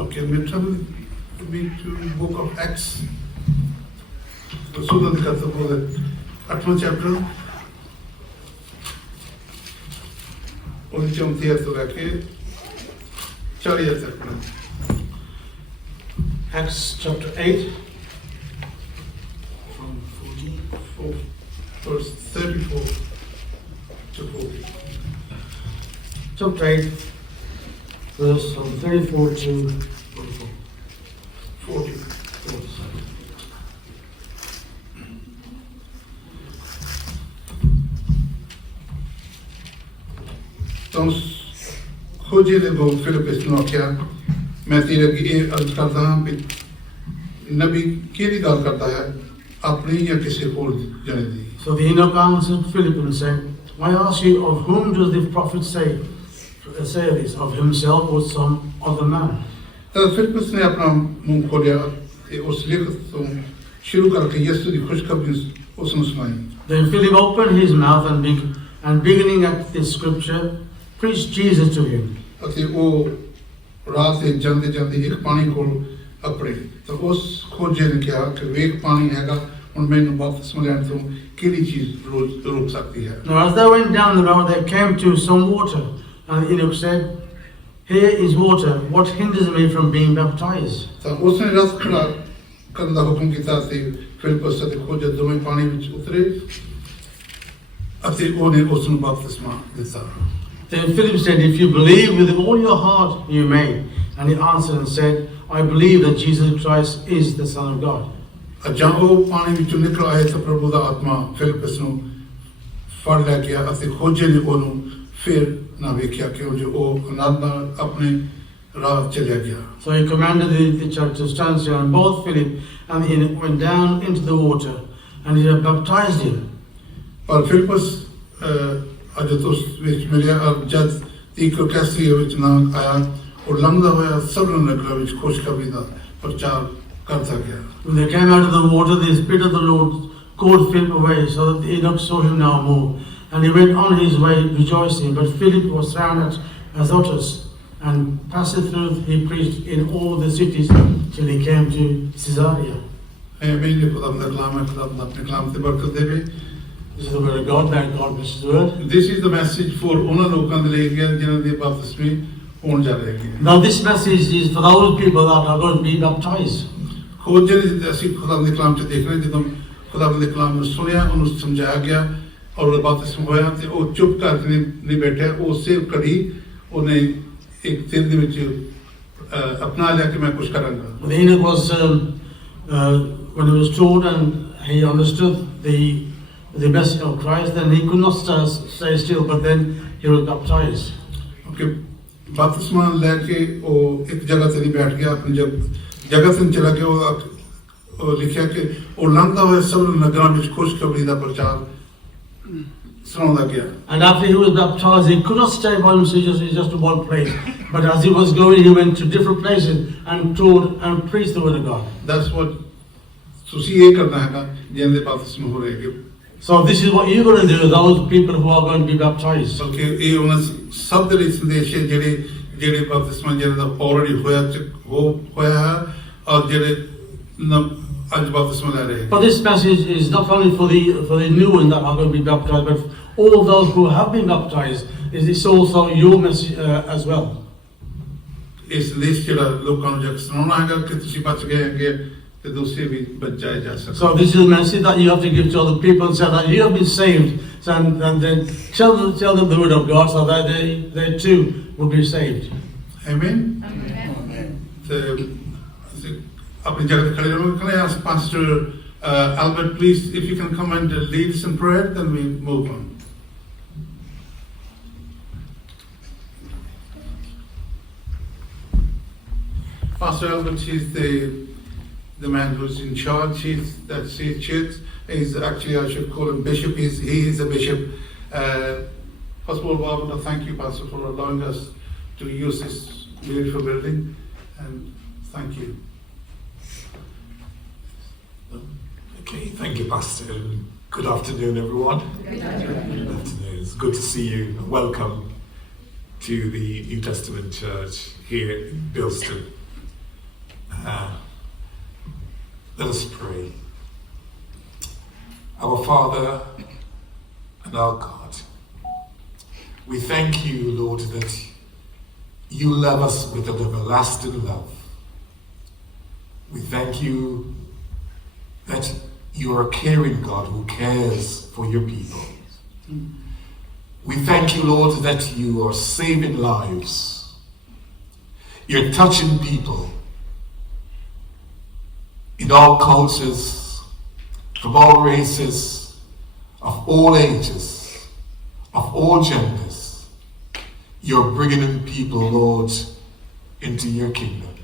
Okay, we travel to book of Acts. Rasul का तो बोले 8वां chapter 39 से लेके 40 तक पढ़ा. Acts chapter 8, From 44, verse 34 to 40. chapter 8, verse from 34 to 44. 40. ਤਾਂ ਖੋਜੇ ਦੇ ਲੋਕ ਫਿਲਿਪਸ ਨੂੰ ਆਖਿਆ ਮੈਂ ਤੇਰੇ ਅੱਗੇ ਇਹ ਅਰਜ਼ ਕਰਦਾ ਹਾਂ ਕਿ ਨਬੀ ਕਿਹਦੀ ਗੱਲ ਕਰਦਾ ਹੈ ਆਪਣੀ ਜਾਂ ਕਿਸੇ ਹੋਰ ਜਣੇ ਦੀ. So the eunuch answered Philip and said, I ask you, of whom does the prophet say this, of himself or some other man? ਤਾਂ ਫਿਲਿਪਸ ਨੇ ਆਪਣਾ ਮੂੰਹ ਖੋਲਿਆ ਤੇ ਉਸ ਲਿਖਤ ਤੋਂ ਸ਼ੁਰੂ ਕਰਕੇ ਯਿਸੂ ਦੀ ਖੁਸ਼ਖਬਰੀ ਉਸ ਨੂੰ ਸੁਣਾਈ. Then Philip opened his mouth and beginning at this scripture, preached Jesus to him. ਅਤੇ ਉਹ ਰਾਤ ਦੇ ਜਾਂਦੇ ਜਾਂਦੇ ਇੱਕ ਪਾਣੀ ਕੋਲ ਆਪਣੇ ਤਾਂ ਉਸ ਖੋਜੇ ਨੇ ਕਿਹਾ ਕਿ ਵੇਖ ਪਾਣੀ ਹੈਗਾ ਹੁਣ ਮੈਨੂੰ ਬਪਤਿਸਮਾ ਲੈਣ ਤੋਂ ਕਿਹੜੀ ਚੀਜ਼ ਰੋਕ ਸਕਦੀ ਹੈ. Now as they went down the road, they came to some water, and the eunuch said, Here is water, what hinders me from being baptized? ਤਾਂ ਉਸਨੇ ਰਸ ਖੜਾ ਕਰਨ ਦਾ ਹੁਕਮ ਕੀਤਾ ਤੇ ਫਿਲਿਪਸ ਅਤੇ ਖੋਜਾ ਦੋਵੇਂ ਪਾਣੀ ਵਿੱਚ ਉਤਰੇ ਅਤੇ ਉਹਨੇ ਉਸ ਨੂੰ ਬਪਤਿਸਮਾ ਦਿੱਤਾ. Then Philip said, If you believe with all your heart, you may. And he answered and said, I believe that Jesus Christ is the Son of God. ਜਦੋਂ ਉਹ ਪਾਣੀ ਵਿੱਚੋਂ ਨਿਕਲ ਆਏ ਤਾਂ ਪ੍ਰਭੂ ਦਾ ਆਤਮਾ ਫਿਲਿਪਸ ਨੂੰ ਫੜ ਲੈ ਗਿਆ ਅਤੇ ਖੋਜੇ ਨੇ ਉਹਨੂੰ ਫਿਰ ਨਾ ਵੇਖਿਆ ਕਿਉਂਕਿ ਉਹ ਆਨੰਦ ਨਾਲ ਆਪਣੇ ਰਾਹ ਚਲਿਆ ਗਿਆ. So he commanded the church to stand still, and both Philip and he went down into the water, and he baptized him. ਪਰ ਫਿਲਿਪਸ ਅਜੇ ਉਸ ਵਿੱਚ ਮਿਲਿਆ ਜਦ ਤੀਕ ਕੈਸਰੀਆ ਵਿੱਚ ਨਾ ਆਇਆ ਉਹ ਲੰਘਦਾ ਹੋਇਆ ਸਭ ਨਗਰਾਂ ਵਿੱਚ ਖੁਸ਼ਖਬਰੀ ਦਾ ਪ੍ਰਚਾਰ ਕਰਦਾ ਗਿਆ. When they came out of the water, the Spirit of the Lord called Philip away, so that the eunuch saw him no more. And he went on his way rejoicing. But Philip was found at Azotus, and passing through, he preached in all the cities till he came to Caesarea. Amen. ਖੁਦਾ ਦਾ ਕਲਾਮ ਹੈ, ਖੁਦਾ ਆਪਣੇ ਕਲਾਮ ਤੇ ਬਰਕਤ ਦੇਵੇ. This is the word of God. May God bless His word. This is the message for ਉਹਨਾਂ ਲੋਕਾਂ ਦੇ ਲਈ ਗਿਆ ਜਿਨ੍ਹਾਂ ਦੇ ਬਪਤਿਸਮੇ ਹੋਣ ਜਾ ਰਹੇ ਹਨ. Now this message is for those people that are going to be baptized. Khoje ਅਸੀਂ ਖੁਦਾ ਦੇ ਕਲਾਮ ਚ ਦੇਖ ਰਹੇ ਜਦੋਂ ਖੁਦਾ ਦੇ ਕਲਾਮ ਨੂੰ ਸੁਣਿਆ ਉਹਨੂੰ ਸਮਝਾਇਆ ਗਿਆ ਔਰ ਬਪਤਿਸਮਾ ਹੋਇਆ ਤੇ ਉਹ ਚੁੱਪ ਕਰਕੇ ਨਹੀਂ ਬੈਠਿਆ. ਉਸੇ ਘੜੀ ਉਹਨੇ ਇੱਕ ਦਿਲ ਦੇ ਵਿੱਚ ਅਪਣਾ ਲਿਆ ਕਿ ਮੈਂ ਕੁਝ ਕਰਾਂਗਾ. The eunuch was when he was told and he understood the message of Christ, then he could not stay still, but then he was baptized. Okay, ਬਪਤਿਸਮਾ ਲੈ ਕੇ ਉਹ ਇੱਕ ਜਗ੍ਹਾ ਤੇ ਨਹੀਂ ਬੈਠ ਗਿਆ, ਆਪਣੀ ਜਗ੍ਹਾ ਤੇ ਚਲਾ ਗਿਆ. ਉਹ ਲਿਖਿਆ ਕਿ ਉਹ ਲੰਘਦਾ ਹੋਇਆ ਸਭ ਨਗਰਾਂ ਵਿੱਚ ਖੁਸ਼ਖਬਰੀ ਦਾ ਪ੍ਰਚਾਰ ਸੁਣਾਉਂਦਾ ਗਿਆ. And after he was baptized, he could not stay by himself just in one place, but as he was going, he went to different places and told and preached the word of God. That's what ਤੁਸੀਂ ਇਹ ਕਰਨਾ ਹੈਗਾ ਜਿਹਦੇ ਬਪਤਿਸਮਾ ਹੋ ਰਹੇ. So this is what you're going to do, those people who are going to be baptized. ਕਿਉਂਕਿ ਇਹ ਉਹਨਾਂ ਸਭ ਦੇ ਲਈ ਸੰਦੇਸ਼ ਹੈ ਜਿਹੜੇ ਬਪਤਿਸਮਾ ਜਿਹੜਾ ਆਲਰੇਡੀ ਹੋਇਆ ਹੈ ਔਰ ਜਿਹੜੇ ਅੱਜ ਬਪਤਿਸਮਾ ਲੈ ਰਹੇ. But this message is not only for the new ones that are going to be baptized, but all those who have been baptized. It's also your message as well. ਇਸ ਸੰਦੇਸ਼ ਜਿਹੜਾ ਲੋਕਾਂ ਨੂੰ ਜਗ ਸੁਣਾਉਣਾ ਹੈਗਾ ਕਿ ਤੁਸੀਂ ਬਚ ਗਏ ਹੈਗੇ ਤੇ ਦੂਸਰੇ ਵੀ ਬਚ ਜਾ ਸਕਦੇ. So this is the message that you have to give to other people and say that you have been saved, and then tell them the word of God so that they too will be saved. Amen. ਤੇ ਆਪਣੀ ਜਗ੍ਹਾ ਤੇ ਖੜੇ ਰਹੋ. Can I ask Pastor Albert, please, if you can come and lead us in prayer, then we move on. Pastor Albert is the man who's in charge. He's church. He's actually, I should call him bishop. He is a bishop. First of all, I want to thank you, Pastor, for allowing us to use this beautiful building, and thank you. Okay, thank you, Pastor. Good afternoon, everyone. Good afternoon. It's good to see you. Welcome to the New Testament Church here in Bilston. Let us pray. Our Father and our God, we thank you, Lord, that you love us with an everlasting love. We thank you that you are a caring God who cares for your people. We thank you, Lord, that you are saving lives. You're touching people in all cultures, from all races, of all ages, of all genders. You're bringing in people, Lord, into your kingdom.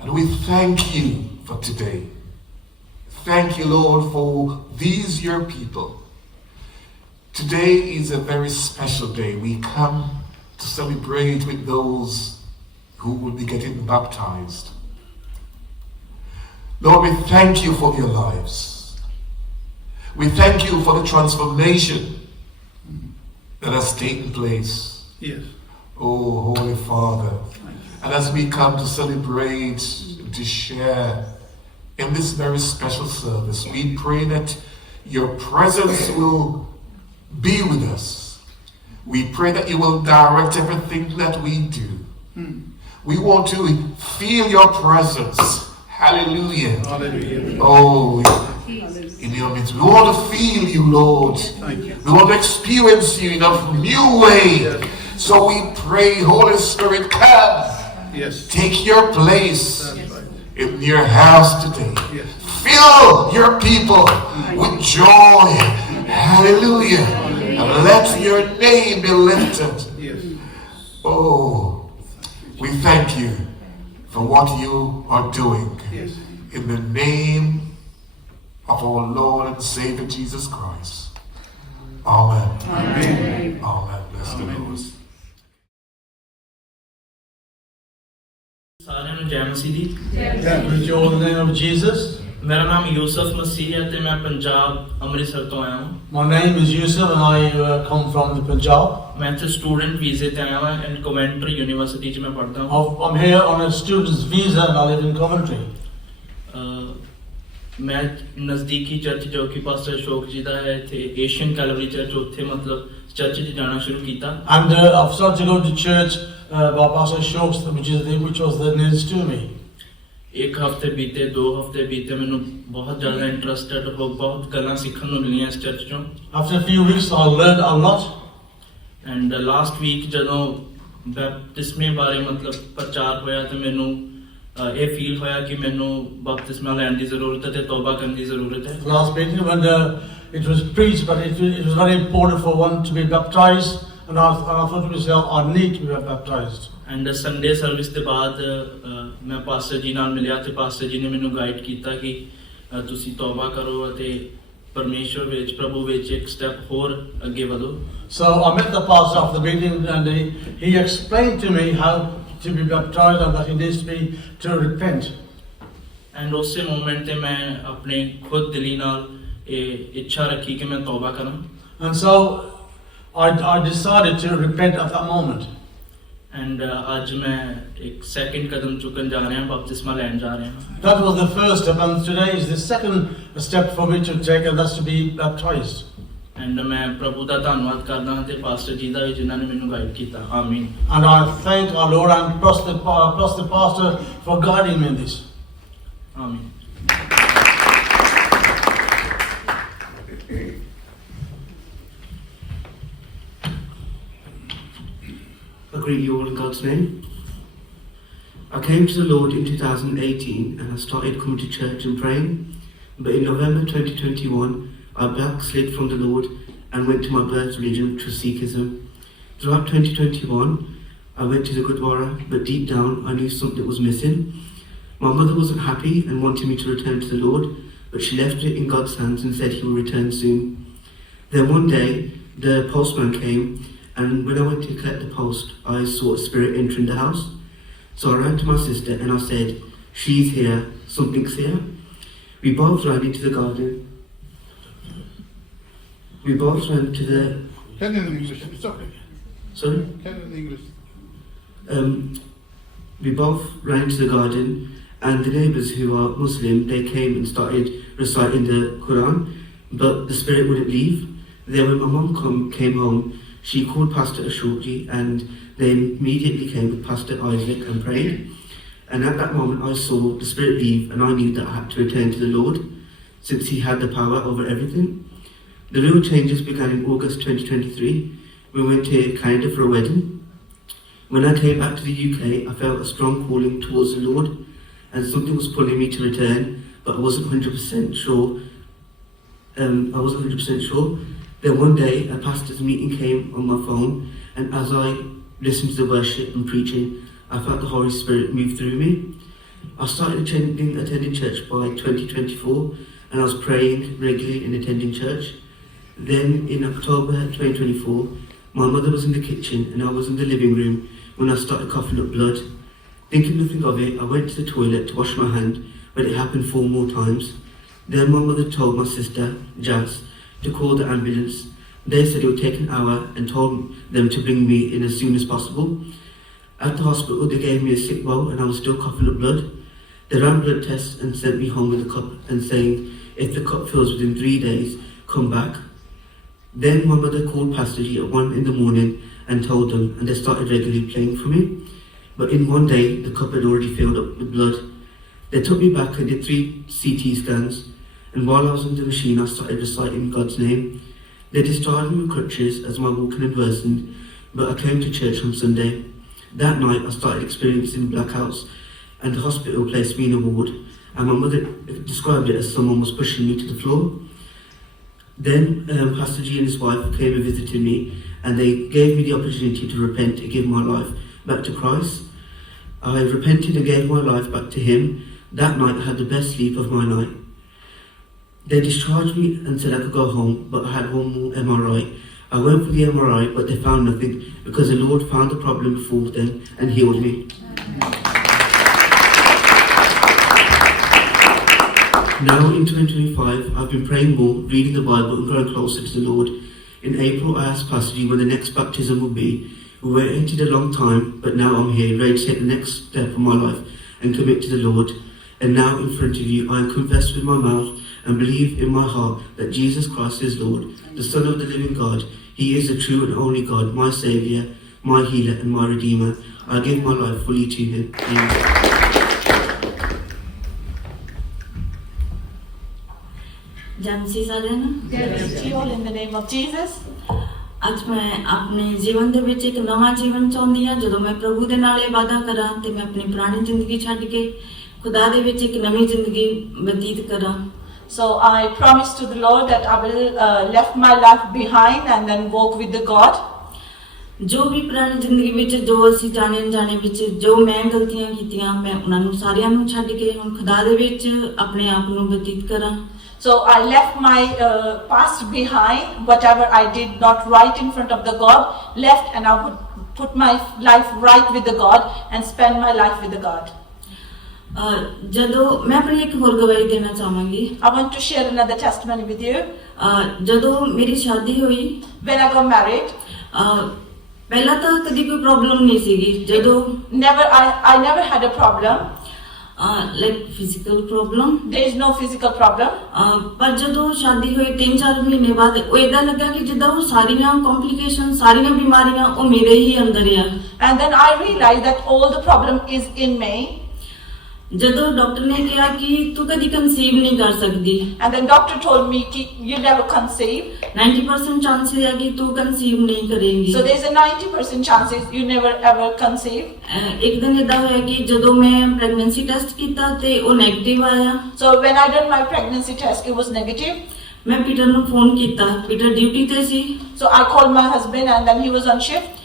And we thank you for today. Thank you, Lord, for these your people. Today is a very special day. We come to celebrate with those who will be getting baptized. Lord, we thank you for their lives. We thank you for the transformation that has taken place. Yes. Oh, Holy Father. And as we come to celebrate, to share in this very special service, we pray that your presence will be with us. We pray that you will direct everything that we do. We want to feel your presence. Hallelujah. Hallelujah. Oh, in your midst. We want to feel you, Lord. Thank you. We want to experience you in a new way. Yes. So we pray, Holy Spirit, come. Yes. Take your place That's right. in your house today. Yes. Fill your people with joy. Hallelujah. And let your name be lifted. Yes. Oh, we thank you for what you are doing. Yes. In the name of our Lord and Savior Jesus Christ. Amen. Amen. Amen. Bless the Amen. Lord. ਸਾਰਿਆਂ ਨੂੰ ਜੈ ਮਸੀਹ ਦੀ Preach you all in the name of Jesus. ਮੇਰਾ ਨਾਮ ਯੂਸਫ ਮਸੀਹ ਹੈ ਤੇ ਮੈਂ ਪੰਜਾਬ ਅੰਮ੍ਰਿਤਸਰ ਤੋਂ ਆਇਆ ਹਾਂ My name is Yusuf and I come from the Punjab. ਮੈਂ ਇੱਥੇ ਸਟੂਡੈਂਟ ਵੀਜ਼ੇ ਤੇ ਆਇਆ ਹਾਂ ਐਂਡ ਕੋਵੈਂਟਰੀ ਯੂਨੀਵਰਸਿਟੀ 'ਚ ਮੈਂ ਪੜ੍ਹਦਾ ਹਾਂ I'm here on a student's visa and I live in Coventry. ਮੈਂ ਨਜ਼ਦੀਕੀ ਚਰਚ ਜੋ ਕਿ ਪਾਸਟਰ ਅਸ਼ੋਕ ਜੀ ਦਾ ਹੈ ਇੱਥੇ ਏਸ਼ੀਅਨ ਕੈਲਵਰੀ ਚਰਚ ਉੱਥੇ ਮਤਲਬ ਚਰਚ 'ਚ ਜਾਣਾ ਸ਼ੁਰੂ ਕੀਤਾ And I've started to go to church by Pastor Shokes, which was the nearest to me. ਇੱਕ ਹਫ਼ਤੇ ਬੀਤੇ 2 ਹਫ਼ਤੇ ਬੀਤੇ ਮੈਨੂੰ ਬਹੁਤ ਜ਼ਿਆਦਾ ਇੰਟਰਸਟਡ ਹੋ ਬਹੁਤ ਗੱਲਾਂ ਸਿੱਖਣ ਨੂੰ ਮਿਲੀਆਂ ਇਸ ਚਰਚ 'ਚੋਂ After a few weeks, I learned a lot. And last week ਜਦੋਂ ਬਪਤਿਸਮੇ ਬਾਰੇ ਮਤਲਬ ਪ੍ਰਚਾਰ ਹੋਇਆ ਤੇ ਮੈਨੂੰ ਇਹ ਫੀਲ ਹੋਇਆ ਕਿ ਮੈਨੂੰ ਬਪਤਿਸਮਾ ਲੈਣ ਦੀ ਜ਼ਰੂਰਤ ਹੈ ਤੇ ਤੌਬਾ ਕਰਨ ਦੀ ਜ਼ਰੂਰਤ ਹੈ Last meeting when it was preached, but it was very important for one to be baptized. And I thought to myself, I need to be baptized. And Sunday service ਦੇ ਬਾਅਦ ਮੈਂ ਪਾਸਟਰ ਜੀ ਨਾਲ ਮਿਲਿਆ ਤੇ ਪਾਸਟਰ ਜੀ ਨੇ ਮੈਨੂੰ ਗਾਈਡ ਕੀਤਾ ਕਿ ਤੁਸੀਂ ਤੌਬਾ ਕਰੋ ਅਤੇ ਪਰਮੇਸ਼ਵਰ ਵਿੱਚ ਪ੍ਰਭੂ ਵਿੱਚ ਇੱਕ ਸਟੈਪ ਹੋਰ ਅੱਗੇ ਵਧੋ So I met the pastor after the meeting and he explained to me how to be baptized and that he needs to repent. And ਉਸੇ ਮੋਮੈਂਟ ਤੇ ਮੈਂ ਆਪਣੇ ਖੁਦ ਦਿਲੀ ਨਾਲ ਇਹ ਇੱਛਾ ਰੱਖੀ ਕਿ ਮੈਂ ਤੌਬਾ ਕਰਾਂ And so I decided to repent at that moment. And ਅੱਜ ਮੈਂ ਇੱਕ ਸੈਕਿੰਡ ਕਦਮ ਚੁੱਕਣ ਜਾ ਰਿਹਾ ਬਪਤਿਸਮਾ ਲੈਣ ਜਾ ਰਿਹਾ That was the first step, and today is the second step for me to take, and that's to be baptized. And ਮੈਂ ਪ੍ਰਭੂ ਦਾ ਧੰਨਵਾਦ ਕਰਦਾ ਹਾਂ ਤੇ ਪਾਸਟਰ ਜੀ ਦਾ ਵੀ ਜਿਨ੍ਹਾਂ ਨੇ ਮੈਨੂੰ ਗਾਈਡ ਕੀਤਾ ਆਮੀਨ And I thank our Lord and plus the pastor for guiding me in this. ਆਮੀਨ I greet you all in God's name. I came to the Lord in 2018 and I started coming to church and praying. But in November 2021, I backslid from the Lord and went to my birth religion, which was Sikhism. Throughout 2021, I went to the Gurdwara, but deep down I knew something was missing. My mother wasn't happy and wanted me to return to the Lord, but she left it in God's hands and said he will return soon. Then one day, the postman came, and when I went to collect the post, I saw a spirit entering the house. So I ran to my sister and I said, "She's here, something's here." We both ran into the garden. We both ran to the... Tell it in English. It's okay. Sorry? Tell it in English. We both ran to the garden and the neighbours who are Muslim, they came and started reciting the Quran, but the spirit wouldn't leave. Then when my mum came home, she called Pastor Ashokji, and they immediately came with Pastor Isaac and prayed. And at that moment I saw the spirit leave, and I knew that I had to return to the Lord, since he had the power over everything. The real changes began in August 2023. We went to Canada for a wedding. When I came back to the UK, I felt a strong calling towards the Lord, and something was pulling me to return, but I wasn't 100% sure. Then one day, a pastor's meeting came on my phone, and as I listened to the worship and preaching, I felt the Holy Spirit move through me. I started attending church by 2024, and I was praying regularly and attending church. Then in October 2024, my mother was in the kitchen and I was in the living room when I started coughing up blood. Thinking nothing of it, I went to the toilet to wash my hand, but it happened 4 more times. Then my mother told my sister, Jazz, to call the ambulance. They said it would take an hour and told them to bring me in as soon as possible. At the hospital, they gave me a sick bowl and I was still coughing up blood. They ran blood tests and sent me home with a cup and saying, if the cup fills within 3 days, come back. Then my mother called Pastor G at 1 in the morning and told them, and they started regularly praying for me. But in one day, the cup had already filled up with blood. They took me back and did 3 CT scans, and while I was on the machine, I started reciting God's name. They discharged me with crutches as my walking had worsened, but I came to church on Sunday. That night, I started experiencing blackouts, and the hospital placed me in a ward, and my mother described it as someone was pushing me to the floor. Then Pastor G and his wife came and visited me, and they gave me the opportunity to repent and give my life back to Christ. I repented and gave my life back to him. That night I had the best sleep of my night. They discharged me and said I could go home, but I had one more MRI. I went for the MRI, but they found nothing because the Lord found the problem before then and healed me. Now in 2025, I've been praying more, reading the Bible and growing closer to the Lord. In April, I asked Pastor G when the next baptism would be. We waited a long time, but now I'm here, ready to take the next step of my life and commit to the Lord. And now in front of you, I confess with my mouth and believe in my heart that Jesus Christ is Lord, the Son of the living God. He is the true and only God, my Saviour, my Healer and my Redeemer. I give my life fully to Him. Amen. Jansi Sadhana. Yes, you all in the name of Jesus. ਅੱਜ ਮੈਂ ਆਪਣੇ ਜੀਵਨ ਦੇ ਵਿੱਚ ਇੱਕ ਨਵਾਂ ਜੀਵਨ ਚਾਹੁੰਦੀ ਹਾਂ। ਜਦੋਂ ਮੈਂ ਪ੍ਰਭੂ ਦੇ ਨਾਲ ਇਹ ਵਾਅਦਾ ਕਰਾਂ ਤੇ ਮੈਂ ਆਪਣੀ ਪੁਰਾਣੀ ਜ਼ਿੰਦਗੀ ਛੱਡ ਕੇ ਖੁਦਾ ਦੇ ਵਿੱਚ ਇੱਕ ਨਵੀਂ ਜ਼ਿੰਦਗੀ ਬਤੀਤ ਕਰਾਂ। So I promise to the Lord that I will left my life behind and then walk with the God. ਜੋ ਵੀ ਪੁਰਾਣੀ ਜ਼ਿੰਦਗੀ ਵਿੱਚ ਜੋ ਅਸੀਂ ਜਾਣੇ ਅਣਜਾਣੇ ਵਿੱਚ ਜੋ ਮੈਂ ਗਲਤੀਆਂ ਕੀਤੀਆਂ ਮੈਂ ਉਹਨਾਂ ਨੂੰ ਸਾਰਿਆਂ ਨੂੰ ਛੱਡ ਕੇ ਹੁਣ ਖੁਦਾ ਦੇ ਵਿੱਚ ਆਪਣੇ ਆਪ ਨੂੰ ਬਤੀਤ ਕਰਾਂ। So I left my past behind, whatever I did not right in front of the God, left, and I would put my life right with the God and spend my life with the God. ਜਦੋਂ ਮੈਂ ਆਪਣੀ ਇੱਕ ਹੋਰ ਗਵਾਹੀ ਦੇਣਾ ਚਾਹਾਂਗੀ। I want to share another testimony with you. ਜਦੋਂ ਮੇਰੀ ਸ਼ਾਦੀ ਹੋਈ When I got married, ਪਹਿਲਾਂ ਤਾਂ ਕਦੀ ਕੋਈ ਪ੍ਰੋਬਲਮ ਨਹੀਂ ਸੀਗੀ। ਜਦੋਂ I never had a problem. Like physical problem There is no physical problem. ਪਰ ਜਦੋਂ ਸ਼ਾਦੀ ਹੋਈ 3-4 ਮਹੀਨੇ ਬਾਅਦ ਉਹ ਇਦਾਂ ਲੱਗਾ ਕਿ ਜਿੱਦਾਂ ਉਹ ਸਾਰੀਆਂ ਕੰਪਲਿਕੇਸ਼ਨ ਸਾਰੀਆਂ ਬਿਮਾਰੀਆਂ ਉਹ ਮੇਰੇ ਹੀ ਅੰਦਰ ਆ। And then I realized that all the problem is in me. ਜਦੋਂ ਡਾਕਟਰ ਨੇ ਕਿਹਾ ਕਿ ਤੂੰ ਕਦੀ ਕਨਸੀਵ ਨਹੀਂ ਕਰ ਸਕਦੀ। And then doctor told me you never conceive. 90% ਚਾਂਸਸ ਹੈ ਕਿ ਤੂੰ ਕਨਸੀਵ ਨਹੀਂ ਕਰੇਂਗੀ। So there's a 90% chances you never ever conceive. ਇੱਕ ਦਿਨ ਇਦਾਂ ਹੋਇਆ ਕਿ ਜਦੋਂ ਮੈਂ ਪ੍ਰੈਗਨੈਂਸੀ ਟੈਸਟ ਕੀਤਾ ਤੇ ਉਹ ਨੈਗੇਟਿਵ ਆਇਆ। So when I done my pregnancy test, it was negative. ਮੈਂ ਪੀਟਰ ਨੂੰ ਫੋਨ ਕੀਤਾ, ਪੀਟਰ ਡਿਊਟੀ ਤੇ ਸੀ। So I called my husband and then he was on shift.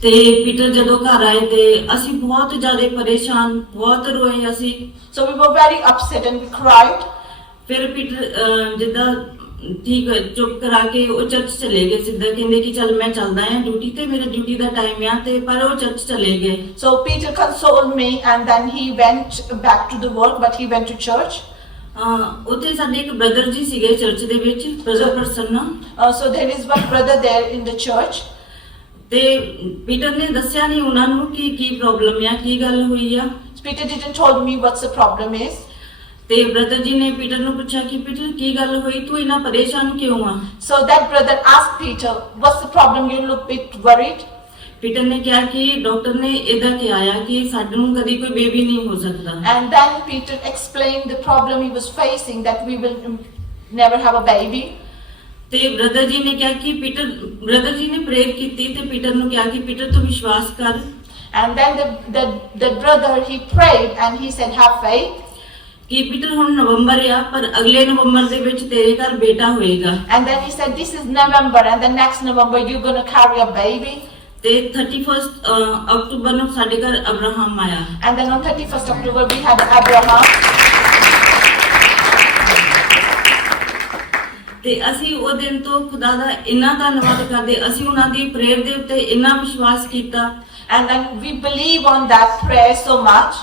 ਤੇ ਪੀਟਰ ਜਦੋਂ ਘਰ ਆਏ ਤੇ ਅਸੀਂ ਬਹੁਤ ਜ਼ਿਆਦਾ ਪਰੇਸ਼ਾਨ ਬਹੁਤ ਰੋਏ ਅਸੀਂ। So we were very upset and we cried. ਫਿਰ ਪੀਟਰ ਜਿੱਦਾਂ ਠੀਕ ਚੁੱਪ ਕਰਾ ਕੇ ਉਹ ਚਰਚ ਚਲੇ ਗਏ। ਸਿੱਧਾ ਕਹਿੰਦੇ ਕਿ ਚੱਲ ਮੈਂ ਚੱਲਦਾ ਹਾਂ ਡਿਊਟੀ ਤੇ, ਮੇਰਾ ਡਿਊਟੀ ਦਾ ਟਾਈਮ ਆ ਤੇ ਪਰ ਉਹ ਚਰਚ ਚਲੇ ਗਏ। So Peter consoled me and then he went back to the work, but he went to church. ਉੱਥੇ ਸਾਡੇ ਇੱਕ ਬ੍ਰਦਰ ਜੀ ਸੀਗੇ ਚਰਚ ਦੇ ਵਿੱਚ, brother person. So there is one brother there in the church. ਤੇ ਪੀਟਰ ਨੇ ਦੱਸਿਆ ਨਹੀਂ ਉਹਨਾਂ ਨੂੰ ਕਿ ਕੀ ਪ੍ਰੋਬਲਮ ਆ, ਕੀ ਗੱਲ ਹੋਈ ਆ। Peter didn't told me what's the problem is. ਤੇ ਬ੍ਰਦਰ ਜੀ ਨੇ ਪੀਟਰ ਨੂੰ ਪੁੱਛਿਆ ਕਿ ਪੀਟਰ ਕੀ ਗੱਲ ਹੋਈ, ਤੂੰ ਇੰਨਾ ਪਰੇਸ਼ਾਨ ਕਿਉਂ ਆ? So that brother asked Peter, what's the problem? You look a bit worried. Peter ਨੇ ਕਿਹਾ ਕਿ ਡਾਕਟਰ ਨੇ ਇਦਾਂ ਕਿਹਾ ਆ ਕਿ ਸਾਨੂੰ ਕਦੀ ਕੋਈ ਬੇਬੀ ਨਹੀਂ ਹੋ ਸਕਦਾ। And then Peter explained the problem he was facing, that we will never have a baby. ਤੇ ਬ੍ਰਦਰ ਜੀ ਨੇ ਕਿਹਾ ਕਿ ਬ੍ਰਦਰ ਜੀ ਨੇ ਪ੍ਰੇਅਰ ਕੀਤੀ ਤੇ ਪੀਟਰ ਨੂੰ ਕਿਹਾ ਕਿ ਪੀਟਰ ਤੂੰ ਵਿਸ਼ਵਾਸ ਕਰ। And then the brother, he prayed and he said, have faith. ਕਿ ਪੀਟਰ ਹੁਣ ਨਵੰਬਰ ਆ ਪਰ ਅਗਲੇ ਨਵੰਬਰ ਦੇ ਵਿੱਚ ਤੇਰੇ ਘਰ ਬੇਟਾ ਹੋਏਗਾ। And then he said, this is November and the next November you're going to carry a baby. ਤੇ 31 ਅਕਤੂਬਰ ਨੂੰ ਸਾਡੇ ਘਰ ਅਬਰਾਹਮ ਆਇਆ। And then on 31st October we had Abraham. ਤੇ ਅਸੀਂ ਉਹ ਦਿਨ ਤੋਂ ਖੁਦਾ ਦਾ ਇੰਨਾ ਧੰਨਵਾਦ ਕਰਦੇ, ਅਸੀਂ ਉਹਨਾਂ ਦੀ ਪ੍ਰੇਅਰ ਦੇ ਉੱਤੇ ਇੰਨਾ ਵਿਸ਼ਵਾਸ ਕੀਤਾ। And then we believe on that prayer so much.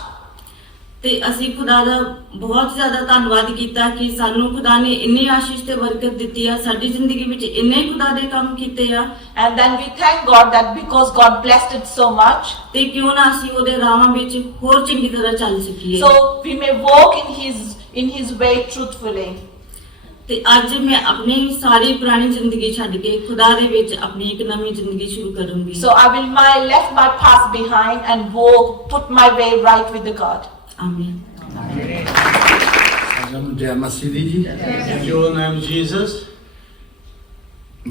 ਤੇ ਅਸੀਂ ਖੁਦਾ ਦਾ ਬਹੁਤ ਜ਼ਿਆਦਾ ਧੰਨਵਾਦ ਕੀਤਾ ਕਿ ਸਾਨੂੰ ਖੁਦਾ ਨੇ ਇੰਨੀ ਆਸ਼ੀਸ਼ ਤੇ ਬਰਕਤ ਦਿੱਤੀ ਆ, ਸਾਡੀ ਜ਼ਿੰਦਗੀ ਵਿੱਚ ਇੰਨੇ ਖੁਦਾ ਦੇ ਕੰਮ ਕੀਤੇ ਆ। And then we thank God that because God blessed it so much. ਤੇ ਕਿਉਂ ਨਾ ਅਸੀਂ ਉਹਦੇ ਰਾਹਾਂ ਵਿੱਚ ਹੋਰ ਚੰਗੀ ਤਰ੍ਹਾਂ ਚੱਲ ਸਕੀਏ। So we may walk in his way truthfully. ਤੇ ਅੱਜ ਮੈਂ ਆਪਣੀ ਸਾਰੀ ਪੁਰਾਣੀ ਜ਼ਿੰਦਗੀ ਛੱਡ ਕੇ ਖੁਦਾ ਦੇ ਵਿੱਚ ਆਪਣੀ ਇੱਕ ਨਵੀਂ ਜ਼ਿੰਦਗੀ ਸ਼ੁਰੂ ਕਰੂੰਗੀ। So I will left my past behind and put my way right with the God. ਆਮੀਨ। जय मसीह जी। In your name, Jesus.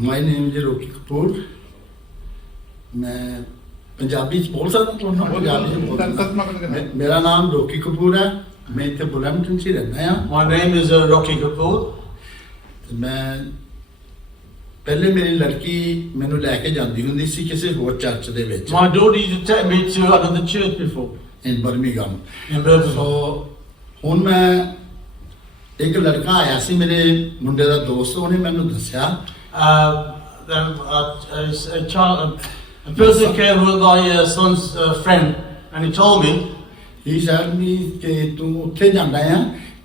My name is रोकी कपूर। मैं पंजाबी च बोल सकता हूँ? पंजाबी च बोल सकता हूँ। मेरा नाम रोकी कपूर है, मैं इतने बुलैम्पटन च रहना हाँ। My name is Rocky Kapoor. मैं पहले मेरी लड़की मैनू लैके जाती हुंदी सी किसी होर चर्च दे विच My daughter used to take me to another church before in Birmingham. in Birmingham. सो हुण मैं एक लड़का आया सी मेरे मुंडे दा दोस्त, उन्हें मैनू दस्या Then a person came with my son's friend, and he told me, he said me कि तू उत्थे जांदा आ,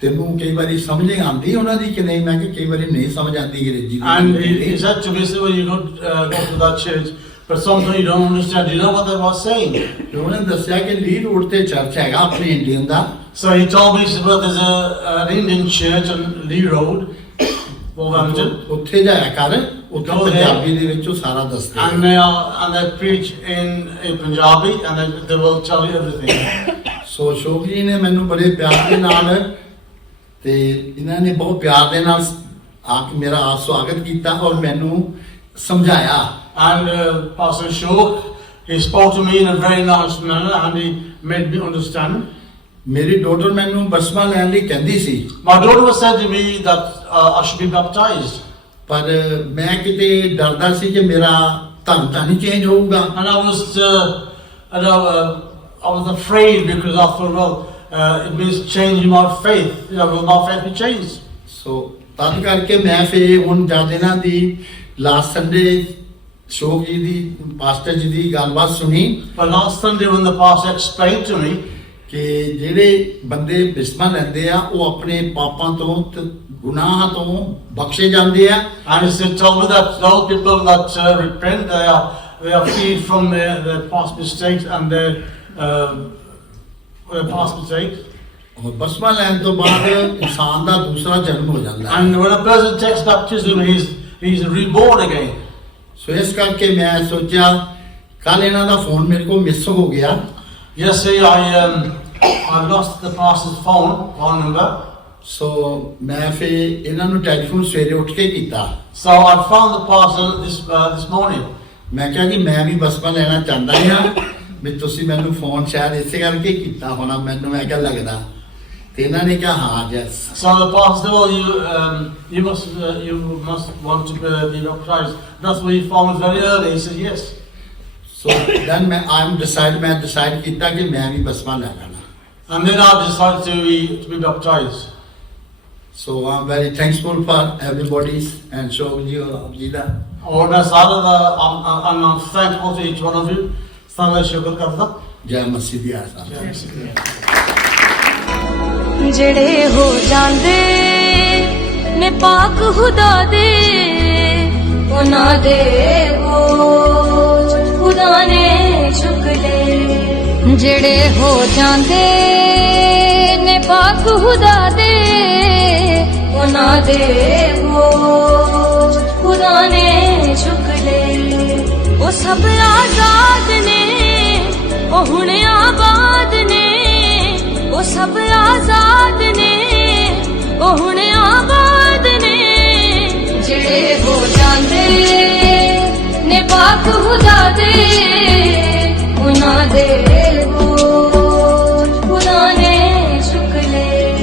तेनू कई बारी समझ नहीं आती उन्हां दी कि नहीं। मैं कि कई बारी नहीं समझ आती अंग्रेजी and he the. said to me, so when you go to that church, but sometimes you don't understand. You know what they were saying? ਤੇ ਉਹਨੇ ਦੱਸਿਆ ਕਿ ਲੀ ਰੋਡ ਤੇ ਚਰਚ ਹੈਗਾ ਆਪਣੇ ਇੰਡੀਅਨ ਦਾ। So he told me, he said, well, there's an Indian church on Lee Road, Wolverhampton, ਉੱਥੇ ਜਾਇਆ ਕਰ, ਉੱਥੇ Go there. ਪੰਜਾਬੀ ਦੇ ਵਿੱਚ ਉਹ ਸਾਰਾ ਦੱਸਦੇ and they preach in Punjabi, and they will tell you everything. ਸੋ ਅਸ਼ੋਕ ਜੀ ਨੇ ਮੈਨੂੰ ਬੜੇ ਪਿਆਰ ਦੇ ਨਾਲ ਤੇ ਇਹਨਾਂ ਨੇ ਬਹੁਤ ਪਿਆਰ ਦੇ ਨਾਲ ਆ ਕੇ ਮੇਰਾ ਸਵਾਗਤ ਕੀਤਾ ਔਰ ਮੈਨੂੰ ਸਮਝਾਇਆ। And Pastor Ashok, he spoke to me in a very nice manner, and he made me understand. ਮੇਰੀ ਡਾਟਰ ਮੈਨੂੰ ਬਸਮਾ ਲੈਣ ਲਈ ਕਹਿੰਦੀ ਸੀ, My daughter was said to me that I should be baptized, ਪਰ ਮੈਂ ਕਿਤੇ ਡਰਦਾ ਸੀ ਕਿ ਮੇਰਾ ਧਰਮ ਤਾਂ ਨਹੀਂ ਚੇਂਜ ਹੋਊਗਾ। and I was afraid because I thought, well, it means changing my faith. You know, will my faith be changed? ਸੋ ਤਦ ਕਰਕੇ ਮੈਂ ਫਿਰ ਹੁਣ ਜਦ ਇਹਨਾਂ ਦੀ ਲਾਸਟ ਸੰਡੇ ਅਸ਼ੋਕ ਜੀ ਦੀ ਪਾਸਟਰ ਜੀ ਦੀ ਗੱਲਬਾਤ ਸੁਣੀ But last Sunday, when the pastor explained to me ਕਿ ਜਿਹੜੇ ਬੰਦੇ ਬਿਸਮਾ ਲੈਂਦੇ ਆ ਉਹ ਆਪਣੇ ਪਾਪਾਂ ਤੋਂ ਤੇ ਗੁਨਾਹਾਂ ਤੋਂ ਬਖਸ਼ੇ ਜਾਂਦੇ ਆ। and he said, told me that those people that repent, they are freed from their past mistakes and their past mistakes. ਔਰ ਬਸਮਾ ਲੈਣ ਤੋਂ ਬਾਅਦ ਇਨਸਾਨ ਦਾ ਦੂਸਰਾ ਜਨਮ ਹੋ ਜਾਂਦਾ ਹੈ। And when a person takes baptism, he's reborn again. ਸੋ ਇਸ ਕਰਕੇ ਮੈਂ ਸੋਚਿਆ ਕੱਲ ਇਹਨਾਂ ਦਾ ਫੋਨ ਮੇਰੇ ਕੋਲ ਮਿਸ ਹੋ ਗਿਆ। Yesterday, I lost the pastor's phone number. ਸੋ ਮੈਂ ਫਿਰ ਇਹਨਾਂ ਨੂੰ ਟੈਲੀਫੋਨ ਸਵੇਰੇ ਉੱਠ ਕੇ ਕੀਤਾ। So I found the pastor this morning. ਮੈਂ ਕਿਹਾ ਕਿ ਮੈਂ ਵੀ ਬਸਮਾ ਲੈਣਾ ਚਾਹੁੰਦਾ ਹਾਂ, ਵੀ ਤੁਸੀਂ ਮੈਨੂੰ ਫੋਨ ਸ਼ਾਇਦ ਇਸੇ ਕਰਕੇ ਕੀਤਾ ਹੋਣਾ, ਮੈਨੂੰ ਮੈਂ ਕਿਹਾ ਲੱਗਦਾ। ਤੇ ਇਹਨਾਂ ਨੇ ਕਿਹਾ ਹਾਂ ਜੈਸ। So the pastor, well, you must want to be baptized. That's why he found me very early. He said yes. So then ਮੈਂ ਡਿਸਾਈਡ ਕੀਤਾ ਕਿ ਮੈਂ ਵੀ ਬਸਮਾ ਲੈ ਲੈਣਾ। And then I decided to be baptized. So I'm very thankful for everybody's and ਸ਼ੋਕ ਜੀ ਔਰ ਆਪ ਜੀ ਦਾ। और मैं I'm thankful to each one of you. सारा शुक्र करता। ਜੈ ਮਸੀਹ ਦੀ ਆਸਾਨ। ਜਿਹੜੇ ਹੋ ਜਾਂਦੇ ਨੇ ਪਾਕ ਖੁਦਾ ਦੇ, ਉਹਨਾਂ ਦੇ ਬੋਝ ਖੁਦਾ ਨੇ ਚੁੱਕ ਲਏ। ਜਿਹੜੇ ਹੋ ਜਾਂਦੇ ਨੇ ਪਾਕ ਖੁਦਾ ਦੇ ਉਹਨਾਂ ਦੇ ਬੋਝ ਖੁਦਾ ਨੇ ਚੁੱਕ ਲਏ ਉਹ ਸਭ ਆਜ਼ਾਦ ਨੇ ਉਹ ਹੁਣ ਆਬਾਦ ਨੇ ਉਹ ਸਭ ਆਜ਼ਾਦ ਨੇ ਉਹ ਹੁਣ ਆਬਾਦ ਨੇ ਜਿਹੜੇ ਹੋ ਜਾਂਦੇ ਨੇ ਪਾਕ ਖੁਦਾ ਦੇ ਉਹਨਾਂ ਦੇ ਬੋਝ ਖੁਦਾ ਨੇ ਚੁੱਕ ਲਏ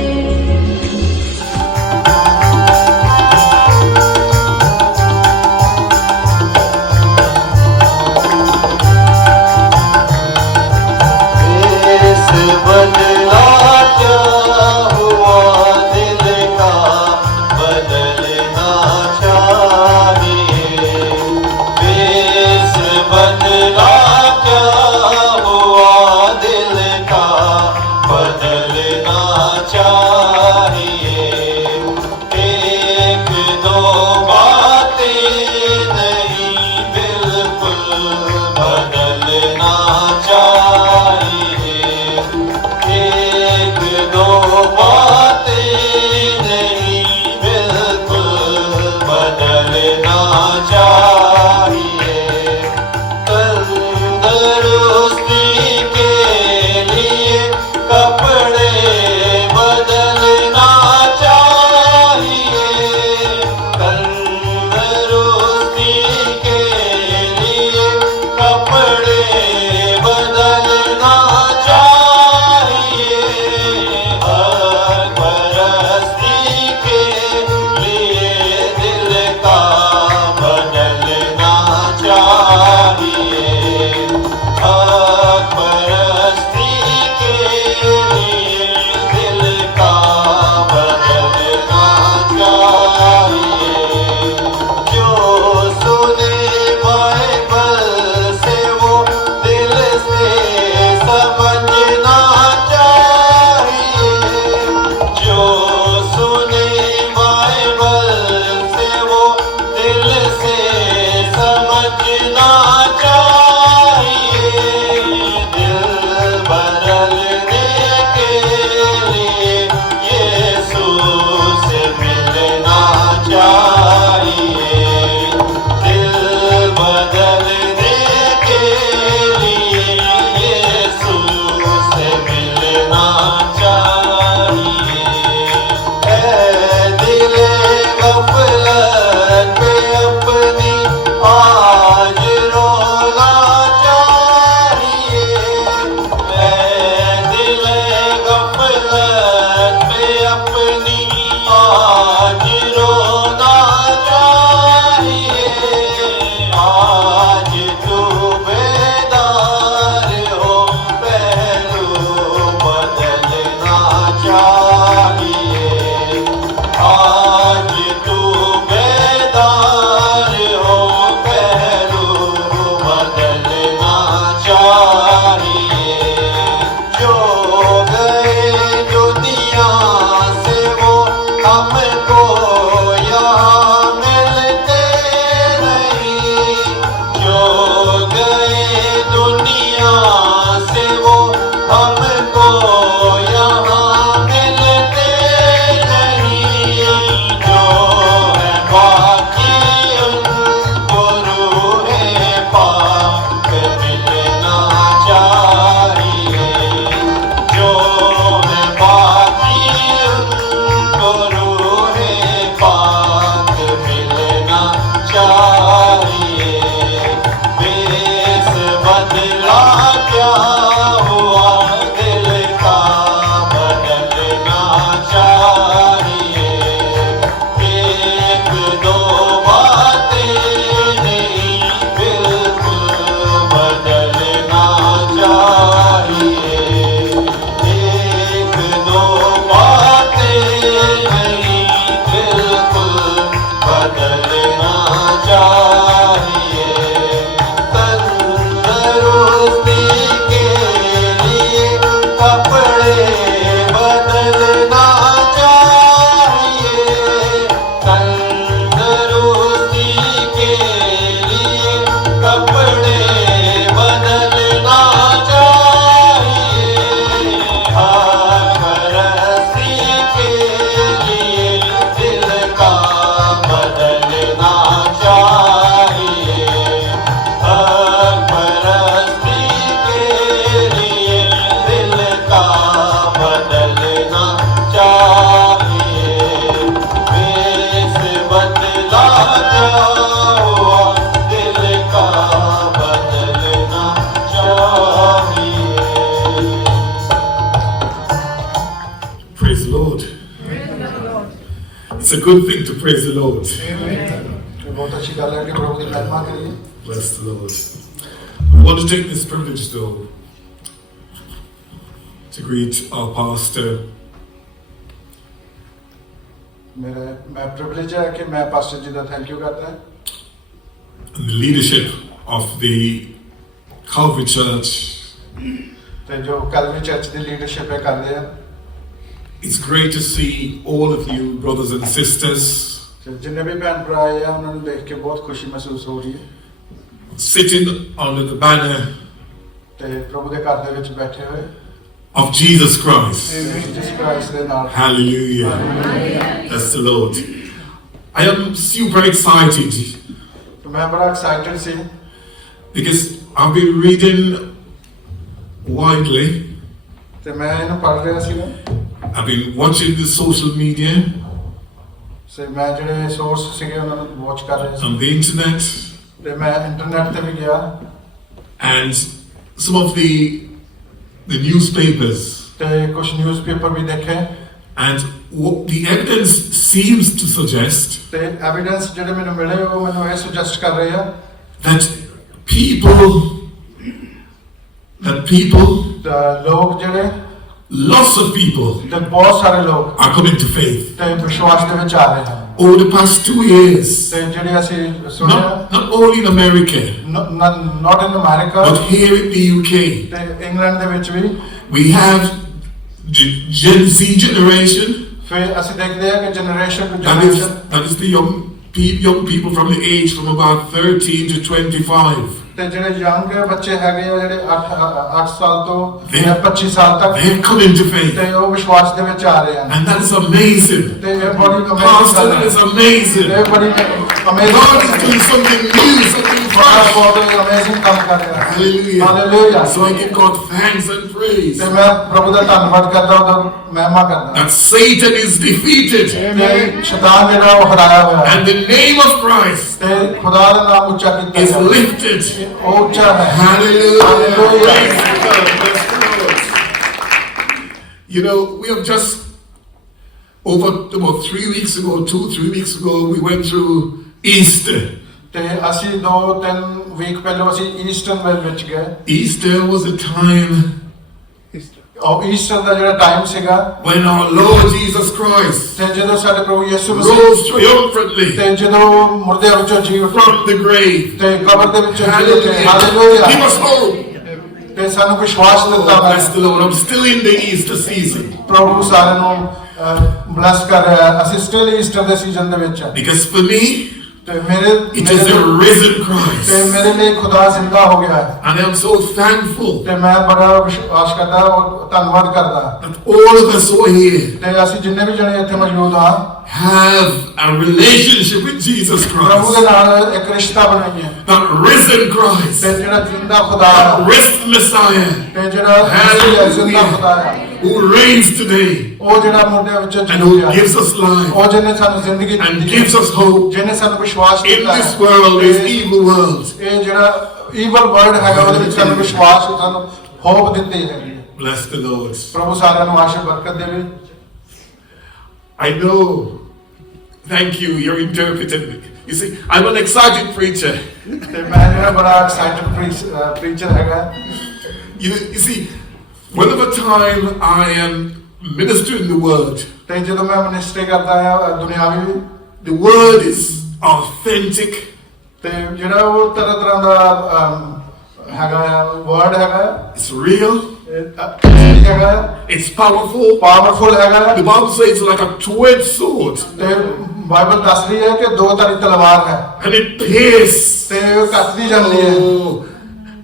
It's a good thing to praise the Lord. बहुत अच्छी गल है कि प्रभु की महिमा करिए. Bless the Lord. I want to take this privilege though to greet our pastor. मैं privilege है कि मैं पास्टर जी का थैंक यू करता है. And the leadership of the Calvary Church. ते जो कैलवरी चर्च की लीडरशिप है कर रहे हैं. It's great to see all of you brothers and sisters जिन्ने भी बहन भरा आए हैं उन्होंने देख के बहुत खुशी महसूस हो रही है. sitting under the banner ते प्रभु के घर दे विच बैठे हुए of Jesus Christ. Jesus Christ दे नाल. Hallelujah. That's the Lord. I am super excited तो मैं बड़ा एक्साइटेड सी because I've been reading widely. ते मैं इन्हें पढ़ रहा सी ना. I've been watching the social media से मैं ਜਿਹੜੇ ਸੋਰਸ ਸੀਗੇ ਉਹਨਾਂ ਨੂੰ ਵਾਚ ਕਰ ਰਿਹਾ ਸੀ. on the internet ਤੇ ਮੈਂ ਇੰਟਰਨੈਟ ਤੇ ਵੀ ਗਿਆ and some of the newspapers, ਤੇ ਕੁਝ ਨਿਊਜ਼ਪੇਪਰ ਵੀ ਦੇਖੇ and what the evidence seems to suggest ਤੇ ਐਵੀਡੈਂਸ ਜਿਹੜੇ ਮੈਨੂੰ ਮਿਲੇ ਉਹ ਮੈਨੂੰ ਇਹ ਸੁਜੈਸਟ ਕਰ ਰਹੇ ਆ that people ਲੋਕ ਜਿਹੜੇ lots of people ਤੇ ਬਹੁਤ ਸਾਰੇ ਲੋਕ are coming to faith ਤੇ ਵਿਸ਼ਵਾਸ ਦੇ ਵਿੱਚ ਆ ਰਹੇ ਹਨ. over the past 2 years, ਤੇ ਜਿਹੜੇ ਅਸੀਂ ਸੁਣਿਆ not only in America not in America but here in the UK. ਤੇ ਇੰਗਲੈਂਡ ਦੇ ਵਿੱਚ ਵੀ We have the Gen Z generation, ਫਿਰ ਅਸੀਂ ਦੇਖਦੇ ਹਾਂ ਕਿ generation to generation that is the young people from the age from about 13 to 25. ਤੇ ਜਿਹੜੇ ਯੰਗ ਬੱਚੇ ਹੈਗੇ ਆ ਜਿਹੜੇ 8 ਸਾਲ ਤੋਂ 25 ਸਾਲ ਤੱਕ They're coming to faith. ਤੇ ਉਹ ਵਿਸ਼ਵਾਸ ਦੇ ਵਿੱਚ ਆ ਰਹੇ ਹਨ. And that is amazing. ਤੇ ਇਹ ਬੜੀ Pastor, that is amazing. ਇਹ ਬੜੀ God is doing something new, something fresh. ਬਹੁਤ ਅਮੇਜ਼ਿੰਗ ਕੰਮ ਕਰ ਰਿਹਾ ਹੈ. Hallelujah. Hallelujah. So I give God thanks and praise ਤੇ ਮੈਂ ਪ੍ਰਭੂ ਦਾ ਧੰਨਵਾਦ ਕਰਦਾ ਉਹਦਾ ਮਹਿਮਾ ਕਰਦਾ that Satan is defeated ਤੇ ਸ਼ੈਤਾਨ ਜਿਹੜਾ ਉਹ ਹਰਾਇਆ ਹੋਇਆ ਹੈ and the name of Christ ਤੇ ਖੁਦਾ ਦਾ ਨਾਮ ਉੱਚਾ ਕੀਤਾ is ਗਿਆ lifted. ਉਹ ਉੱਚਾ ਹੈ. Hallelujah. Hallelujah. Praise God. Bless the Lord. You know, we have just over about 3 weeks ago, 2-3 weeks ago, we went through Easter. ਤੇ ਅਸੀਂ 2-3 ਵੀਕ ਪਹਿਲਾਂ ਅਸੀਂ ਈਸਟਰ ਵਿੱਚ ਗਏ. Easter was a time ਉਹ ਈਸਟਰ ਦਾ ਜਿਹੜਾ ਟਾਈਮ ਸੀਗਾ when our Lord Jesus Christ ਤੇ ਜਦੋਂ ਸਾਡੇ ਪ੍ਰਭੂ ਯਿਸੂ ਮਸੀਹ rose triumphantly ਤੇ ਜਦੋਂ ਮੁਰਦਿਆਂ ਵਿੱਚੋਂ ਜੀ ਉੱਠੇ from the grave. ਤੇ ਕਬਰ ਦੇ ਵਿੱਚੋਂ ਜੀ ਉੱਠੇ. Hallelujah. Hallelujah. Give us hope. ਤੇ ਸਾਨੂੰ ਵਿਸ਼ਵਾਸ ਦਿੱਤਾ Oh, bless ਹੈ. the Lord. I'm still in the Easter season ਪ੍ਰਭੂ ਸਾਰਿਆਂ ਨੂੰ ਬਲੈਸ ਕਰ ਰਿਹਾ ਹੈ. ਅਸੀਂ ਸਟਿਲ ਈਸਟਰ ਦੇ ਸੀਜ਼ਨ ਦੇ ਵਿੱਚ ਹਾਂ. because for me ਤੇ ਮੇਰੇ it is a risen Christ. ਤੇ ਮੇਰੇ ਲਈ ਖੁਦਾ ਜ਼ਿੰਦਾ ਹੋ ਗਿਆ ਹੈ. And I'm so thankful ਤੇ ਮੈਂ ਬੜਾ ਵਿਸ਼ਵਾਸ ਕਰਦਾ ਔਰ ਧੰਨਵਾਦ ਕਰਦਾ that all of us who are here ਤੇ ਅਸੀਂ ਜਿੰਨੇ ਵੀ ਜਣੇ ਇੱਥੇ ਮੌਜੂਦ ਹਾਂ have a relationship with Jesus ਪ੍ਰਭੂ ਦੇ Christ. ਨਾਲ ਇੱਕ ਰਿਸ਼ਤਾ ਬਣਾਈਏ. That risen Christ. ਤੇ ਜਿਹੜਾ ਜ਼ਿੰਦਾ ਖੁਦਾ That ਹੈ risen Messiah ਤੇ ਜਿਹੜਾ ਮਸੀਹ ਹੈ, ਜ਼ਿੰਦਾ ਖੁਦਾ ਹੈ who reigns today ਉਹ ਜਿਹੜਾ ਮੁੰਡਿਆਂ ਵਿੱਚੋਂ and ਜਨਮ who ਲਿਆ gives us life ਉਹ ਜਿਹਨੇ ਸਾਨੂੰ ਜ਼ਿੰਦਗੀ and ਦਿੱਤੀ gives us hope ਜਿਹਨੇ ਸਾਨੂੰ ਵਿਸ਼ਵਾਸ in ਦਿੱਤਾ this ਹੈ. world, this ਇਹ- evil world. ਇਹ ਜਿਹੜਾ ਈਵਲ ਵਰਡ ਹੈਗਾ ਉਹਦੇ ਵਿੱਚ ਸਾਨੂੰ ਵਿਸ਼ਵਾਸ ਸਾਨੂੰ ਹੋਪ ਦਿੱਤੀ ਹੈਗੀ ਹੈ. Bless the Lord. ਪ੍ਰਭੂ ਸਾਰਿਆਂ ਨੂੰ ਆਸ਼ੀਰਵਾਦ ਬਰਕਤ ਦੇਵੇ. I know. Thank you. You're interpreting me. You see, I'm an excited preacher. ਤੇ ਮੈਂ ਜਿਹੜਾ ਬੜਾ ਐਕਸਾਈਟਡ ਪ੍ਰੀਚਰ ਹੈਗਾ. You see, whenever time I am ministering the word, ਤੇ ਜਦੋਂ ਮੈਂ ਮਿਨਿਸਟਰੀ ਕਰਦਾ ਆ ਦੁਨਿਆਵੀ the word is authentic. ਤੇ ਜਿਹੜਾ ਉਹ ਤਰ੍ਹਾਂ ਤਰ੍ਹਾਂ ਦਾ ਹੈਗਾ ਆ ਵਰਡ ਹੈਗਾ It's real. ਠੀਕ ਹੈਗਾ It's powerful. ਪਾਵਰਫੁਲ ਹੈਗਾ The Bible says it's like a two-edged sword, ਤੇ ਬਾਈਬਲ ਦੱਸ ਰਹੀ ਹੈ ਕਿ ਦੋ ਧਾਰੀ ਤਲਵਾਰ ਹੈ and it pierces ਤੇ ਉਹ ਕੱਟਦੀ ਜਾਂਦੀ ਹੈ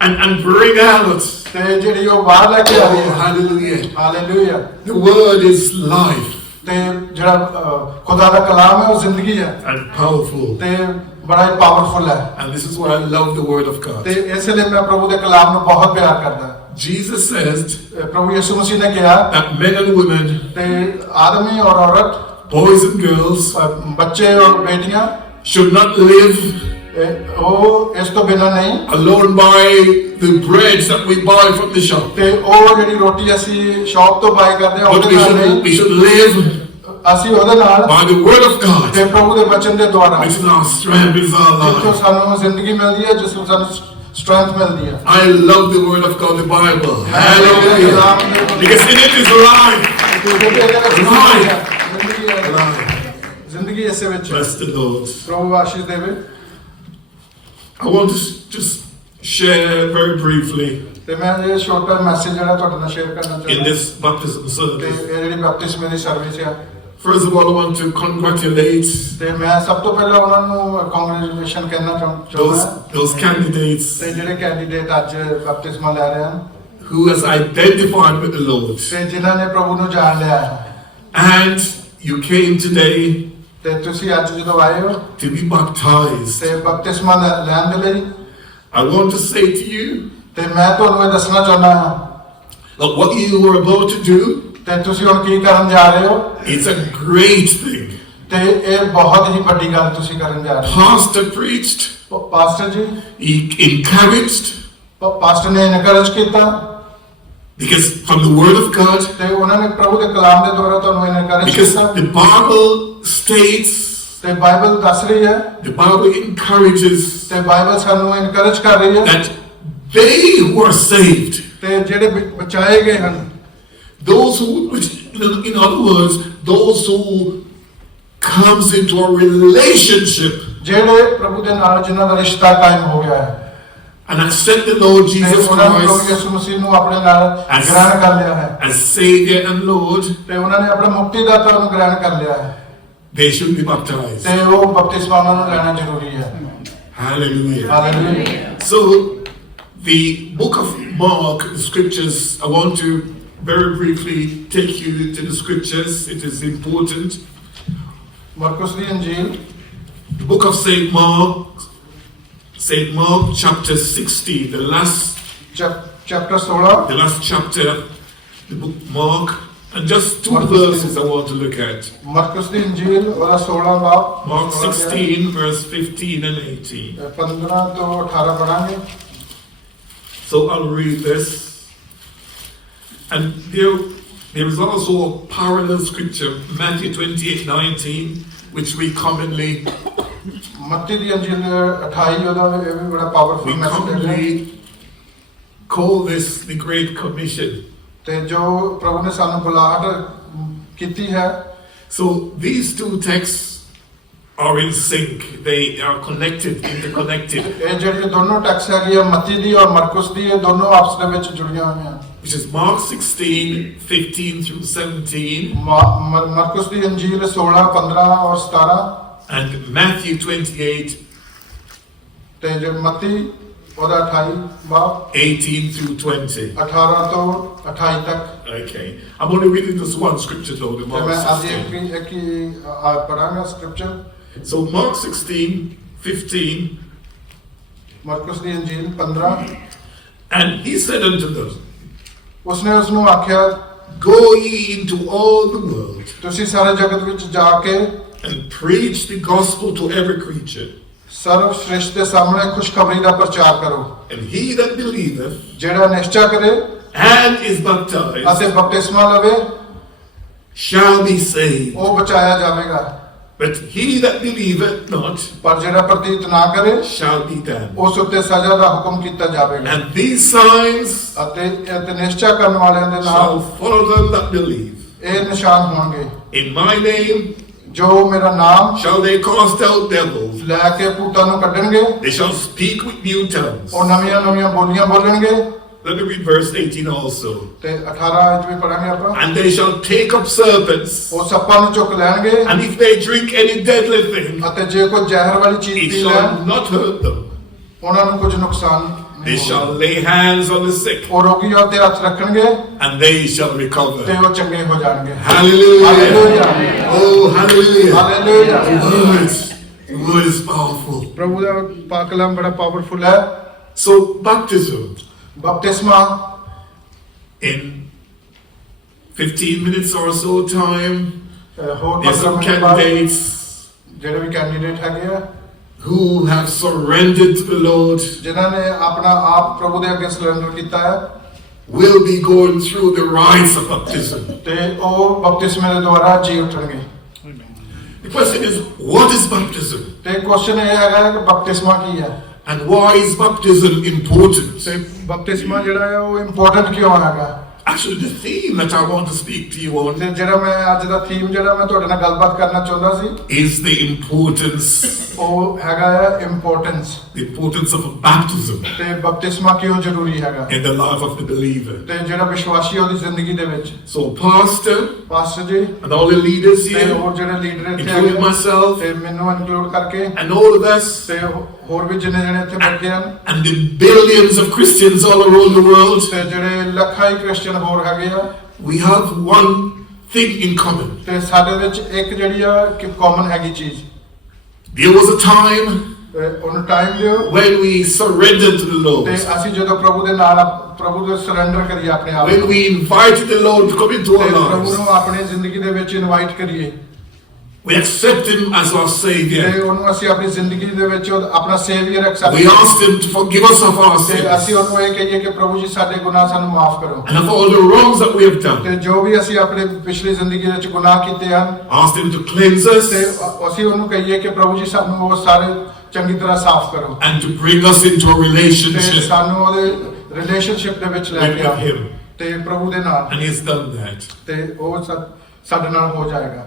and bring out. ਤੇ ਜਿਹੜੀ ਉਹ ਬਾਹਰ ਲੈ ਕੇ ਆ ਰਹੀ Oh, ਹੈ. hallelujah. Hallelujah. The word is life ਤੇ ਜਿਹੜਾ ਖੁਦਾ ਦਾ ਕਲਾਮ ਹੈ ਉਹ ਜ਼ਿੰਦਗੀ ਹੈ and powerful. ਤੇ ਬੜਾ ਹੀ ਪਾਵਰਫੁਲ ਹੈ. And this is why I love the word of ਤੇ God. ਇਸ ਲਈ ਮੈਂ ਪ੍ਰਭੂ ਦੇ ਕਲਾਮ ਨੂੰ ਬਹੁਤ ਪਿਆਰ ਕਰਦਾ. Jesus says ਪ੍ਰਭੂ ਯਿਸੂ ਮਸੀਹ ਨੇ ਕਿਹਾ that men and women, ਤੇ ਆਦਮੀ ਔਰ ਔਰਤ boys and girls, ਬੱਚੇ ਔਰ ਬੇਟੀਆਂ should not live ਉਹ ਇਸ ਤੋਂ ਬਿਨਾਂ ਨਹੀਂ alone by the breads that we buy from the shop. ਤੇ ਉਹ ਜਿਹੜੀ ਰੋਟੀ ਅਸੀਂ ਸ਼ਾਪ ਤੋਂ ਬਾਏ ਕਰਦੇ ਹਾਂ But ਉਹਦੇ ਨਾਲ ਨਹੀਂ we should live ਅਸੀਂ ਉਹਦੇ ਨਾਲ by the word of God, ਤੇ ਪ੍ਰਭੂ ਦੇ ਵਚਨ ਦੇ ਦੁਆਰਾ which is our strength, which is our ਜਿੱਥੋਂ life. ਸਾਨੂੰ ਜ਼ਿੰਦਗੀ ਮਿਲਦੀ ਹੈ, ਜਿਸ ਤੋਂ ਸਾਨੂੰ ਸਟਰੈਂਥ ਮਿਲਦੀ ਹੈ। I love the word of God, the Bible. Hallelujah. Because in it is life. ਜ਼ਿੰਦਗੀ ਇਸੇ ਵਿੱਚ ਹੈ। Bless the Lord. ਪ੍ਰਭੂ ਆਸ਼ੀਸ਼ ਦੇਵੇ। I want to just share very briefly ਤੇ ਮੈਂ ਇਹ ਛੋਟਾ ਮੈਸੇਜ ਜਿਹੜਾ ਤੁਹਾਡੇ ਨਾਲ ਸ਼ੇਅਰ ਕਰਨਾ in ਚਾਹੁੰਦਾ this baptism ਤੇ service. ਇਹ ਜਿਹੜੀ ਬਪਤਿਸਮੇ ਦੀ ਸਰਵਿਸ ਆ, First of all, I want to congratulate ਤੇ ਮੈਂ ਸਭ ਤੋਂ ਪਹਿਲਾਂ ਉਹਨਾਂ ਨੂੰ ਕੰਗ੍ਰੈਚੁਲੇਸ਼ਨ ਕਹਿਣਾ ਚਾਹੁੰਦਾ those candidates ਤੇ ਜਿਹੜੇ ਕੈਂਡੀਡੇਟ ਅੱਜ ਬਪਤਿਸਮਾ ਲੈ ਰਹੇ ਹਨ who has identified with the Lord. ਤੇ ਜਿਨ੍ਹਾਂ ਨੇ ਪ੍ਰਭੂ ਨੂੰ ਜਾਣ ਲਿਆ ਹੈ। And you came today ਤੇ ਤੁਸੀਂ ਅੱਜ ਜਦੋਂ ਆਏ ਹੋ to be baptized. ਤੇ ਬਪਤਿਸਮਾ ਲੈਣ ਦੇ ਲਈ, I want to say to you ਤੇ ਮੈਂ ਤੁਹਾਨੂੰ ਇਹ ਦੱਸਣਾ ਚਾਹੁੰਦਾ ਹਾਂ that what you are about to do, ਤੇ ਤੁਸੀਂ ਹੁਣ ਕੀ ਕਰਨ ਜਾ ਰਹੇ ਹੋ, it's a great thing. ਤੇ ਇਹ ਬਹੁਤ ਹੀ ਵੱਡੀ ਗੱਲ ਤੁਸੀਂ ਕਰਨ ਜਾ ਰਹੇ Pastor preached, ਹੋ। ਪਾਸਟਰ ਜੀ, he encouraged, ਪਾਸਟਰ ਨੇ ਇਨਕਰੇਜ ਕੀਤਾ because from the word of God, ਤੇ ਉਹਨਾਂ ਨੇ ਪ੍ਰਭੂ ਦੇ ਕਲਾਮ ਦੇ ਦੁਆਰਾ ਤੁਹਾਨੂੰ ਇਨਕਰੇਜ because ਕੀਤਾ the Bible states, ਤੇ ਬਾਈਬਲ ਦੱਸ ਰਹੀ ਹੈ, the Bible encourages ਤੇ ਬਾਈਬਲ ਸਾਨੂੰ ਇਨਕਰੇਜ ਕਰ ਰਹੀ ਹੈ that they who are saved, ਤੇ ਜਿਹੜੇ ਬਚਾਏ ਗਏ ਹਨ, those who, which, in other words, those who comes into a relationship ਜਿਹੜੇ ਪ੍ਰਭੂ ਦੇ ਨਾਲ ਜਿਨ੍ਹਾਂ ਦਾ ਰਿਸ਼ਤਾ ਕਾਇਮ ਹੋ ਗਿਆ ਹੈ and accept the Lord ਤੇ Jesus ਉਹਨਾਂ ਨੇ ਪ੍ਰਭੂ Christ ਯਿਸੂ ਮਸੀਹ ਨੂੰ ਆਪਣੇ ਨਾਲ ਗ੍ਰਹਿਣ ਕਰ ਲਿਆ ਹੈ as Savior and Lord, ਤੇ ਉਹਨਾਂ ਨੇ ਆਪਣਾ ਮੁਕਤੀਦਾਤਾ ਨੂੰ ਗ੍ਰਹਿਣ ਕਰ ਲਿਆ ਹੈ they should be baptized. ਤੇ ਉਹ ਬਪਤਿਸਮਾ ਉਹਨਾਂ ਨੂੰ ਲੈਣਾ ਜ਼ਰੂਰੀ ਹੈ। Hallelujah. Hallelujah. So, the book of Mark, the scriptures, I want to very briefly take you to the scriptures. It is important. Markus ਦੀ ਇੰਜੀਲ The book of St. Mark chapter 16, the last chapter 16 chapter, the book Mark, and just two Mark verses I want to look at. Markus ਦੀ ਇੰਜੀਲ ਉਹਦਾ 16 ਬਾਬ Mark 16, verse 15 and 18. 15 ਤੋਂ 18 ਪੜਾਂਗੇ। So I'll read this. And there is also a parallel scripture, Matthew 28:19, which we commonly ਮੱਤੀ ਦੀ ਇੰਜੀਲ 28 ਉਹਦਾ ਇਹ ਵੀ ਬੜਾ powerful message ਹੈ call this the Great Commission. ਤੇ ਜੋ ਪ੍ਰਭੂ ਨੇ ਸਾਨੂੰ ਬੁਲਾਹਟ ਕੀਤੀ ਹੈ। So these two texts are in sync. They are connected, interconnected, ਇਹ ਜਿਹੜੇ ਦੋਨੋਂ ਟੈਕਸ ਹੈਗੇ ਆ, ਮੱਤੀ ਦੀ ਔਰ ਮਰਕੁਸ ਦੀ, ਇਹ ਦੋਨੋਂ ਆਪਸ ਦੇ ਵਿੱਚ ਜੁੜੀਆਂ ਹੋਈਆਂ। which is Mark 16, 15 through 17, ਮਰਕੁਸ ਦੀ ਇੰਜੀਲ 16, 15 ਔਰ 17 and Matthew 28, ਤੇ ਜੋ ਮੱਤੀ ਉਹਦਾ 28 ਬਾਬ 18 through 20. 18 ਤੋਂ 28 ਤੱਕ। Okay. I'm only reading this one scripture though, the ਤੇ Mark ਮੈਂ ਅੱਜ 16. ਇੱਕ ਹੀ ਪੜਾਂਗਾ ਸਕ੍ਰਿਪਚਰ So Mark 16, 15, ਮਰਕੁਸ ਦੀ ਇੰਜੀਲ 15। and he said unto them, ਉਸਨੇ ਉਸ ਨੂੰ ਆਖਿਆ, go ye into all the world ਤੁਸੀਂ ਸਾਰੇ ਜਗਤ ਵਿੱਚ ਜਾ ਕੇ and preach the gospel to every creature. ਸਰਵ ਸ੍ਰਿਸ਼ਟ ਦੇ ਸਾਹਮਣੇ ਖੁਸ਼ਖਬਰੀ ਦਾ ਪ੍ਰਚਾਰ ਕਰੋ। And he that believeth ਜਿਹੜਾ ਨਿਸ਼ਚਾ ਕਰੇ and is baptized ਅਤੇ ਬਪਤਿਸਮਾ ਲਵੇ shall be saved. ਉਹ ਬਚਾਇਆ ਜਾਵੇਗਾ, But he that believeth not ਪਰ ਜਿਹੜਾ ਪ੍ਰਤੀਤ ਨਾ ਕਰੇ shall be damned. ਉਸ ਉੱਤੇ ਸਜ਼ਾ ਦਾ ਹੁਕਮ ਕੀਤਾ ਜਾਵੇਗਾ। And these signs ਅਤੇ ਨਿਸ਼ਚਾ ਕਰਨ ਵਾਲਿਆਂ ਦੇ ਨਾਲ shall follow them that believe. ਇਹ ਨਿਸ਼ਾਨ ਹੋਣਗੇ, In my name ਜੋ ਮੇਰਾ ਨਾਮ shall they cast out devils. ਲੈ ਕੇ ਭੂਤਾਂ ਨੂੰ ਕੱਢਣਗੇ, They shall speak with new tongues. ਉਹ ਨਵੀਆਂ ਨਵੀਆਂ ਬੋਲੀਆਂ ਬੋਲਣਗੇ। Let me read verse 18 also. ਤੇ 18 ਵਿੱਚ ਵੀ ਪੜਾਂਗੇ ਆਪਾਂ। And they shall take up serpents. ਉਹ ਸੱਪਾਂ ਨੂੰ ਚੁੱਕ ਲੈਣਗੇ, And if they drink any deadly thing, ਅਤੇ ਜੇ ਕੋਈ ਜ਼ਹਿਰ ਵਾਲੀ ਚੀਜ਼ it ਪੀ shall ਲੈਣ not hurt them. ਉਹਨਾਂ ਨੂੰ ਕੁਝ ਨੁਕਸਾਨ They ਨਹੀਂ shall ਹੋਵੇਗਾ। lay hands on the sick, ਉਹ ਰੋਗੀਆਂ ਉੱਤੇ ਹੱਥ ਰੱਖਣਗੇ and they shall ਤੇ recover. ਉਹ ਚੰਗੇ ਹੋ ਜਾਣਗੇ। Hallelujah. Hallelujah, Oh, hallelujah. Hallelujah. The word is powerful. ਪ੍ਰਭੂ ਦਾ ਪਾਕ ਕਲਾਮ ਬੜਾ ਪਾਵਰਫੁਲ ਹੈ। So, baptism ਬਪਤਿਸਮਾ in 15 minutes or so time. ਹੋਰ There's some 15 ਮਿੰਟ ਬਾਅਦ candidates ਜਿਹੜੇ ਵੀ ਕੈਂਡੀਡੇਟ ਹੈਗੇ ਆ, who have surrendered to the Lord. ਜਿਨ੍ਹਾਂ ਨੇ ਆਪਣਾ ਆਪ ਪ੍ਰਭੂ ਦੇ ਅੱਗੇ ਸਰੈਂਡਰ ਕੀਤਾ ਹੈ। will be going through the rites of baptism. ਤੇ ਉਹ ਬਪਤਿਸਮੇ ਦੇ ਦੁਆਰਾ ਜੀ ਉੱਠਣਗੇ। The question is, what is baptism? ਤੇ ਕੁਐਸਚਨ ਇਹ ਹੈਗਾ ਕਿ ਬਪਤਿਸਮਾ ਕੀ ਹੈ And why is baptism important? ਤੇ ਬਪਤਿਸਮਾ ਜਿਹੜਾ ਹੈ ਉਹ ਇੰਪੋਰਟੈਂਟ ਕਿਉਂ ਹੈਗਾ। Actually, the theme that I want to speak to you on ਤੇ ਜਿਹੜਾ ਮੈਂ ਅੱਜ ਦਾ ਥੀਮ ਜਿਹੜਾ ਮੈਂ ਤੁਹਾਡੇ ਨਾਲ ਗੱਲਬਾਤ ਕਰਨਾ ਚਾਹੁੰਦਾ ਸੀ is the importance ਉਹ ਹੈਗਾ ਹੈ ਇੰਪੋਰਟੈਂਸ, of baptism ਤੇ ਬਪਤਿਸਮਾ ਕਿਉਂ ਜ਼ਰੂਰੀ ਹੈਗਾ in the life of the believer. ਤੇ ਜਿਹੜਾ ਵਿਸ਼ਵਾਸੀ ਉਹਦੀ ਜ਼ਿੰਦਗੀ ਦੇ ਵਿੱਚ। So, Pastor ਪਾਸਟਰ ਜੀ and all the leaders ਤੇ here, ਹੋਰ ਜਿਹੜੇ ਲੀਡਰ ਇੱਥੇ including ਹੈਗੇ myself ਤੇ ਮੈਨੂੰ ਇਨਕਲੂਡ ਕਰਕੇ and all of us, ਤੇ ਹੋਰ ਵੀ ਜਿੰਨੇ ਜਣੇ ਇੱਥੇ ਬੈਠੇ ਹਨ and the billions of Christians all around the world, ਤੇ ਜਿਹੜੇ ਲੱਖਾਂ ਹੀ ਕ੍ਰਿਸਚੀਅਨ ਹੋਰ ਹੈਗੇ ਆ, we have one thing in common. ਤੇ ਸਾਡੇ ਵਿੱਚ ਇੱਕ ਜਿਹੜੀ ਆ ਕਿ ਕਾਮਨ ਹੈਗੀ ਚੀਜ਼। There was a time ਤੇ ਉਹਨੂੰ ਟਾਈਮ ਦਿਓ when we surrendered to the ਤੇ Lord, ਅਸੀਂ ਜਦੋਂ ਪ੍ਰਭੂ ਦੇ ਨਾਲ ਪ੍ਰਭੂ ਦੇ ਸਰੈਂਡਰ ਕਰੀਏ ਆਪਣੇ ਆਪ when ਨੂੰ, we invited the Lord to come into ਤੇ our ਪ੍ਰਭੂ lives, ਨੂੰ ਆਪਣੀ ਜ਼ਿੰਦਗੀ ਦੇ ਵਿੱਚ ਇਨਵਾਈਟ ਕਰੀਏ we accept Him as our ਤੇ Savior. ਉਹਨੂੰ ਅਸੀਂ ਆਪਣੀ ਜ਼ਿੰਦਗੀ ਦੇ ਵਿੱਚ ਆਪਣਾ saviour accept We asked Him to forgive us of our ਤੇ ਅਸੀਂ sins ਉਹਨੂੰ ਇਹ ਕਹੀਏ ਕਿ ਪ੍ਰਭੂ ਜੀ ਸਾਡੇ ਗੁਨਾਹ ਸਾਨੂੰ ਮਾਫ ਕਰੋ and of all the wrongs that we have done. ਤੇ ਜੋ ਵੀ ਅਸੀਂ ਆਪਣੇ ਪਿਛਲੀ ਜ਼ਿੰਦਗੀ ਵਿੱਚ ਗੁਨਾਹ ਕੀਤੇ ਹਨ Asked Him to cleanse us ਤੇ ਅਸੀਂ ਉਹਨੂੰ ਕਹੀਏ ਕਿ ਪ੍ਰਭੂ ਜੀ ਸਾਨੂੰ ਉਹ ਸਾਰੇ ਚੰਗੀ ਤਰ੍ਹਾਂ ਸਾਫ਼ ਕਰੋ and to bring us into a ਤੇ relationship ਸਾਨੂੰ ਉਹਦੇ ਰਿਲੇਸ਼ਨਸ਼ਿਪ ਦੇ ਵਿੱਚ ਲੈ ਕੇ with ਆਓ Him. ਤੇ ਪ੍ਰਭੂ ਦੇ ਨਾਲ, And He's done that. ਤੇ ਉਹ ਸਾਡੇ ਨਾਲ ਹੋ ਜਾਏਗਾ।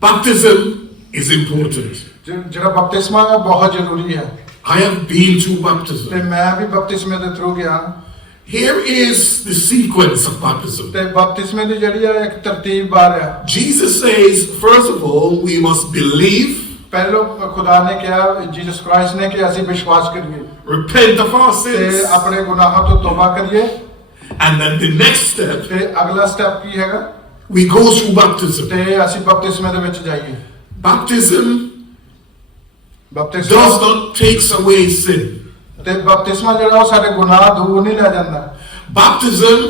Baptism is important. ਜਿਹੜਾ ਬਪਤਿਸਮਾ ਹੈ ਬਹੁਤ ਜ਼ਰੂਰੀ ਹੈ I have been through ਤੇ baptism. ਮੈਂ ਵੀ ਬਪਤਿਸਮੇ ਦੇ ਥਰੂ ਗਿਆ। Here is the sequence of baptism. ਤੇ ਬਪਤਿਸਮੇ ਦੀ ਜਿਹੜੀ ਹੈ ਇੱਕ ਤਰਤੀਬ ਬਾਰ ਹੈ। Jesus says, first of all, we must believe, ਪਹਿਲੋਂ ਖੁਦਾ ਨੇ ਕਿਹਾ, ਜੀਸਸ ਕ੍ਰਾਈਸਟ ਨੇ ਕਿ ਅਸੀਂ ਵਿਸ਼ਵਾਸ ਕਰੀਏ repent of our ਤੇ sins, ਆਪਣੇ ਗੁਨਾਹਾਂ ਤੋਂ ਤੌਬਾ ਕਰੀਏ। and then the next step, ਤੇ ਅਗਲਾ ਸਟੈਪ ਕੀ ਹੈਗਾ? we go through baptism. ਤੇ ਅਸੀਂ ਬਪਤਿਸਮੇ ਦੇ ਵਿੱਚ ਜਾਈਏ। Baptism ਬਪਤਿਸਮਾ does not take away sin. ਤੇ ਬਪਤਿਸਮਾ ਜਿਹੜਾ ਉਹ ਸਾਡੇ ਗੁਨਾਹ ਦੂਰ ਨਹੀਂ ਲੈ ਜਾਂਦਾ। Baptism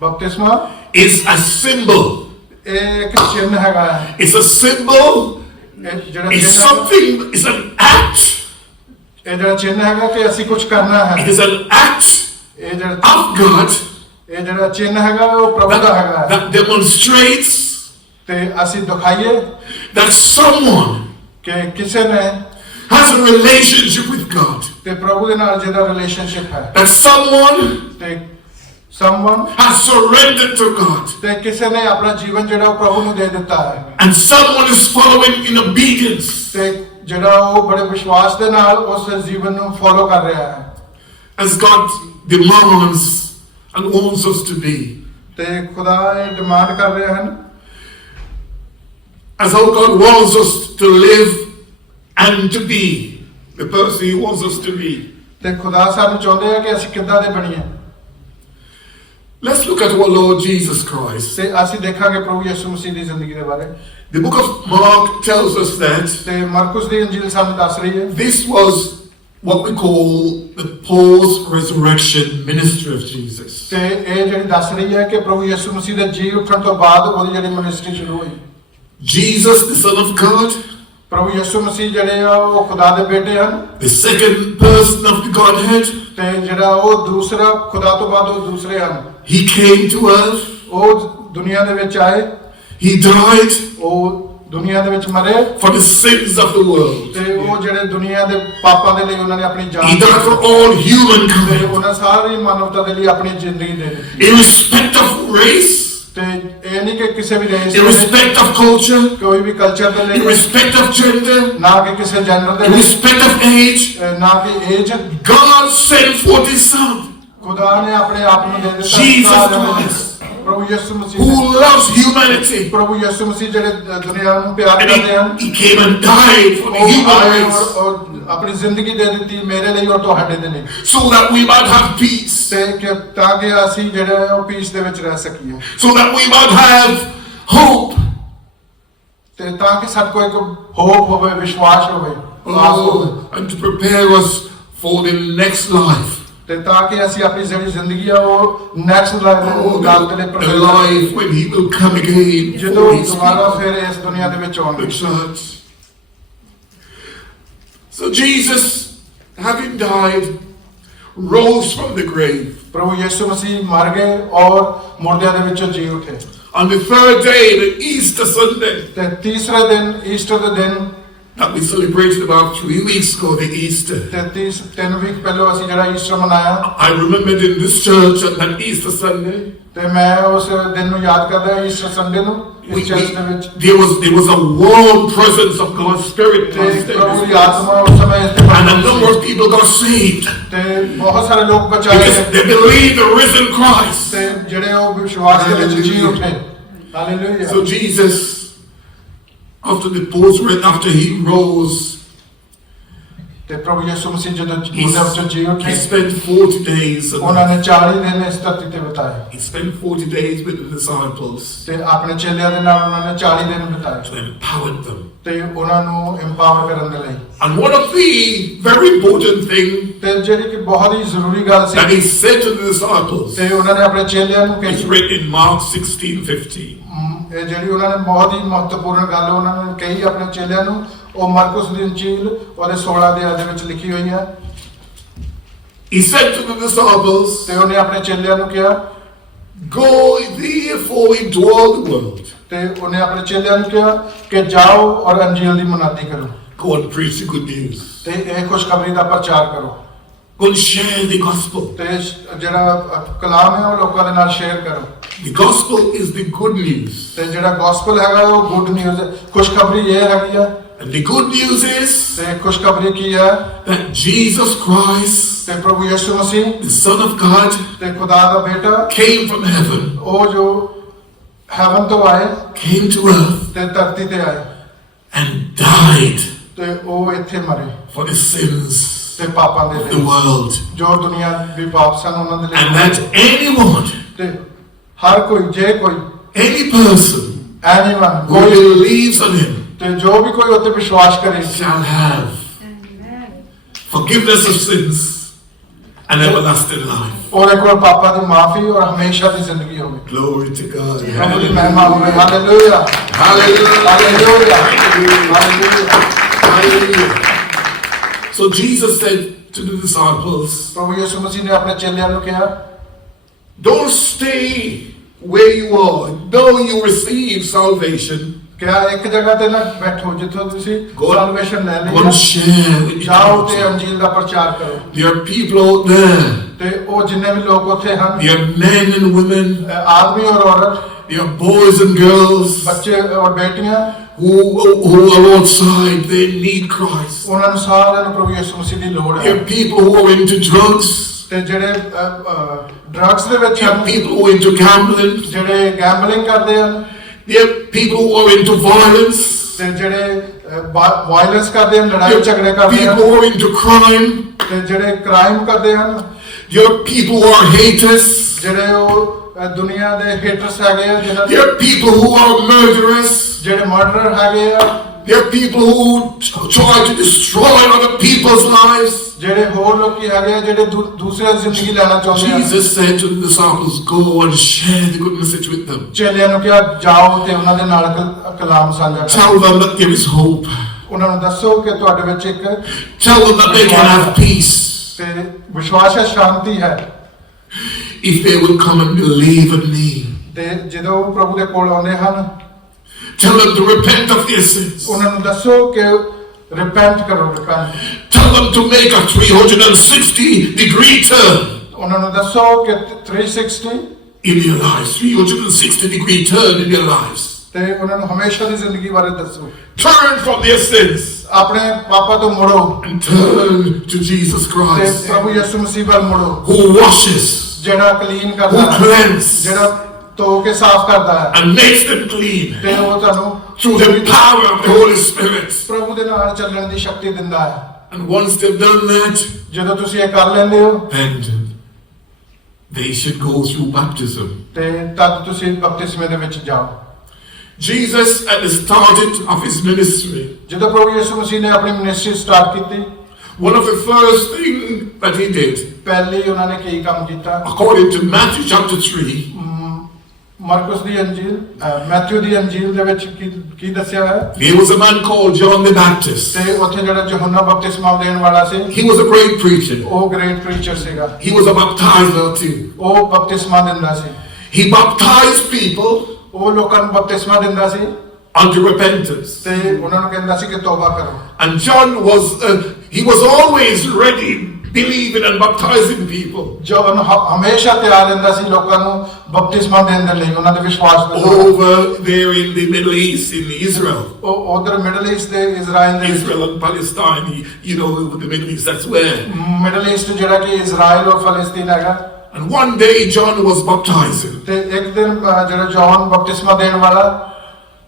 ਬਪਤਿਸਮਾ is a symbol. ਇਹ ਇੱਕ ਚਿੰਨ੍ਹ ਹੈਗਾ ਹੈ। It's a symbol. ਇਹ ਜਿਹੜਾ It's ਚਿੰਨ੍ਹ something. It's an act. ਇਹ ਜਿਹੜਾ ਚਿੰਨ੍ਹ ਹੈਗਾ ਕਿ ਅਸੀਂ ਕੁਝ ਕਰਨਾ It ਹੈ। is an act ਇਹ ਜਿਹੜਾ of God ਇਹ ਜਿਹੜਾ ਚਿੰਨ੍ਹ ਹੈਗਾ ਉਹ ਪ੍ਰਭੂ ਦਾ ਹੈਗਾ ਹੈ। that demonstrates ਤੇ ਅਸੀਂ ਦਿਖਾਈਏ that someone ਕਿ ਕਿਸੇ ਨੇ has a relationship with God. ਤੇ ਪ੍ਰਭੂ ਦੇ ਨਾਲ ਜਿਹਦਾ ਰਿਲੇਸ਼ਨਸ਼ਿਪ ਹੈ, That someone ਤੇ someone has surrendered to God. ਤੇ ਕਿਸੇ ਨੇ ਆਪਣਾ ਜੀਵਨ ਜਿਹੜਾ ਉਹ ਪ੍ਰਭੂ ਨੂੰ ਦੇ ਦਿੱਤਾ ਹੈ, And someone is following in obedience. ਤੇ ਜਿਹੜਾ ਉਹ ਬੜੇ ਵਿਸ਼ਵਾਸ ਦੇ ਨਾਲ ਉਸ ਜੀਵਨ ਨੂੰ ਫੋਲੋ ਕਰ ਰਿਹਾ ਹੈ, As God demands and wants us to be. ਤੇ ਖੁਦਾ ਇਹ ਡਿਮਾਂਡ ਕਰ ਰਹੇ ਹਨ As how God wants us to live and to be the person He wants us to be. ਤੇ ਖੁਦਾ ਸਾਨੂੰ ਚਾਹੁੰਦੇ ਆ ਕਿ ਅਸੀਂ ਕਿੱਦਾਂ ਦੇ ਬਣੀਏ। Let's look at our Lord Jesus Christ. ਤੇ ਅਸੀਂ ਦੇਖਾਂਗੇ ਪ੍ਰਭੂ ਯਿਸੂ ਮਸੀਹ ਦੀ ਜ਼ਿੰਦਗੀ ਦੇ ਬਾਰੇ। The book of Mark tells us that ਤੇ ਮਰਕੁਸ ਦੀ ਇੰਜੀਲ ਸਾਨੂੰ ਦੱਸ ਰਹੀ ਹੈ this was what we call the post-resurrection ministry of Jesus. ਤੇ ਇਹ ਜਿਹੜੀ ਦੱਸ ਰਹੀ ਹੈ ਕਿ ਪ੍ਰਭੂ ਯਿਸੂ ਮਸੀਹ ਦੇ ਜੀ ਉੱਠਣ ਤੋਂ ਬਾਅਦ ਉਹਦੀ ਜਿਹੜੀ ਮਿਨਿਸਟਰੀ ਸ਼ੁਰੂ ਹੋਈ। Jesus, the Son of God, ਪ੍ਰਭੂ ਯਿਸੂ ਮਸੀਹ ਜਿਹੜੇ ਆ ਉਹ ਖੁਦਾ ਦੇ ਬੇਟੇ ਹਨ, the second person of the Godhead, ਤੇ ਜਿਹੜਾ ਉਹ ਦੂਸਰਾ ਖੁਦਾ ਤੋਂ ਬਾਅਦ ਉਹ ਦੂਸਰੇ ਹਨ। He came to earth, ਉਹ ਦੁਨੀਆ ਦੇ ਵਿੱਚ ਆਏ, He died ਉਹ ਦੁਨੀਆ ਦੇ ਵਿੱਚ ਮਰੇ, for the sins of the world. ਤੇ ਉਹ ਜਿਹੜੇ ਦੁਨੀਆ ਦੇ ਪਾਪਾਂ ਦੇ ਲਈ ਉਹਨਾਂ ਨੇ ਆਪਣੀ He ਜਾਨ died for all ਤੇ humankind, ਉਹਨਾਂ ਸਾਰੀ ਮਾਨਵਤਾ ਦੇ ਲਈ ਆਪਣੀ ਜ਼ਿੰਦਗੀ ਦੇ ਦਿੱਤੀ। irrespective of race, ਤੇ ਇਹ ਨਹੀਂ ਕਿ ਕਿਸੇ ਵੀ ਦੇਸ਼ ਦੇ irrespective of culture, ਕੋਈ ਵੀ ਕਲਚਰ ਦੇ ਲਈ, irrespective of gender, ਨਾ ਕਿ ਕਿਸੇ ਜੈਂਡਰ ਦੇ ਲਈ, irrespective of age. ਨਾ ਕਿ age, God sent forth His Son, ਖੁਦਾ ਨੇ ਆਪਣੇ ਆਪ ਨੂੰ ਦੇ ਦਿੱਤਾ। Jesus ਸਾਰਿਆਂ ਨੂੰ। Christ, ਪ੍ਰਭੂ ਯਿਸੂ ਮਸੀਹ who loves humanity, ਪ੍ਰਭੂ ਯਿਸੂ ਮਸੀਹ ਜਿਹੜੇ ਦੁਨੀਆ ਨੂੰ ਪਿਆਰ and ਕਰਦੇ ਹਨ, He came and died for the ਉਹ human ਆਏ race, ਔਰ ਆਪਣੀ ਜ਼ਿੰਦਗੀ ਦੇ ਦਿੱਤੀ ਮੇਰੇ ਲਈ ਔਰ ਤੁਹਾਡੇ ਦੇ ਲਈ, so that we might have peace, ਤੇ ਕਿ ਤਾਂ ਕਿ ਅਸੀਂ ਜਿਹੜੇ ਉਹ ਪੀਸ ਦੇ ਵਿੱਚ ਰਹਿ ਸਕੀਏ, so that we might have hope. ਤੇ ਤਾਂ ਕਿ ਸਾਡੇ ਕੋਲ ਇੱਕ ਹੋਪ ਹੋਵੇ, ਵਿਸ਼ਵਾਸ ਹੋਵੇ, ਆਸ ਹੋਵੇ, And to prepare us for the next life. ਤੇ ਤਾਂ ਕਿ ਅਸੀਂ ਆਪਣੀ ਜਿਹੜੀ ਜ਼ਿੰਦਗੀ ਆ ਉਹ ਨੈਕਸਟ Oh, ਲਾਈਫ ਦੇ ਲਈ the prepare life when He will come again ਜਦੋਂ for His ਦੁਬਾਰਾ people, ਫਿਰ ਇਸ ਦੁਨੀਆ ਦੇ ਵਿੱਚ the ਆਉਣਗੇ। church. So Jesus, having died, rose from the grave. ਪ੍ਰਭੂ ਯਿਸੂ ਮਸੀਹ ਮਰ ਗਏ ਔਰ ਮੁਰਦਿਆਂ ਦੇ ਵਿੱਚੋਂ ਜੀ ਉੱਠੇ। On the third day, the Easter Sunday, ਤੇ ਤੀਸਰੇ ਦਿਨ ਈਸਟਰ ਦੇ ਦਿਨ that we celebrated about 3 weeks ago, the Easter. ਤੇ 3 ਵੀਕ ਪਹਿਲਾਂ ਅਸੀਂ ਜਿਹੜਾ ਈਸਟਰ ਮਨਾਇਆ, I remembered in this church on that Easter Sunday, ਤੇ ਮੈਂ ਉਸ ਦਿਨ ਨੂੰ ਯਾਦ ਕਰਦਾ ਈਸਟਰ ਸੰਡੇ ਨੂੰ ਇਸ ਚਰਚ ਦੇ ਵਿੱਚ। there was a warm presence of God's Spirit. ਤੇ ਪ੍ਰਭੂ ਦੀ ਆਤਮਾ ਉਸ ਸਮੇਂ ਇਸ ਤੇ And a number of people got saved ਤੇ ਬਹੁਤ ਸਾਰੇ ਲੋਕ ਬਚਾਏ because they believed the risen Christ. ਤੇ ਜਿਹੜੇ ਉਹ ਵਿਸ਼ਵਾਸ ਦੇ ਵਿੱਚ ਜੀ ਉੱਠੇ। Hallelujah. So Jesus, after he rose, ਤੇ ਪ੍ਰਭੂ ਯਿਸੂ ਮਸੀਹ ਜਦੋਂ ਮੁਰਦਿਆਂ ਵਿੱਚੋਂ ਜੀ he ਉੱਠੇ, spent 40 days. ਉਹਨਾਂ ਨੇ 40 ਦਿਨ ਇਸ ਧਰਤੀ ਤੇ ਬਿਤਾਏ He spent 40 days with the disciples ਤੇ ਆਪਣੇ ਚੇਲਿਆਂ ਦੇ ਨਾਲ ਉਹਨਾਂ ਨੇ 40 ਦਿਨ ਬਿਤਾਏ to empower them. ਤੇ ਉਹਨਾਂ ਨੂੰ ਇੰਪਾਵਰ ਕਰਨ ਦੇ ਲਈ। And one of the very important things ਤੇ ਜਿਹੜੀ ਕਿ ਬਹੁਤ ਹੀ ਜ਼ਰੂਰੀ ਗੱਲ that ਸੀ he said to the disciples ਤੇ ਉਹਨਾਂ ਨੇ ਆਪਣੇ ਚੇਲਿਆਂ ਨੂੰ is ਕਹੀ, written in Mark 16:50. ਇਹ ਜਿਹੜੀ ਉਹਨਾਂ ਨੇ ਬਹੁਤ ਹੀ ਮਹੱਤਵਪੂਰਨ ਗੱਲ ਉਹਨਾਂ ਨੇ ਕਹੀ ਆਪਣੇ ਚੇਲਿਆਂ ਨੂੰ, ਉਹ ਮਰਕੁਸ ਦੀ ਇੰਜੀਲ ਉਹਦੇ 16 ਅਧਿਆਇ ਦੇ ਵਿੱਚ ਲਿਖੀ ਹੋਈ ਹੈ। He said to the disciples, ਤੇ ਉਹਨੇ ਆਪਣੇ ਚੇਲਿਆਂ ਨੂੰ ਕਿਹਾ, go therefore into all the world. ਤੇ ਉਹਨੇ ਆਪਣੇ ਚੇਲਿਆਂ ਨੂੰ ਕਿਹਾ ਕਿ ਜਾਓ ਔਰ ਅੰਜੀਲ ਦੀ ਮੁਨਾਦੀ ਕਰੋ Go and preach the good news. ਤੇ ਇਹ ਖੁਸ਼ਖਬਰੀ ਦਾ ਪ੍ਰਚਾਰ ਕਰੋ Go and share the gospel. ਤੇ ਜਿਹੜਾ ਕਲਾਮ ਹੈ ਉਹ ਲੋਕਾਂ ਦੇ ਨਾਲ ਸ਼ੇਅਰ ਕਰੋ। The gospel is the good news. ਤੇ ਜਿਹੜਾ ਗੋਸਪਲ ਹੈਗਾ ਉਹ ਗੁੱਡ ਨਿਊਜ਼ ਹੈ, ਖੁਸ਼ਖਬਰੀ ਇਹ ਹੈਗੀ ਆ। And the good news is ਤੇ ਖੁਸ਼ਖਬਰੀ ਕੀ ਹੈ? that Jesus Christ, ਤੇ ਪ੍ਰਭੂ ਯਿਸੂ ਮਸੀਹ the Son of God, ਤੇ ਖੁਦਾ ਦਾ ਬੇਟਾ came from heaven, ਉਹ ਜੋ ਹੈਵਨ ਤੋਂ ਆਏ came to earth, ਤੇ ਧਰਤੀ ਤੇ ਆਏ and died ਤੇ ਉਹ ਇੱਥੇ ਮਰੇ for the sins ਤੇ ਪਾਪਾਂ ਦੇ of the ਲਈ, world. ਜੋ ਦੁਨੀਆ ਵੀ ਪਾਪ ਸਨ ਉਹਨਾਂ ਦੇ And ਲਈ। that anyone, ਤੇ ਹਰ ਕੋਈ, ਜੇ ਕੋਈ, any person ਐਨੀਵਨ, who ਕੋਈ, believes on him ਤੇ ਜੋ ਵੀ ਕੋਈ ਉੱਤੇ ਵਿਸ਼ਵਾਸ ਕਰੇ shall have forgiveness of sins and everlasting life. ਉਹਦੇ ਕੋਲ ਪਾਪਾਂ ਦੀ ਮਾਫੀ ਔਰ ਹਮੇਸ਼ਾ ਦੀ ਜ਼ਿੰਦਗੀ ਹੋਵੇ। Glory to God. ਪ੍ਰਭੂ ਦੀ ਮਹਿਮਾ ਹੋਵੇ। Hallelujah, Hallelujah. Hallelujah, hallelujah. Hallelujah. So Jesus said to the disciples, ਪ੍ਰਭੂ ਯਿਸੂ ਮਸੀਹ ਨੇ ਆਪਣੇ ਚੇਲਿਆਂ ਨੂੰ ਕਿਹਾ, don't stay where you are. Though you receive salvation, ਕਿਹਾ ਇੱਕ ਜਗ੍ਹਾ ਤੇ ਨਾ ਬੈਠੋ ਜਿੱਥੋਂ ਤੁਸੀਂ ਸਾਲਵੇਸ਼ਨ ਲੈ go and ਲਈ, share with ਜਾਓ ਤੇ each other. ਅੰਜੀਲ ਦਾ ਪ੍ਰਚਾਰ ਕਰੋ। There are people out there. ਤੇ ਉਹ ਜਿੰਨੇ ਵੀ ਲੋਕ ਉੱਥੇ ਹਨ, There are men and women. ਆਦਮੀ ਔਰ ਔਰਤ, There are boys and girls ਬੱਚੇ ਔਰ ਬੇਟੀਆਂ, who are outside. They need Christ. ਉਹਨਾਂ ਨੂੰ ਸਾਰਿਆਂ ਨੂੰ ਪ੍ਰਭੂ ਯਿਸੂ ਮਸੀਹ ਦੀ ਲੋੜ There ਹੈ। are people who are into drugs. ਤੇ ਜਿਹੜੇ ਡਰੱਗਸ ਦੇ ਵਿੱਚ There are ਹਨ, people who are into gambling. ਜਿਹੜੇ ਗੈਂਬਲਿੰਗ ਕਰਦੇ ਹਨ, There are people who are into violence. ਤੇ ਜਿਹੜੇ ਵਾਇਲੈਂਸ ਕਰਦੇ ਹਨ, ਲੜਾਈ ਝਗੜੇ There are ਕਰਦੇ people ਹਨ, who are into crime. ਤੇ ਜਿਹੜੇ ਕ੍ਰਾਈਮ ਕਰਦੇ ਹਨ, There are people who are haters. ਜਿਹੜੇ ਉਹ ਦੁਨੀਆ ਦੇ ਹੇਟਰਸ ਹੈਗੇ ਆ, ਜਿਹਨਾਂ There are people who are murderers. ਜਿਹੜੇ ਮਰਡਰਰ ਹੈਗੇ ਆ, There are people who try to destroy other people's lives. ਜਿਹੜੇ ਹੋਰ ਲੋਕੀ ਹੈਗੇ ਆ ਜਿਹੜੇ ਦੂਸਰੇ ਦੀ ਜ਼ਿੰਦਗੀ ਲੈਣਾ ਚਾਹੁੰਦੇ ਆ। Jesus said to the disciples, go and share the good message with them. ਚੇਲਿਆਂ ਨੂੰ ਕਿਹਾ, ਜਾਓ ਤੇ ਉਹਨਾਂ ਦੇ ਨਾਲ ਕਲਾਮ ਸਾਂਝਾ ਕਰੋ। Tell them that there is hope. ਉਹਨਾਂ ਨੂੰ ਦੱਸੋ ਕਿ ਤੁਹਾਡੇ ਵਿੱਚ ਇੱਕ Tell them that they can have peace ਤੇ ਵਿਸ਼ਵਾਸ ਹੈ, ਸ਼ਾਂਤੀ ਹੈ, if they will come and believe in me. ਤੇ ਜਦੋਂ ਉਹ ਪ੍ਰਭੂ ਦੇ ਕੋਲ ਆਉਂਦੇ ਹਨ, Tell them to repent of their sins. ਉਹਨਾਂ ਨੂੰ ਦੱਸੋ ਕਿ ਰਿਪੈਂਟ ਕਰੋ, ਰਿਪੈਂਟ। Tell them to make a 360-degree turn ਉਹਨਾਂ ਨੂੰ ਦੱਸੋ ਕਿ 360 in their lives. 360-degree turn in their lives. ਤੇ ਉਹਨਾਂ ਨੂੰ ਹਮੇਸ਼ਾ ਦੀ ਜ਼ਿੰਦਗੀ ਬਾਰੇ ਦੱਸੋ। Turn from their sins ਆਪਣੇ ਪਾਪਾਂ ਤੋਂ ਮੁੜੋ and turn to Jesus ਤੇ Christ, ਪ੍ਰਭੂ ਯਿਸੂ ਮਸੀਹ ਵੱਲ ਮੁੜੋ, who washes, ਜਿਹੜਾ ਕਲੀਨ who ਕਰਦਾ ਹੈ, cleanses, ਜਿਹੜਾ ਧੋ ਕੇ ਸਾਫ਼ ਕਰਦਾ ਹੈ, and makes them clean ਤੇ ਉਹ ਤੁਹਾਨੂੰ through the power of the Holy Spirit. ਪ੍ਰਭੂ ਦੇ ਨਾਲ ਚੱਲਣ ਦੀ ਸ਼ਕਤੀ ਦਿੰਦਾ ਹੈ। And once they've done that, ਜਦੋਂ ਤੁਸੀਂ ਇਹ ਕਰ ਲੈਂਦੇ ਹੋ then they should go through baptism. ਤੇ ਤਦ ਤੁਸੀਂ ਬਪਤਿਸਮੇ ਦੇ ਵਿੱਚ ਜਾਓ। Jesus, at the start of his ministry, ਜਦੋਂ ਪ੍ਰਭੂ ਯਿਸੂ ਮਸੀਹ ਨੇ ਆਪਣੀ ਮਿਨਿਸਟਰੀ ਸਟਾਰਟ ਕੀਤੀ, one of the first things that he did, ਪਹਿਲੇ ਹੀ ਉਹਨਾਂ ਨੇ ਕੀ ਕੰਮ ਕੀਤਾ? according to Matthew chapter 3, ਮਰਕਸ ਦੀ ਅੰਜੀਲ ਮੈਥਿਊ ਦੀ ਅੰਜੀਲ ਦੇ ਵਿੱਚ ਕੀ ਦੱਸਿਆ ਹੈ There was a man called John the Baptist. ਤੇ ਉੱਥੇ ਜਿਹੜਾ ਯਹੋਨਾ ਬਪਤਿਸਮਾ ਦੇਣ ਵਾਲਾ ਸੀ He was a great preacher. ਉਹ ਗ੍ਰੇਟ ਪ੍ਰੀਚਰ ਸੀਗਾ He was a baptizer too. ਉਹ ਬਪਤਿਸਮਾ ਦਿੰਦਾ ਸੀ He baptized people ਉਹ ਲੋਕਾਂ ਨੂੰ ਬਪਤਿਸਮਾ ਦਿੰਦਾ ਸੀ unto repentance. ਤੇ ਉਹਨਾਂ ਨੂੰ ਕਹਿੰਦਾ ਸੀ ਕਿ ਤੌਬਾ ਕਰੋ And John he was always ready, believing and baptizing people. ਜੋ ਹਮੇਸ਼ਾ ਤਿਆਰ ਰਹਿੰਦਾ ਸੀ ਲੋਕਾਂ ਨੂੰ ਬਪਤਿਸਮਾ ਦੇਣ ਦੇ ਲਈ ਉਹਨਾਂ ਦੇ ਵਿਸ਼ਵਾਸ ਦੇ ਲਈ Over there in the Middle East, in Israel. ਉਹ ਉਧਰ ਮਿਡਲ ਈਸਟ ਦੇ ਇਜ਼ਰਾਈਲ ਦੇ Israel and Palestine, you know, the Middle East, that's where. Middle East ਜਿਹੜਾ ਕਿ ਇਜ਼ਰਾਈਲ ਔਰ ਫਲਸਤੀਨ ਹੈਗਾ And one day John was baptizing. ਤੇ ਇੱਕ ਦਿਨ ਜਿਹੜਾ ਜੌਨ ਬਪਤਿਸਮਾ ਦੇਣ ਵਾਲਾ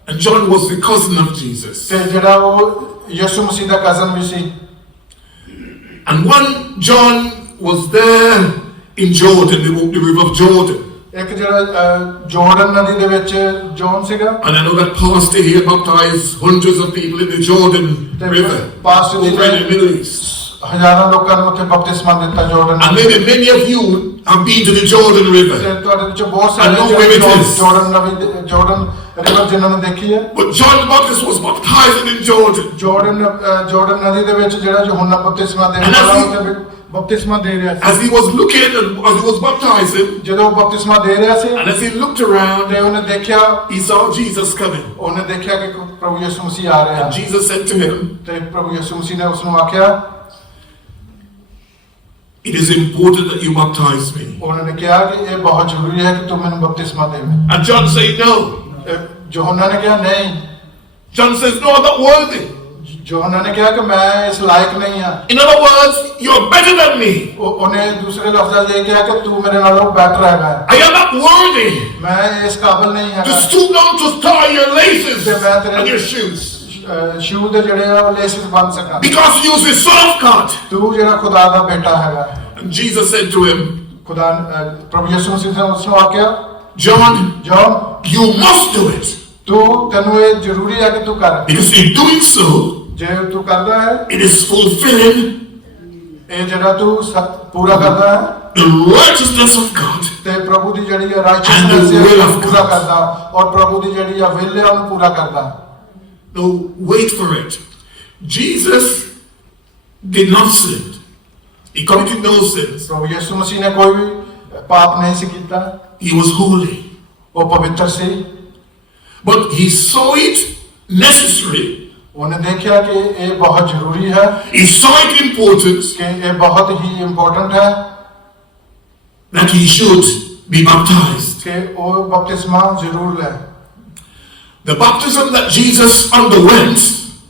And John was the cousin of Jesus. ਤੇ ਜਿਹੜਾ ਉਹ ਯਿਸੂ ਮਸੀਹ ਦਾ ਕਜ਼ਨ ਵੀ ਸੀ And one John was there in Jordan, the river of Jordan. ਇੱਕ ਜਿਹੜਾ ਜੋਰਡਨ ਨਦੀ ਦੇ ਵਿੱਚ ਜੌਨ ਸੀਗਾ And I know that pastor here baptized hundreds of people in the Jordan River, Pastor over in the Middle East. ਹਜ਼ਾਰਾਂ ਲੋਕਾਂ ਨੂੰ ਉੱਥੇ ਬਪਤਿਸਮਾ ਦਿੱਤਾ Jordan And maybe many of you have been to the Jordan River. ਤੇ ਤੁਹਾਡੇ ਵਿੱਚੋਂ ਬਹੁਤ I know where it ਸਾਰੇ is. ਜੋਰਡਨ ਰਿਵਰ ਜਿਨ੍ਹਾਂ ਨੇ ਦੇਖੀ ਹੈ But John the Baptist was baptizing in Jordan. Jordan ਨਦੀ ਦੇ ਵਿੱਚ ਜਿਹੜਾ ਯਹੋਨਾ ਬਪਤਿਸਮਾ ਦੇਣ And as ਵਾਲਾ he- ਉੱਥੇ ਬਪਤਿਸਮਾ ਦੇ ਰਿਹਾ ਸੀ As he was looking and as he was baptizing, ਜਦੋਂ ਉਹ ਬਪਤਿਸਮਾ ਦੇ ਰਿਹਾ ਸੀ and as he looked around, ਤੇ ਉਹਨੇ ਦੇਖਿਆ he saw Jesus coming. ਉਹਨੇ ਦੇਖਿਆ ਕਿ ਪ੍ਰਭੂ ਯਿਸੂ ਮਸੀਹ ਆ ਰਿਹਾ And Jesus said to him, ਤੇ ਪ੍ਰਭੂ ਯਿਸੂ ਮਸੀਹ ਨੇ ਉਸ ਨੂੰ ਆਖਿਆ "It is important that you baptize me." ਉਹਨਾਂ ਨੇ ਕਿਹਾ ਕਿ ਇਹ ਬਹੁਤ ਜ਼ਰੂਰੀ ਹੈ ਕਿ ਤੂੰ ਮੈਨੂੰ ਬਪਤਿਸਮਾ ਦੇਵੇਂ And John said, "No." ਯਹੋਨਾ ਨੇ ਕਿਹਾ ਨਹੀਂ John says, "No, I'm not worthy." ਯਹੋਨਾ ਨੇ ਕਿਹਾ ਕਿ ਮੈਂ ਇਸ ਲਾਇਕ ਨਹੀਂ ਹਾਂ In other words, you're better than me. ਉਹਨੇ ਦੂਸਰੇ ਲਫ਼ਜ਼ਾਂ 'ਚ ਇਹ ਕਿਹਾ ਕਿ ਤੂੰ ਮੇਰੇ ਨਾਲੋਂ ਬੈਟਰ ਹੈਗਾ I am not worthy ਮੈਂ ਇਸ ਕਾਬਿਲ ਨਹੀਂ to ਹੈਗਾ stoop down to tie your laces and your shoes. Shoe ਦੇ ਜਿਹੜੇ ਆ ਉਹ ਲੇਸਿਸ ਬੰਨ ਸਕਾਂ Because he was the Son of God. ਤੂੰ ਜਿਹੜਾ ਖੁਦਾ ਦਾ ਬੇਟਾ ਹੈਗਾ And Jesus said to him, ਖੁਦਾ ਪ੍ਰਭੂ ਯਿਸੂ ਮਸੀਹ ਨੇ ਉਸ ਨੂੰ ਆਖਿਆ "John, John you must do it. ਤੂੰ ਤੈਨੂੰ ਇਹ ਜ਼ਰੂਰੀ ਹੈ ਕਿ ਤੂੰ ਕਰ Because in doing so, ਜੇ ਤੂੰ ਕਰਦਾ ਹੈ it is fulfilling ਇਹ ਜਿਹੜਾ ਤੂੰ ਪੂਰਾ ਕਰਦਾ ਹੈ the righteousness of God." ਤੇ ਪ੍ਰਭੂ ਦੀ ਜਿਹੜੀ ਹੈ And ਰਾਈਚਸਨੈਸ the will ਹੈ of ਪੂਰਾ God. ਕਰਦਾ ਔਰ ਪ੍ਰਭੂ ਦੀ ਜਿਹੜੀ ਹੈ ਵਿਲ ਹੈ ਉਹਨੂੰ ਪੂਰਾ ਕਰਦਾ No, wait for it. Jesus did not sin. He committed no sins. ਪ੍ਰਭੂ ਯਿਸੂ ਮਸੀਹ ਨੇ ਕੋਈ ਵੀ ਪਾਪ ਨਹੀਂ ਸੀ ਕੀਤਾ He was holy. ਉਹ ਪਵਿੱਤਰ ਸੀ But he saw it necessary. ਉਹਨੇ ਦੇਖਿਆ ਕਿ ਇਹ ਬਹੁਤ ਜ਼ਰੂਰੀ ਹੈ He saw it important ਕਿ ਇਹ ਬਹੁਤ ਹੀ ਇੰਪੋਰਟੈਂਟ ਹੈ that he should be baptized. ਕਿ ਉਹ ਬਪਤਿਸਮਾ ਜ਼ਰੂਰ ਲੈ The baptism that Jesus underwent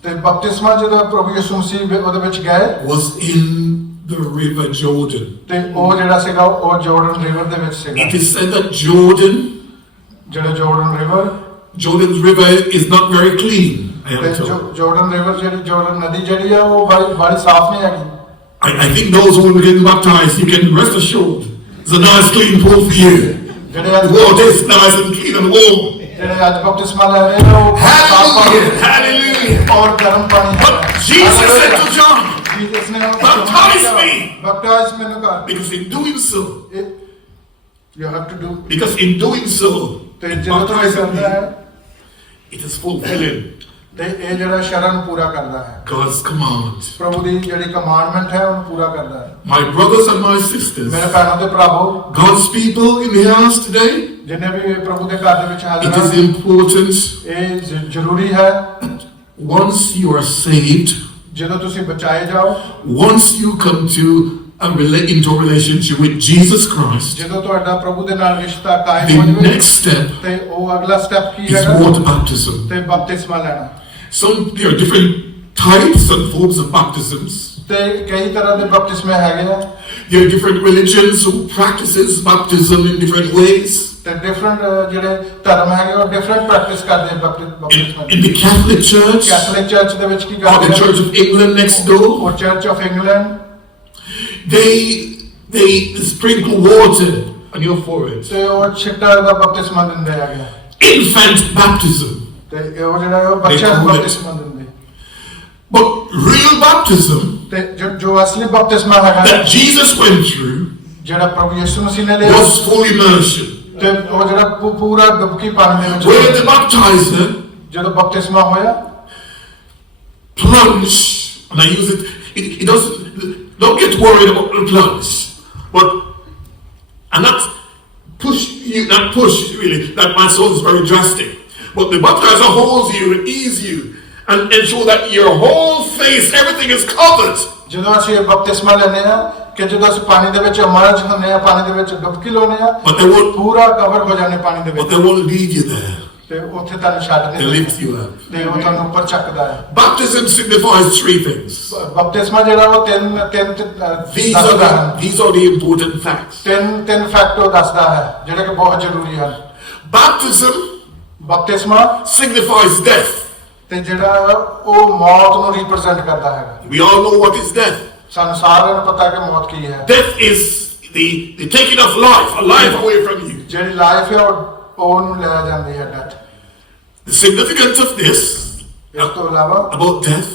ਤੇ ਬਪਤਿਸਮਾ ਜਦੋਂ ਪ੍ਰਭੂ ਯਿਸੂ ਮਸੀਹ ਉਹਦੇ ਵਿੱਚ ਗਏ was in the river Jordan. ਤੇ ਉਹ ਜਿਹੜਾ ਸੀਗਾ ਉਹ ਜੋਰਡਨ ਰਿਵਰ ਦੇ ਵਿੱਚ ਸੀਗਾ It is said that ਜਿਹੜਾ Jordan river Jordan's river is not very clean, I am told. Jordan river ਜਿਹੜੀ ਜੋਰਡਨ ਨਦੀ ਜਿਹੜੀ ਆ ਉਹ ਬੜੀ ਸਾਫ਼ ਨਹੀਂ ਹੈਗੀ I think those who will be getting baptized, you can rest assured, it's a nice clean pool for you. ਜਿਹੜੇ The water is nice and clean and warm. ਜਿਹੜੇ ਅੱਜ ਬਪਤਿਸਮਾ ਲੈ ਰਹੇ ਨੇ ਉਹ ਸਾਫ਼ ਪਾਣੀ Hallelujah, hallelujah. ਔਰ ਗਰਮ ਪਾਣੀ ਹੈ But Jesus said to John, Jesus ਨੇ Baptize me. ਬਪਟਾਈਜ਼ ਮੈਨੂੰ ਕਰ because in doing so, you have to do because in doing so, ਤੇ ਜਦੋਂ ਤੂੰ ਇਹ ਕਰਦਾ ਹੈ it is fulfilling ਤੇ ਇਹ ਜਿਹੜਾ ਸ਼ਰਨ ਪੂਰਾ ਕਰਦਾ ਹੈ God's command. ਪ੍ਰਭੂ ਦੀ ਜਿਹੜੀ ਕਮਾਂਡਮੈਂਟ ਹੈ ਉਹਨੂੰ ਪੂਰਾ ਕਰਦਾ ਹੈ My brothers and my sisters, ਮੇਰੇ ਭੈਣਾਂ ਤੇ ਭਰਾਵੋ God's people in the house today, ਜਿੰਨੇ ਵੀ ਪ੍ਰਭੂ ਦੇ ਘਰ ਦੇ ਵਿੱਚ it ਹਾਜ਼ਰ is ਹਨ important ਇਹ ਜ਼ਰੂਰੀ ਹੈ once you are saved, ਜਦੋਂ ਤੁਸੀਂ ਬਚਾਏ ਜਾਓ once you come to into a relationship with Jesus Christ, ਜਦੋਂ ਤੁਹਾਡਾ ਪ੍ਰਭੂ ਦੇ ਨਾਲ ਰਿਸ਼ਤਾ ਕਾਇਮ ਹੋ the ਜਾਵੇ next step ਤੇ ਉਹ ਅਗਲਾ ਸਟੈਪ ਕੀ is ਹੈਗਾ water baptism. ਤੇ ਬਪਤਿਸਮਾ ਲੈਣਾ There are different types and forms of baptisms. ਤੇ ਕਈ ਤਰ੍ਹਾਂ ਦੇ ਬਪਤਿਸਮੇ ਹੈਗੇ ਆ There are different religions who practices baptism in different ways. ਤੇ ਡਿਫਰੈਂਟ ਜਿਹੜੇ ਧਰਮ ਹੈਗੇ ਉਹ ਡਿਫਰੈਂਟ ਪ੍ਰੈਕਟਿਸ ਕਰਦੇ ਆ ਬਪਤਿਸਮਾ In the Catholic Church, Catholic church ਦੇ ਵਿੱਚ ਕੀ or the ਕਰਦੇ ਆ Church of England next door, ਉਹ church of England they sprinkle water on your forehead. ਤੇ ਉਹ ਛਿੱਟਾ ਦਾ ਬਪਤਿਸਮਾ ਦਿੰਦੇ ਹੈਗੇ Infant baptism. ਤੇ ਉਹ ਜਿਹੜਾ ਉਹ ਬੱਚਾ call it- ਬਪਤਿਸਮਾ ਦਿੰਦੇ But real baptism ਤੇ ਜੋ ਅਸਲੀ ਬਪਤਿਸਮਾ ਹੈਗਾ that Jesus went through ਜਿਹੜਾ ਪ੍ਰਭੂ ਯਿਸੂ ਮਸੀਹ ਨੇ ਲਿਆ was full immersion. ਤੇ ਉਹ ਜਿਹੜਾ ਪੂਰਾ ਡੁਬਕੀ ਪਾਣੀ ਦੇ Where ਵਿੱਚ the baptizer ਜਦੋਂ ਬਪਤਿਸਮਾ ਹੋਇਆ plunge, and I use it doesn't, don't get worried about the plunge, but, and not push really, that my soul is very drastic, but the baptizer holds you and ease you and ensure that your whole face, everything is covered. ਜਦੋਂ ਅਸੀਂ ਇਹ ਬਪਤਿਸਮਾ ਲੈਂਦੇ ਆ ਕਿ ਜਦੋਂ ਅਸੀਂ ਪਾਣੀ ਦੇ ਵਿੱਚ ਇਮਰਜ ਹੁੰਦੇ ਆ ਪਾਣੀ ਦੇ ਵਿੱਚ ਡੁਬਕੀ ਲਾਉਂਦੇ ਆ But they won't, ਪੂਰਾ ਕਵਰ ਹੋ ਜਾਂਦੇ ਪਾਣੀ ਦੇ but ਵਿੱਚ they won't leave you there. ਤੇ ਉੱਥੇ ਤੁਹਾਨੂੰ ਛੱਡ They ਦਿੰਦੇ lift you up. ਤੇ ਉਹ ਤੁਹਾਨੂੰ ਉੱਪਰ ਚੱਕਦਾ ਹੈ Baptism signifies three things. ਬਪਤਿਸਮਾ ਜਿਹੜਾ ਉਹ ਤਿੰਨ ਦੱਸਦਾ ਹੈ These are the important facts. ਤਿੰਨ ਫੈਕਟ ਉਹ ਦੱਸਦਾ ਹੈ ਜਿਹੜੇ ਕਿ ਬਹੁਤ ਜ਼ਰੂਰੀ ਹਨ Baptism ਬਪਤਿਸਮਾ signifies death. ਤੇ ਜਿਹੜਾ ਉਹ ਮੌਤ ਨੂੰ ਰਿਪਰੈਜ਼ੈਂਟ ਕਰਦਾ ਹੈ We all know what is death. ਸਾਨੂੰ ਸਾਰਿਆਂ ਨੂੰ ਪਤਾ ਹੈ ਕਿ ਮੌਤ ਕੀ ਹੈ Death is the taking of life, a life away from you. ਜਿਹੜੀ ਲਾਈਫ ਹੈ ਉਹ ਨੂੰ ਲੈ ਜਾਂਦੀ ਹੈ death The significance of this, ਇਸ ਤੋਂ ਇਲਾਵਾ about death,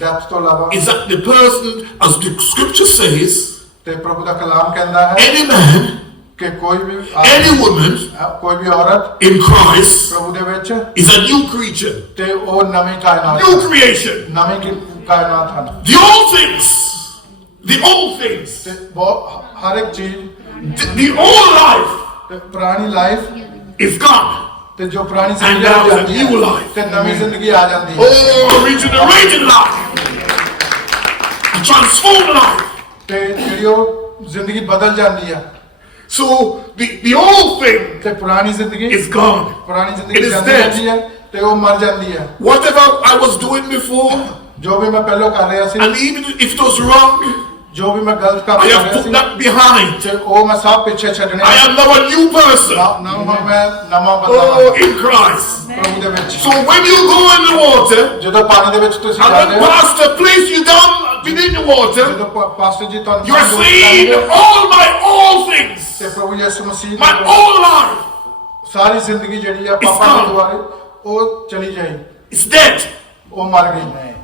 ਡੈਥ ਤੋਂ ਇਲਾਵਾ is that the person, as the scripture says, ਤੇ ਪ੍ਰਭੂ ਦਾ ਕਲਾਮ ਕਹਿੰਦਾ ਹੈ any man, ਕਿ ਕੋਈ ਵੀ any woman ਕੋਈ ਵੀ ਔਰਤ in Christ ਪ੍ਰਭੂ ਦੇ ਵਿੱਚ is a new creature, ਤੇ ਉਹ ਨਵੀਂ ਕਾਇਨਾਤ new creation. ਨਵੀਂ ਕਾਇਨਾਤ ਹਨ The old things, ਤੇ ਹਰ ਇੱਕ ਚੀਜ਼ the old life ਤੇ ਪੁਰਾਣੀ ਲਾਈਫ is gone. ਤੇ ਜੋ ਪੁਰਾਣੀ And ਜ਼ਿੰਦਗੀ now ਆ is a ਜਾਂਦੀ new ਹੈ life. ਤੇ ਨਵੀਂ ਜ਼ਿੰਦਗੀ ਆ ਜਾਂਦੀ ਹੈ Oh, regenerated life, a transformed life. ਤੇ ਜਿਹੜੀ ਉਹ ਜ਼ਿੰਦਗੀ ਬਦਲ ਜਾਂਦੀ ਹੈ So the old thing ਤੇ ਪੁਰਾਣੀ ਜ਼ਿੰਦਗੀ is gone. ਪੁਰਾਣੀ It ਜ਼ਿੰਦਗੀ is ਜਾਂਦੀ dead. ਰਹਿੰਦੀ ਹੈ ਤੇ ਉਹ ਮਰ ਜਾਂਦੀ ਹੈ Whatever I was doing before, ਜੋ ਵੀ ਮੈਂ ਪਹਿਲਾਂ ਕਰ ਰਿਹਾ ਸੀ and even if it was wrong, ਜੋ ਵੀ ਮੈਂ ਗਲਤ ਕੰਮ I ਕਰ have ਰਿਹਾ put ਸੀ that behind. ਤੇ ਉਹ ਮੈਂ ਸਭ ਪਿੱਛੇ ਛੱਡਣੇ I am now a new person. ਨਾ ਮੈਂ ਨਵਾਂ ਬੰਦਾ Oh, ਹਾਂ in Christ. ਪ੍ਰਭੂ ਦੇ ਵਿੱਚ So when you go in the water, ਜਦੋਂ ਪਾਣੀ ਦੇ ਵਿੱਚ ਤੁਸੀਂ and ਜਾਂਦੇ when ਹੋ Pastor place you down within the water, ਜਦੋਂ ਪਾਸਟਰ ਜੀ ਤੁਹਾਨੂੰ you're ਪਾਣੀ ਦੇ ਵਿੱਚ seeing ਜਾਂਦੇ ਹੋ, all my old things, ਤੇ ਪ੍ਰਭੂ ਯਿਸੂ ਮਸੀਹ my ਦੀ old life. ਸਾਰੀ ਜ਼ਿੰਦਗੀ ਜਿਹੜੀ ਆ ਪਾਪਾ ਦੇ ਦੁਆਰੇ ਉਹ ਚਲੀ ਜਾਈ It's dead. ਉਹ ਮਰ ਗਈ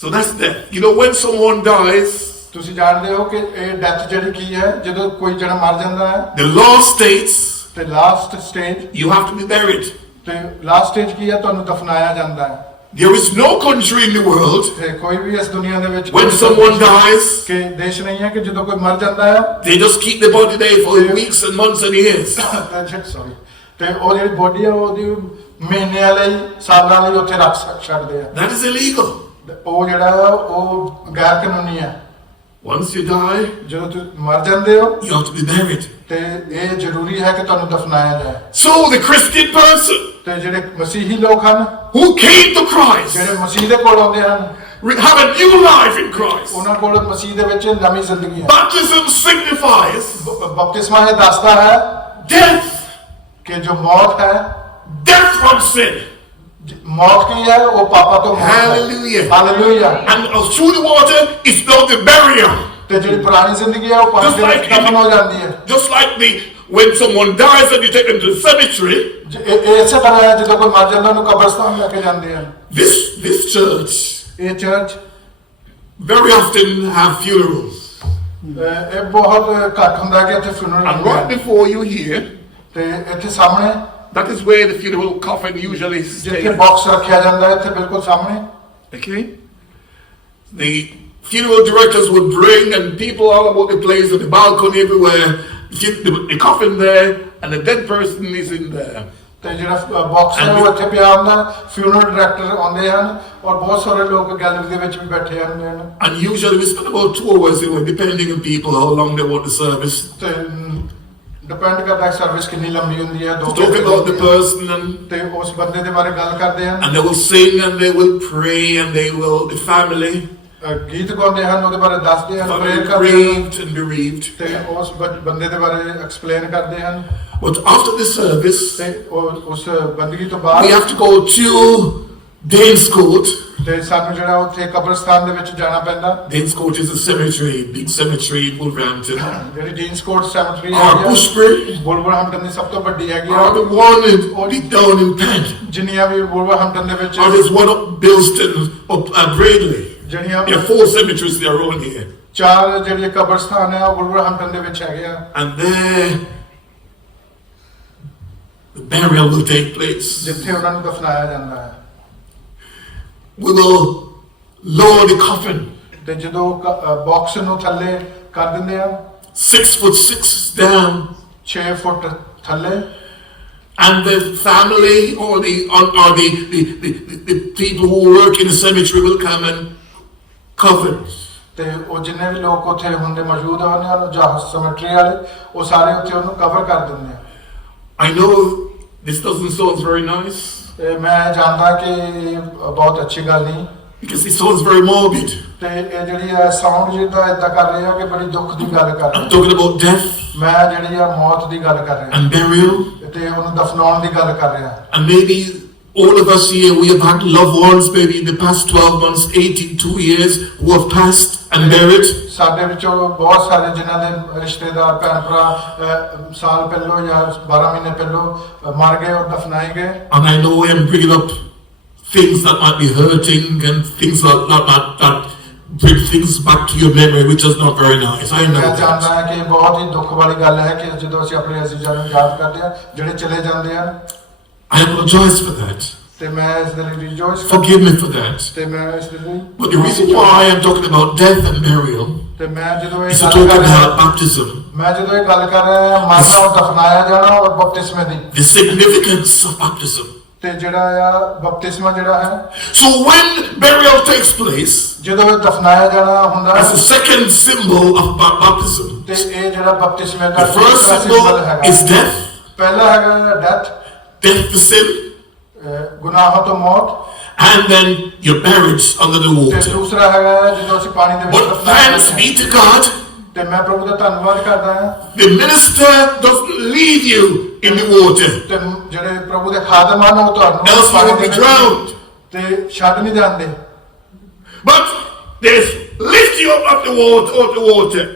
So that's death. You know, when someone dies, ਤੁਸੀਂ ਜਾਣਦੇ ਹੋ ਕਿ ਇਹ ਡੈਥ ਜਿਹੜੀ ਕੀ ਹੈ ਜਦੋਂ ਕੋਈ ਜਣਾ ਮਰ ਜਾਂਦਾ ਹੈ the law states ਤੇ last stage you have to be buried. ਤੇ ਲਾਸਟ ਸਟੇਜ ਕੀ ਹੈ ਤੁਹਾਨੂੰ ਦਫਨਾਇਆ ਜਾਂਦਾ ਹੈ There is no country in the world ਤੇ ਕੋਈ ਵੀ ਇਸ ਦੁਨੀਆ ਦੇ ਵਿੱਚ when someone dies, ਕਿ ਦੇਸ਼ ਨਹੀਂ ਹੈ ਕਿ ਜਦੋਂ ਕੋਈ ਮਰ ਜਾਂਦਾ ਹੈ they just keep the body there for weeks and months and years. Sorry ਤੇ ਉਹ ਜਿਹੜੀ ਬੋਡੀ ਹੈ ਉਹਦੀ ਮਹੀਨਿਆਂ ਲਈ ਸਾਲਾਂ ਲਈ ਉੱਥੇ ਰੱਖ ਛੱਡਦੇ ਆ That is illegal. ਉਹ ਜਿਹੜਾ ਉਹ ਗੈਰ ਕਾਨੂੰਨੀ ਹੈ Once you die, ਜਦੋਂ ਤੁਸੀਂ ਮਰ ਜਾਂਦੇ ਹੋ you have to be buried. ਤੇ ਇਹ ਜ਼ਰੂਰੀ ਹੈ ਕਿ ਤੁਹਾਨੂੰ ਦਫਨਾਇਆ ਜਾਏ So the Christian person ਤੇ ਜਿਹੜੇ ਮਸੀਹੀ ਲੋਕ ਹਨ who came to Christ ਜਿਹੜੇ ਮਸੀਹ ਦੇ ਕੋਲ ਆਉਂਦੇ ਹਨ have a new life in Christ. ਉਹਨਾਂ ਕੋਲ ਮਸੀਹ ਦੇ ਵਿੱਚ ਨਵੀਂ ਜ਼ਿੰਦਗੀ ਹੈ Baptism signifies ਬਪਤਿਸਮਾ ਇਹ ਦੱਸਦਾ ਹੈ death, ਕਿ ਜੋ ਮੌਤ ਹੈ death from sin. ਮੌਤ ਕੀ ਹੈ ਉਹ ਪਾਪਾ ਤੋਂ Hallelujah. Hallelujah And through the water is now the burial. ਤੇ ਜਿਹੜੀ ਪੁਰਾਣੀ ਜ਼ਿੰਦਗੀ ਹੈ ਉਹ ਪਾਣੀ ਦੇ ਵਿੱਚ ਖਤਮ ਹੋ ਜਾਂਦੀ ਹੈ Just like when someone dies and you take them to the cemetery, ਇਸੇ ਤਰ੍ਹਾਂ ਹੈ ਜਦੋਂ ਕੋਈ ਮਰ ਜਾਂਦਾ ਉਹਨੂੰ ਕਬਰਸਤਾਨ ਲੈ ਕੇ ਜਾਂਦੇ ਹਨ this church ਇਹ church very often have funerals. ਇਹ ਬਹੁਤ ਘੱਟ ਹੁੰਦਾ ਕਿ ਇੱਥੇ funeral And ਹੁੰਦੇ right ਹਨ before you here, ਤੇ ਇੱਥੇ ਸਾਹਮਣੇ that is where the funeral coffin usually ਜਿੱਥੇ stays. ਬਾਕਸ ਰੱਖਿਆ ਜਾਂਦਾ ਹੈ ਇੱਥੇ ਬਿਲਕੁਲ ਸਾਹਮਣੇ Okay? The funeral directors would bring and people all about the place and the balcony everywhere, the coffin there and the dead person is in there. ਤੇ ਜਿਹੜਾ ਬਾਕਸ ਹੈ ਉਹ ਇੱਥੇ ਪਿਆ ਹੁੰਦਾ ਫਿਊਨਰਲ ਡਾਇਰੈਕਟਰ ਆਉਂਦੇ ਹਨ ਔਰ ਬਹੁਤ ਸਾਰੇ ਲੋਕ ਗੈਲਰੀ ਦੇ ਵਿੱਚ ਵੀ ਬੈਠੇ ਹੁੰਦੇ ਹਨ And usually we spend about 2 hours anyway, depending on people how long they want the service. ਤੇ ਡਿਪੈਂਡ ਕਰਦਾ ਹੈ ਸਰਵਿਸ ਕਿੰਨੀ ਲੰਬੀ ਹੁੰਦੀ ਹੈ Talking about the person ਤੇ ਉਸ ਬੰਦੇ ਦੇ ਬਾਰੇ ਗੱਲ ਕਰਦੇ ਹਨ and they will sing and they will pray and they will, the family ਗੀਤ ਗਾਉਂਦੇ ਹਨ ਉਹਦੇ ਬਾਰੇ ਦੱਸਦੇ ਹਨ ਪ੍ਰੇਅਰ family ਕਰਦੇ ਹਨ grieved and bereaved. ਤੇ ਉਸ ਬੰਦੇ ਦੇ ਬਾਰੇ ਐਕਸਪਲੇਨ ਕਰਦੇ ਹਨ But after the service, ਤੇ ਉਸ ਬੰਦਗੀ ਤੋਂ we ਬਾਅਦ have to go to Danescourt. ਤੇ ਸਾਨੂੰ ਜਿਹੜਾ ਉੱਥੇ ਕਬਰਸਤਾਨ ਦੇ ਵਿੱਚ ਜਾਣਾ ਪੈਂਦਾ Danescourt is a cemetery, big cemetery in Wolverhampton. ਜਿਹੜੀ ਡੀਨਸਕੋਟ ਸੈਮਟਰੀ Or ਹੈ Bushbury, ਵੁਲਵਰਹੈਂਪਟਨ ਦੀ ਸਭ ਤੋਂ ਵੱਡੀ ਹੈਗੀ or ਆ the one deep down in Penn. ਜਿੰਨੀਆਂ ਵੀ ਵੁਲਵਰਹੈਂਪਟਨ ਦੇ ਵਿੱਚ Or there's one up Bilston, up at Bradley. ਜਿਹੜੀਆਂ There are 4 cemeteries there around here. ਚਾਰ ਜਿਹੜੇ ਕਬਰਸਤਾਨ ਹੈ ਉਹ ਵੁਲਵਰਹੈਂਪਟਨ ਦੇ ਵਿੱਚ ਹੈਗੇ ਆ And there, the burial will take place. ਜਿੱਥੇ ਉਹਨਾਂ ਨੂੰ ਦਫਨਾਇਆ ਜਾਂਦਾ ਹੈ। We will lower the coffin, ਤੇ ਜਦੋਂ ਬਾਕਸ ਨੂੰ ਥੱਲੇ ਕਰ ਦਿੰਦੇ ਆ 6'6" down, 6 ਫੁੱਟ ਥੱਲੇ, and the family or the people who work in the cemetery will come and cover it. ਤੇ ਉਹ ਜਿੰਨੇ ਵੀ ਲੋਕ ਉੱਥੇ ਹੁੰਦੇ ਮੌਜੂਦ ਆ ਉਹਨਾਂ ਨੂੰ ਜਾਂ ਸਮਿਟਰੀ ਵਾਲੇ ਉਹ ਸਾਰੇ ਉੱਥੇ ਉਹਨੂੰ ਕਵਰ ਕਰ ਦਿੰਦੇ ਆ। I know this doesn't sound very nice ਤੇ ਮੈਂ ਜਾਣਦਾ ਕਿ ਇਹ ਬਹੁਤ ਅੱਛੀ ਗੱਲ ਨਹੀਂ, because it sounds very morbid. ਤੇ ਇਹ ਜਿਹੜੀ ਹੈ ਸਾਊਂਡ ਜਿਹਦਾ ਇਦਾਂ ਕਰ ਰਹੇ ਆ ਕਿ ਬੜੀ ਦੁੱਖ ਦੀ ਗੱਲ ਕਰ ਰਹੇ I'm talking about death ਮੈਂ ਜਿਹੜੀ ਆ ਮੌਤ ਦੀ ਗੱਲ ਕਰ ਰਿਹਾ and burial, ਤੇ ਉਹਨੂੰ ਦਫਨਾਉਣ ਦੀ ਗੱਲ ਕਰ ਰਿਹਾ। and maybe all of us here, we have had loved ones maybe in the past 12 months, 18, 2 years who have passed and buried. ਸਾਡੇ ਵਿੱਚੋਂ ਬਹੁਤ ਸਾਰੇ ਜਿਨ੍ਹਾਂ ਦੇ ਰਿਸ਼ਤੇਦਾਰ ਭੈਣ ਭਰਾ ਸਾਲ ਪਹਿਲੋਂ ਜਾਂ 12 ਮਹੀਨੇ ਪਹਿਲੋਂ ਮਰ ਗਏ ਔਰ ਦਫਨਾਏ ਗਏ। And I know I am bringing up things that might be hurting and things that bring things back to your memory, which is not very nice. I know ਮੈਂ ਜਾਣਦਾ that. ਹਾਂ ਕਿ ਬਹੁਤ ਹੀ ਦੁੱਖ ਵਾਲੀ ਗੱਲ ਹੈ ਕਿ ਜਦੋਂ ਅਸੀਂ ਆਪਣੇ ਅਜ਼ੀਜ਼ਾਂ ਨੂੰ ਯਾਦ ਕਰਦੇ ਹਾਂ ਜਿਹੜੇ ਚਲੇ ਜਾਂਦੇ ਆ, I apologize for that. ਤੇ ਮੈਂ ਇਸ ਦੇ ਲਈ ਰਿਜੋਇਸ Forgive me for that. ਤੇ ਮੈਂ ਇਸ ਦੇ ਲਈ But the reason why I am talking about death and burial ਤੇ ਮੈਂ ਜਦੋਂ ਇਹ is to ਗੱਲ talk ਕਰ ਰਿਹਾ about baptism, ਮੈਂ ਜਦੋਂ ਇਹ ਗੱਲ ਕਰ ਰਿਹਾ ਮਰਨਾ ਔਰ ਦਫਨਾਇਆ ਜਾਣਾ ਔਰ ਬਪਤਿਸਮੇ ਦੀ the significance of baptism. ਤੇ ਜਿਹੜਾ ਆ ਬਪਤਿਸਮਾ ਜਿਹੜਾ ਹੈ So when burial takes place, ਜਦੋਂ ਇਹ ਦਫਨਾਇਆ ਜਾਣਾ ਹੁੰਦਾ as the second symbol of baptism, ਤੇ ਇਹ ਜਿਹੜਾ ਬਪਤਿਸਮੇ ਦਾ the first ਦੂਸਰਾ symbol symbol ਹੈਗਾ। is death, ਪਹਿਲਾ ਹੈਗਾ ਡੈਥ, death to sin, ਗੁਨਾਹ ਤੋਂ ਮੌਤ, and then you're buried under the ਤੇ water. ਦੂਸਰਾ ਹੈਗਾ ਜਦੋਂ ਅਸੀਂ ਪਾਣੀ ਦੇ ਵਿੱਚ But ਦਫਨਾਇਆ thanks ਜਾਂਦੇ be ਹਾਂ। to God, ਤੇ ਮੈਂ ਪ੍ਰਭੂ ਦਾ ਧੰਨਵਾਦ ਕਰਦਾ ਹਾਂ the minister doesn't leave you in the water, ਤੇ ਜਿਹੜੇ ਪ੍ਰਭੂ ਦੇ ਖਾਦਮ ਹਨ ਉਹ ਤੁਹਾਨੂੰ else you ਪਾਣੀ will ਦੇ be ਵਿੱਚ drowned. ਤੇ ਛੱਡ ਨਹੀਂ ਜਾਂਦੇ, But they lift you up the water,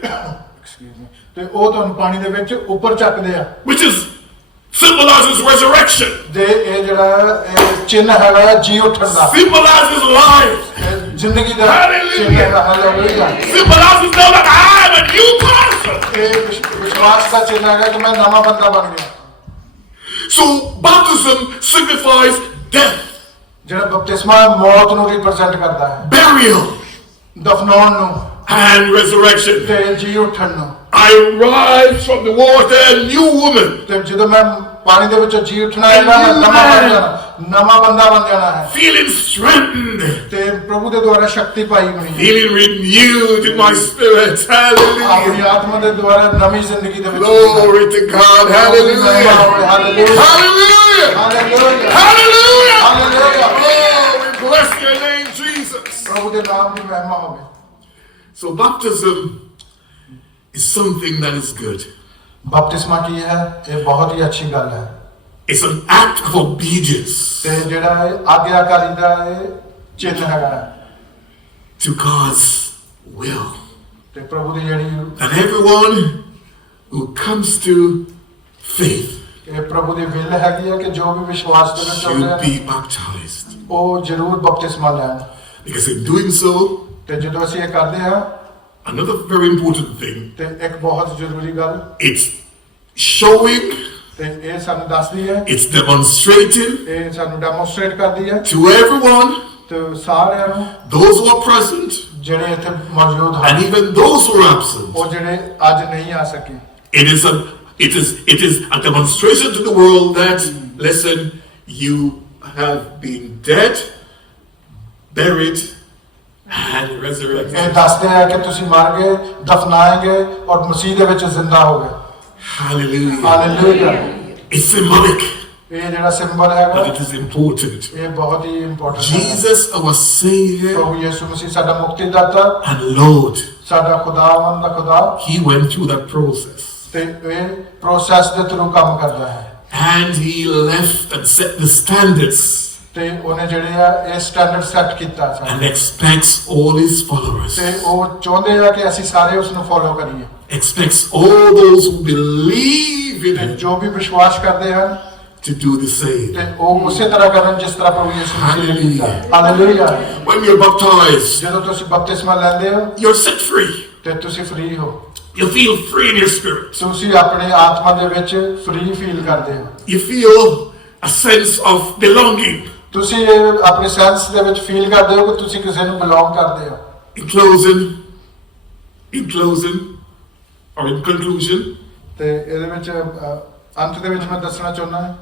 ਤੇ ਉਹ ਤੁਹਾਨੂੰ ਪਾਣੀ ਦੇ ਵਿੱਚ ਉੱਪਰ ਚੱਕਦੇ ਆ, which symbolizes resurrection, ਤੇ ਇਹ ਜਿਹੜਾ ਇਹ ਚਿੰਨ੍ਹ ਹੈਗਾ ਜੀ ਉੱਠਣ ਦਾ, symbolizes life, ਇਹ ਜ਼ਿੰਦਗੀ ਦਾ Hallelujah. ਚਿੰਨ੍ਹ ਹੈਗਾ। Hallelujah. symbolizes now that I am a new person. ਇਹ ਵਿਸ਼ਵਾਸ ਦਾ ਚਿੰਨ੍ਹ ਹੈਗਾ ਕਿ ਮੈਂ ਨਵਾਂ ਬੰਦਾ ਬਣ ਗਿਆ। So baptism signifies death, ਜਿਹੜਾ ਬਪਤਿਸਮਾ ਮੌਤ ਨੂੰ ਰਿਪਰੈਜ਼ੈਂਟ ਕਰਦਾ ਹੈ, burial, ਦਫਨਾਉਣ ਨੂੰ and resurrection. ਤੇ ਜੀ ਉੱਠਣ ਨੂੰ। I rise from the water a new woman, ਤੇ ਜਦੋਂ ਮੈਂ ਪਾਣੀ ਦੇ ਵਿੱਚੋਂ ਜੀ ਉੱਠਣਾ ਹੈ ਨਾ ਮੈਂ ਨਵਾਂ ਬਣ ਜਾਣਾ, ਨਵਾਂ ਬੰਦਾ ਬਣ ਜਾਣਾ ਹੈ, feeling strengthened, ਤੇ ਪ੍ਰਭੂ ਦੇ ਦੁਆਰਾ ਸ਼ਕਤੀ ਪਾਈ ਬਣੀ ਹੈ। feeling renewed in my spirit. ਆਪਣੀ Hallelujah. ਆਤਮਾ ਦੇ ਦੁਆਰਾ ਨਵੀਂ ਜ਼ਿੰਦਗੀ ਦੇ ਵਿੱਚ Glory to God. Hallelujah. Hallelujah Hallelujah. Hallelujah Hallelujah. Hallelujah. Oh, we bless your name, Jesus. ਪ੍ਰਭੂ ਦੇ ਨਾਮ ਦੀ ਮਹਿਮਾ ਹੋਵੇ। So baptism is something that is good. ਬਪਤਿਸਮਾ ਕੀ ਹੈ? ਇਹ ਬਹੁਤ ਹੀ ਅੱਛੀ ਗੱਲ ਹੈ, It's an act of obedience ਤੇ ਜਿਹੜਾ ਇਹ ਆਗਿਆਕਾਰੀ ਦਾ ਇਹ ਚਿੰਨ੍ਹ ਹੈਗਾ to God's will. ਤੇ ਪ੍ਰਭੂ ਦੀ ਜਿਹੜੀ That everyone who comes to faith ਇਹ ਪ੍ਰਭੂ ਦੀ ਵਿਲ ਹੈਗੀ ਹੈ ਕਿ ਜੋ ਵੀ ਵਿਸ਼ਵਾਸ ਦੇ ਵਿੱਚ ਆਉਂਦੇ should be ਹਨ baptized. ਉਹ ਜ਼ਰੂਰ ਬਪਤਿਸਮਾ ਲੈਣ। Because in doing so, ਤੇ ਜਦੋਂ ਅਸੀਂ ਇਹ ਕਰਦੇ ਹਾਂ another very important thing, ਤੇ ਇੱਕ ਬਹੁਤ ਜ਼ਰੂਰੀ ਗੱਲ, it's showing, ਤੇ ਇਹ ਸਾਨੂੰ ਦੱਸਦੀ ਹੈ, it's demonstrating ਇਹ ਸਾਨੂੰ ਡੈਮੋਨਸਟ੍ਰੇਟ ਕਰਦੀ ਹੈ to everyone, ਤੇ ਸਾਰਿਆਂ ਨੂੰ those who are present, ਜਿਹੜੇ ਇੱਥੇ ਮੌਜੂਦ and ਹਨ even those who are absent. ਉਹ ਜਿਹੜੇ ਅੱਜ ਨਹੀਂ ਆ ਸਕੇ। It is a demonstration to the world that, listen, you have been dead, buried, and ਇਹ resurrected. ਦੱਸਦੇ ਆ ਕਿ ਤੁਸੀਂ ਮਰ ਗਏ, ਦਫਨਾਏ ਗਏ ਔਰ ਮਸੀਹ ਦੇ ਵਿੱਚ ਜ਼ਿੰਦਾ ਹੋ ਗਏ। Hallelujah. ਹਾਲੇਲੂਇਆ। It's symbolic, ਇਹ ਜਿਹੜਾ ਸਿੰਬਲ but ਹੈਗਾ it is important. ਇਹ ਬਹੁਤ ਹੀ ਇੰਪੋਰਟੈਂਟ ਹੈ। Jesus, our Savior ਪ੍ਰਭੂ ਯਿਸੂ ਮਸੀਹ ਸਾਡਾ ਮੁਕਤੀਦਾਤਾ, and Lord, ਸਾਡਾ ਖੁਦਾਵੰਦ ਦਾ ਖੁਦਾ, He went through that process. ਤੇ ਇਹ ਪ੍ਰੋਸੈਸ ਦੇ ਥਰੂ ਕੰਮ ਕਰਦਾ ਹੈ, And He left and set the standards ਤੇ ਉਹਨੇ ਜਿਹੜੇ ਆ ਇਹ ਸਟੈਂਡਰਡ ਸੈੱਟ ਕੀਤਾ and ਸਾਨੂੰ, expects all His followers, ਤੇ ਉਹ ਚਾਹੁੰਦੇ ਆ ਕਿ ਅਸੀਂ ਸਾਰੇ ਉਸ ਨੂੰ ਫੋਲੋ ਕਰੀਏ, expects all those who believe in ਤੇ Him ਜੋ ਵੀ ਵਿਸ਼ਵਾਸ ਕਰਦੇ ਹਨ to do the same. ਤੇ ਉਹ ਉਸੇ ਤਰ੍ਹਾਂ ਕਰਨ ਜਿਸ ਤਰ੍ਹਾਂ ਪ੍ਰਭੂ ਯਿਸੂ ਮਸੀਹ ਨੇ ਕੀਤਾ। ਹਾਲੇਲੂਇਆ। When you're baptized, ਜਦੋਂ ਤੁਸੀਂ ਬਪਤਿਸਮਾ ਲੈਂਦੇ ਹੋ you're set free. ਤੇ ਤੁਸੀਂ ਫ੍ਰੀ ਹੋ, You feel free in your spirit. ਤੁਸੀਂ ਆਪਣੇ ਆਤਮਾ ਦੇ ਵਿੱਚ ਫ੍ਰੀ ਫੀਲ ਕਰਦੇ ਹੋ You feel a sense of belonging. ਤੁਸੀਂ ਇਹ ਆਪਣੇ ਸੈਂਸ ਦੇ ਵਿੱਚ ਫੀਲ ਕਰਦੇ ਹੋ ਕਿ ਤੁਸੀਂ ਕਿਸੇ ਨੂੰ ਬਿਲੋਂਗ ਕਰਦੇ ਹੋ In closing, or in conclusion, ਤੇ ਇਹਦੇ ਵਿੱਚ ਅੰਤ ਦੇ ਵਿੱਚ ਮੈਂ ਦੱਸਣਾ ਚਾਹੁੰਦਾ ਹਾਂ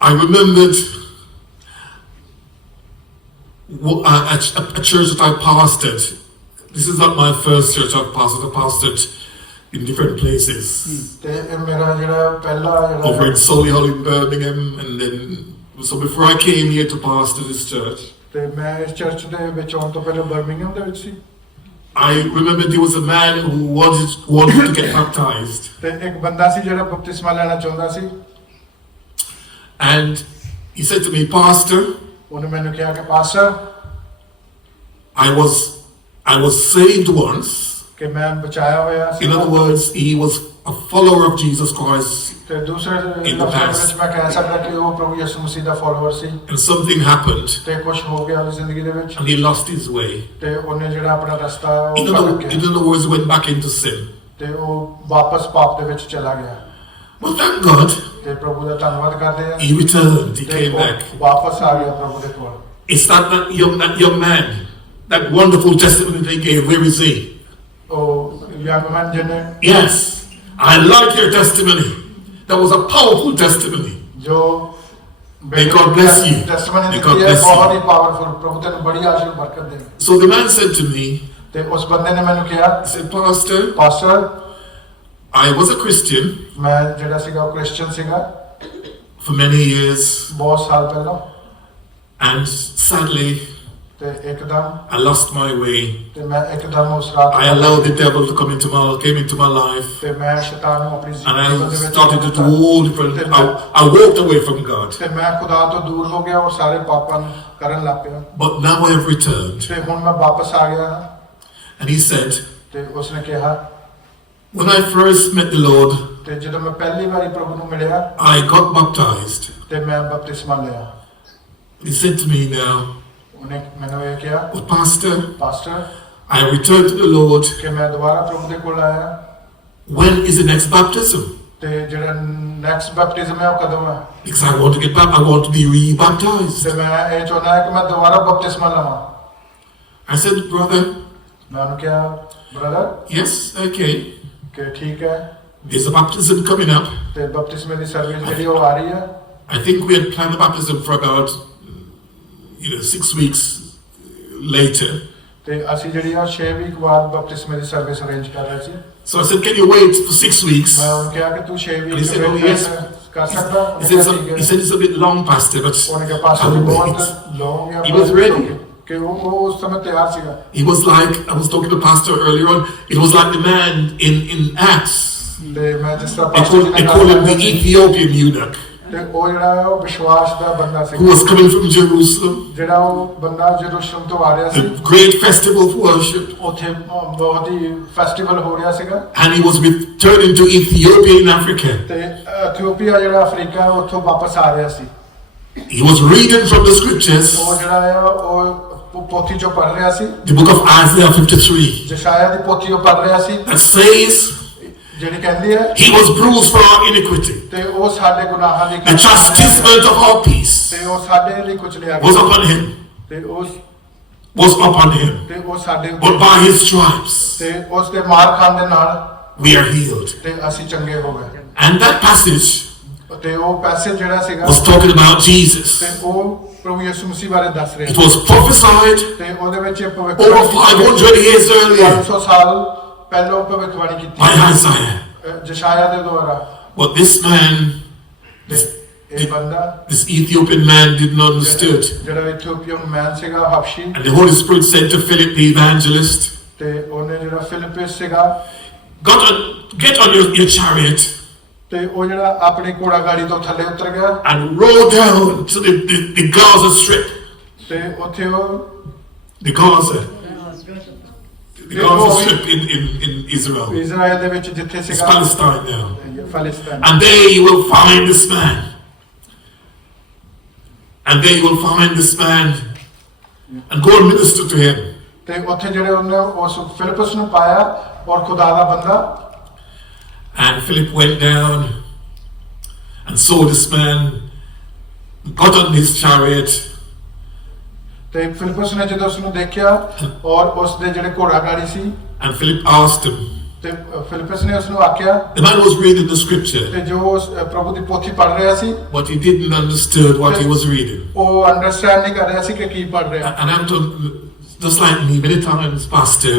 I remembered a church that I pastored. This is not my first church I've pastored. I pastored in different places. ਤੇ ਇਹ ਮੇਰਾ ਜਿਹੜਾ ਪਹਿਲਾ Over ਜਿਹੜਾ in Solihull in Birmingham, and then so before I came here to pastor this church, ਤੇ ਮੈਂ ਇਸ ਚਰਚ ਦੇ ਵਿੱਚ ਆਉਣ ਤੋਂ ਪਹਿਲਾਂ ਬਰਮਿੰਘਮ ਦੇ ਵਿੱਚ ਸੀ I remember there was a man who wanted to get baptized, ਤੇ ਇੱਕ ਬੰਦਾ ਸੀ ਜਿਹੜਾ ਬਪਤਿਸਮਾ ਲੈਣਾ ਚਾਹੁੰਦਾ ਸੀ and he said to me, Pastor, ਉਹਨੇ ਮੈਨੂੰ ਕਿਹਾ ਕਿ pastor I was saved once. ਕਿ ਮੈਂ ਬਚਾਇਆ ਹੋਇਆ ਸੀ In other words, he was a follower of Jesus Christ, ਤੇ ਦੂਸਰੇ In the ਲਫ਼ਜ਼ਾਂ past. ਵਿੱਚ ਮੈਂ ਕਹਿ ਸਕਦਾ ਕਿ ਉਹ ਪ੍ਰਭੂ ਯਿਸੂ ਮਸੀਹ ਦਾ ਫਾਲੋਅਰ ਸੀ and something happened, ਤੇ ਕੁਝ ਹੋ ਗਿਆ ਉਹਦੀ ਜ਼ਿੰਦਗੀ ਦੇ ਵਿੱਚ and he lost his way. ਤੇ ਉਹਨੇ ਜਿਹੜਾ ਆਪਣਾ ਰਸਤਾ ਉਹ In ਭਟਕ other ਗਿਆ words, went back into sin. ਤੇ ਉਹ ਵਾਪਸ ਪਾਪ ਦੇ ਵਿੱਚ ਚਲਾ ਗਿਆ But thank God, ਤੇ ਪ੍ਰਭੂ ਦਾ ਧੰਨਵਾਦ ਕਰਦੇ ਹਾਂ he returned. He ਤੇ came ਉਹ back. ਵਾਪਸ ਆ ਗਿਆ ਪ੍ਰਭੂ ਦੇ ਕੋਲ It's that young man, that wonderful testimony they gave. Where is he? ਉਹ ਯੰਗ ਮੈਨ ਜਿਹਨੇ Yes, I like your testimony. That was a powerful testimony. ਜੋ May God bless you. Testimony May God ਦਿੱਤੀ ਹੈ bless you. ਬਹੁਤ ਹੀ ਪਾਵਰਫੁਲ ਪ੍ਰਭੂ ਤੈਨੂੰ ਬੜੀ ਆਸ਼ੀਰਵਾਦ ਬਰਕਤ ਦੇ So the man said to me, ਤੇ ਉਸ ਬੰਦੇ ਨੇ ਮੈਨੂੰ ਕਿਹਾ he said, Pastor, pastor I was a Christian ਮੈਂ ਜਿਹੜਾ ਸੀਗਾ ਉਹ ਕ੍ਰਿਸਚੀਅਨ ਸੀਗਾ for many years, ਬਹੁਤ ਸਾਲ ਪਹਿਲਾਂ and sadly, ਤੇ ਇੱਕਦਮ I lost my way. ਤੇ ਮੈਂ ਇੱਕਦਮ ਉਸ ਰਾਤ I allowed the devil to came into my life, ਤੇ ਮੈਂ ਸ਼ੈਤਾਨ ਨੂੰ ਆਪਣੀ and ਜ਼ਿੰਦਗੀ I ਦੇ ਵਿੱਚ started to do all different. I walked away from God, ਤੇ ਮੈਂ ਖੁਦਾ ਤੋਂ ਦੂਰ ਹੋ ਗਿਆ ਔਰ ਸਾਰੇ ਪਾਪਾਂ ਨੂੰ ਕਰਨ ਲੱਗ ਪਿਆ but now I have returned. ਤੇ ਹੁਣ ਮੈਂ ਵਾਪਸ ਆ ਗਿਆ ਹਾਂ And he said, ਤੇ ਉਸਨੇ ਕਿਹਾ when I first met the Lord, ਤੇ ਜਦੋਂ ਮੈਂ ਪਹਿਲੀ ਵਾਰੀ ਪ੍ਰਭੂ ਨੂੰ ਮਿਲਿਆ I got baptized. ਤੇ ਮੈਂ ਬਪਤਿਸਮਾ ਲਿਆ He said to me now, ਉਹਨੇ ਮੈਨੂੰ ਇਹ ਕਿਹਾ but Pastor, pastor I returned to the Lord. ਕਿ ਮੈਂ ਦੁਬਾਰਾ ਪ੍ਰਭੂ ਦੇ ਕੋਲ ਆਇਆ When is the next baptism? ਤੇ ਜਿਹੜਾ ਨੈਕਸਟ ਬਪਤਿਜ਼ਮ ਹੈ ਉਹ ਕਦੋਂ ਹੈ Because I want to get back. I want to be re-baptized. ਤੇ ਮੈਂ ਇਹ ਚਾਹੁੰਦਾ ਹਾਂ ਕਿ ਮੈਂ ਦੁਬਾਰਾ ਬਪਤਿਸਮਾ ਲਵਾਂ I said, brother, ਮੈਂ ਉਹਨੂੰ ਕਿਹਾ ਬ੍ਰਦਰ yes, okay. ਕਿ ਠੀਕ ਹੈ There's a baptism coming up. ਤੇ ਬਪਤਿਸਮੇ ਦੀ ਸਰਵਿਸ ਜਿਹੜੀ ਉਹ ਆ ਰਹੀ ਹੈ I think we had planned the baptism for about 6 weeks later. ਤੇ ਅਸੀਂ ਜਿਹੜੀ ਆ 6 ਵੀਕ ਬਾਅਦ ਬਪਤਿਸਮੇ ਦੀ ਸਰਵਿਸ ਅਰੇਂਜ ਕਰ ਰਹੇ ਸੀ So I said, can you wait for 6 weeks? ਮੈਂ ਉਹਨੂੰ ਕਿਹਾ ਕਿ ਤੂੰ 6 And he week said, oh, yes. ਕਰ ਸਕਦਾ He said it's a bit long, Pastor, but ਉਹਨੇ ਕਿਹਾ ਪਾਸਟਰ I ਜੀ will ਬਹੁਤ wait. ਲੋਗ ਹੈ He was ready. ਕਿ ਉਹ ਉਸ ਸਮੇਂ ਤਿਆਰ ਸੀਗਾ He was like, I was talking to Pastor earlier on, it was like the man in Acts. ਤੇ ਮੈਂ ਜਿਸ ਤਰ੍ਹਾਂ They ਪਾਸਟਰ ਜੀ call ਨਾਲ him the Ethiopian eunuch, ਤੇ ਉਹ ਜਿਹੜਾ ਹੈ ਉਹ ਵਿਸ਼ਵਾਸ ਦਾ ਬੰਦਾ who ਸੀ was coming from Jerusalem, ਜਿਹੜਾ ਉਹ ਬੰਦਾ ਜਰੂਸ਼ਲਮ ਤੋਂ ਆ ਰਿਹਾ ਸੀ a great festival of worship, ਉੱਥੇ ਬਹੁਤ ਹੀ ਫੈਸਟੀਵਲ ਹੋ ਰਿਹਾ ਸੀਗਾ and he was returning to Ethiopia in Africa. ਤੇ ਇਥੀਓਪੀਆ ਜਿਹੜਾ ਅਫਰੀਕਾ ਹੈ, ਉੱਥੋਂ ਵਾਪਸ ਆ ਰਿਹਾ ਸੀ He was reading from the scriptures, ਉਹ ਜਿਹੜਾ ਹੈ ਉਹ ਪੋਥੀ ਚੋਂ ਪੜ੍ਹ ਰਿਹਾ ਸੀ the book of Isaiah 53, ਜਸ਼ਾਇਆ ਦੀ ਪੋਥੀ ਉਹ ਪੜ੍ਹ ਰਿਹਾ ਸੀ that says, ਜਿਹੜੀ ਕਹਿੰਦੀ ਹੈ he was bruised for our iniquity. ਤੇ ਉਹ ਸਾਡੇ ਗੁਨਾਹਾਂ ਦੀ The chastisement of our peace ਤੇ ਉਹ ਸਾਡੇ ਲਈ ਕੁਚਲਿਆ was ਗਿਆ upon him, ਤੇ ਉਸ was upon him. ਤੇ ਉਹ ਸਾਡੇ But by his stripes ਤੇ ਉਸ ਦੇ ਮਾਰ ਖਾਣ ਦੇ ਨਾਲ we are healed. ਤੇ ਅਸੀਂ ਚੰਗੇ ਹੋ ਗਏ And that passage ਤੇ ਉਹ ਪੈਸੇਜ ਜਿਹੜਾ ਸੀਗਾ was talking about Jesus. ਤੇ ਉਹ ਪ੍ਰਭੂ ਯਿਸੂ ਮਸੀਹ ਬਾਰੇ ਦੱਸ ਰਿਹਾ It was prophesied ਤੇ ਉਹਦੇ ਵਿੱਚ ਇਹ over ਭਵਿੱਖਬਾਣੀ 500 years earlier 500 ਸਾਲ ਪਹਿਲਾਂ ਭਵਿੱਖਬਾਣੀ by ਕੀਤੀ Isaiah. ਜਸ਼ਾਇਆ ਦੇ ਦੁਆਰਾ But this man, ਤੇ ਇਹ ਬੰਦਾ this Ethiopian man did not understood. ਜਿਹੜਾ ਇਥੀਓਪੀਅਨ ਮੈਨ ਸੀਗਾ ਹਬਸ਼ੀ And the Holy Spirit said to Philip the evangelist, ਤੇ ਉਹਨੇ ਜਿਹੜਾ ਫਿਲਿਪਸ ਸੀਗਾ get on your chariot ਤੇ ਉਹ ਜਿਹੜਾ ਆਪਣੀ ਘੋੜਾ ਗਾੜੀ ਤੋਂ ਥੱਲੇ ਉਤਰ ਗਿਆ and roll down to the Gaza Strip. ਤੇ ਉੱਥੇ ਉਹ The Gaza Strip in Israel. Israel ਦੇ ਵਿੱਚ ਜਿੱਥੇ It's ਸੀਗਾ Palestine now. ਫਲਸਤੀਨ And there you will find this man. And there you will find this man. And go and minister to him. ਤੇ ਉੱਥੇ ਜਿਹੜੇ ਉਹਨੇ ਉਸ ਫਿਲਿਪਸ ਨੂੰ ਪਾਇਆ ਔਰ ਖੁਦਾ ਦਾ ਬੰਦਾ And Philip went down and saw this man, got on his chariot, ਤੇ ਫਿਲਿਪਸ ਨੇ ਜਦੋਂ ਉਸ ਨੂੰ ਦੇਖਿਆ ਔਰ ਉਸ ਦੇ ਜਿਹੜੇ ਘੋੜਾ ਗਾੜੀ ਸੀ and Philip asked him. ਤੇ ਫਿਲਿਪਸ ਨੇ ਉਸ ਨੂੰ ਆਖਿਆ The man was reading the scripture, ਤੇ ਜੋ ਉਸ ਪ੍ਰਭੂ ਦੀ ਪੋਥੀ ਪੜ੍ਹ ਰਿਹਾ ਸੀ but he didn't understand what he was reading. ਉਹ ਅੰਡਰਸਟੈਂਡ ਨਹੀਂ ਕਰ ਰਿਹਾ ਸੀ ਕਿ ਕੀ ਪੜ੍ਹ ਰਿਹਾ And I'm told, just like me, many times, Pastor,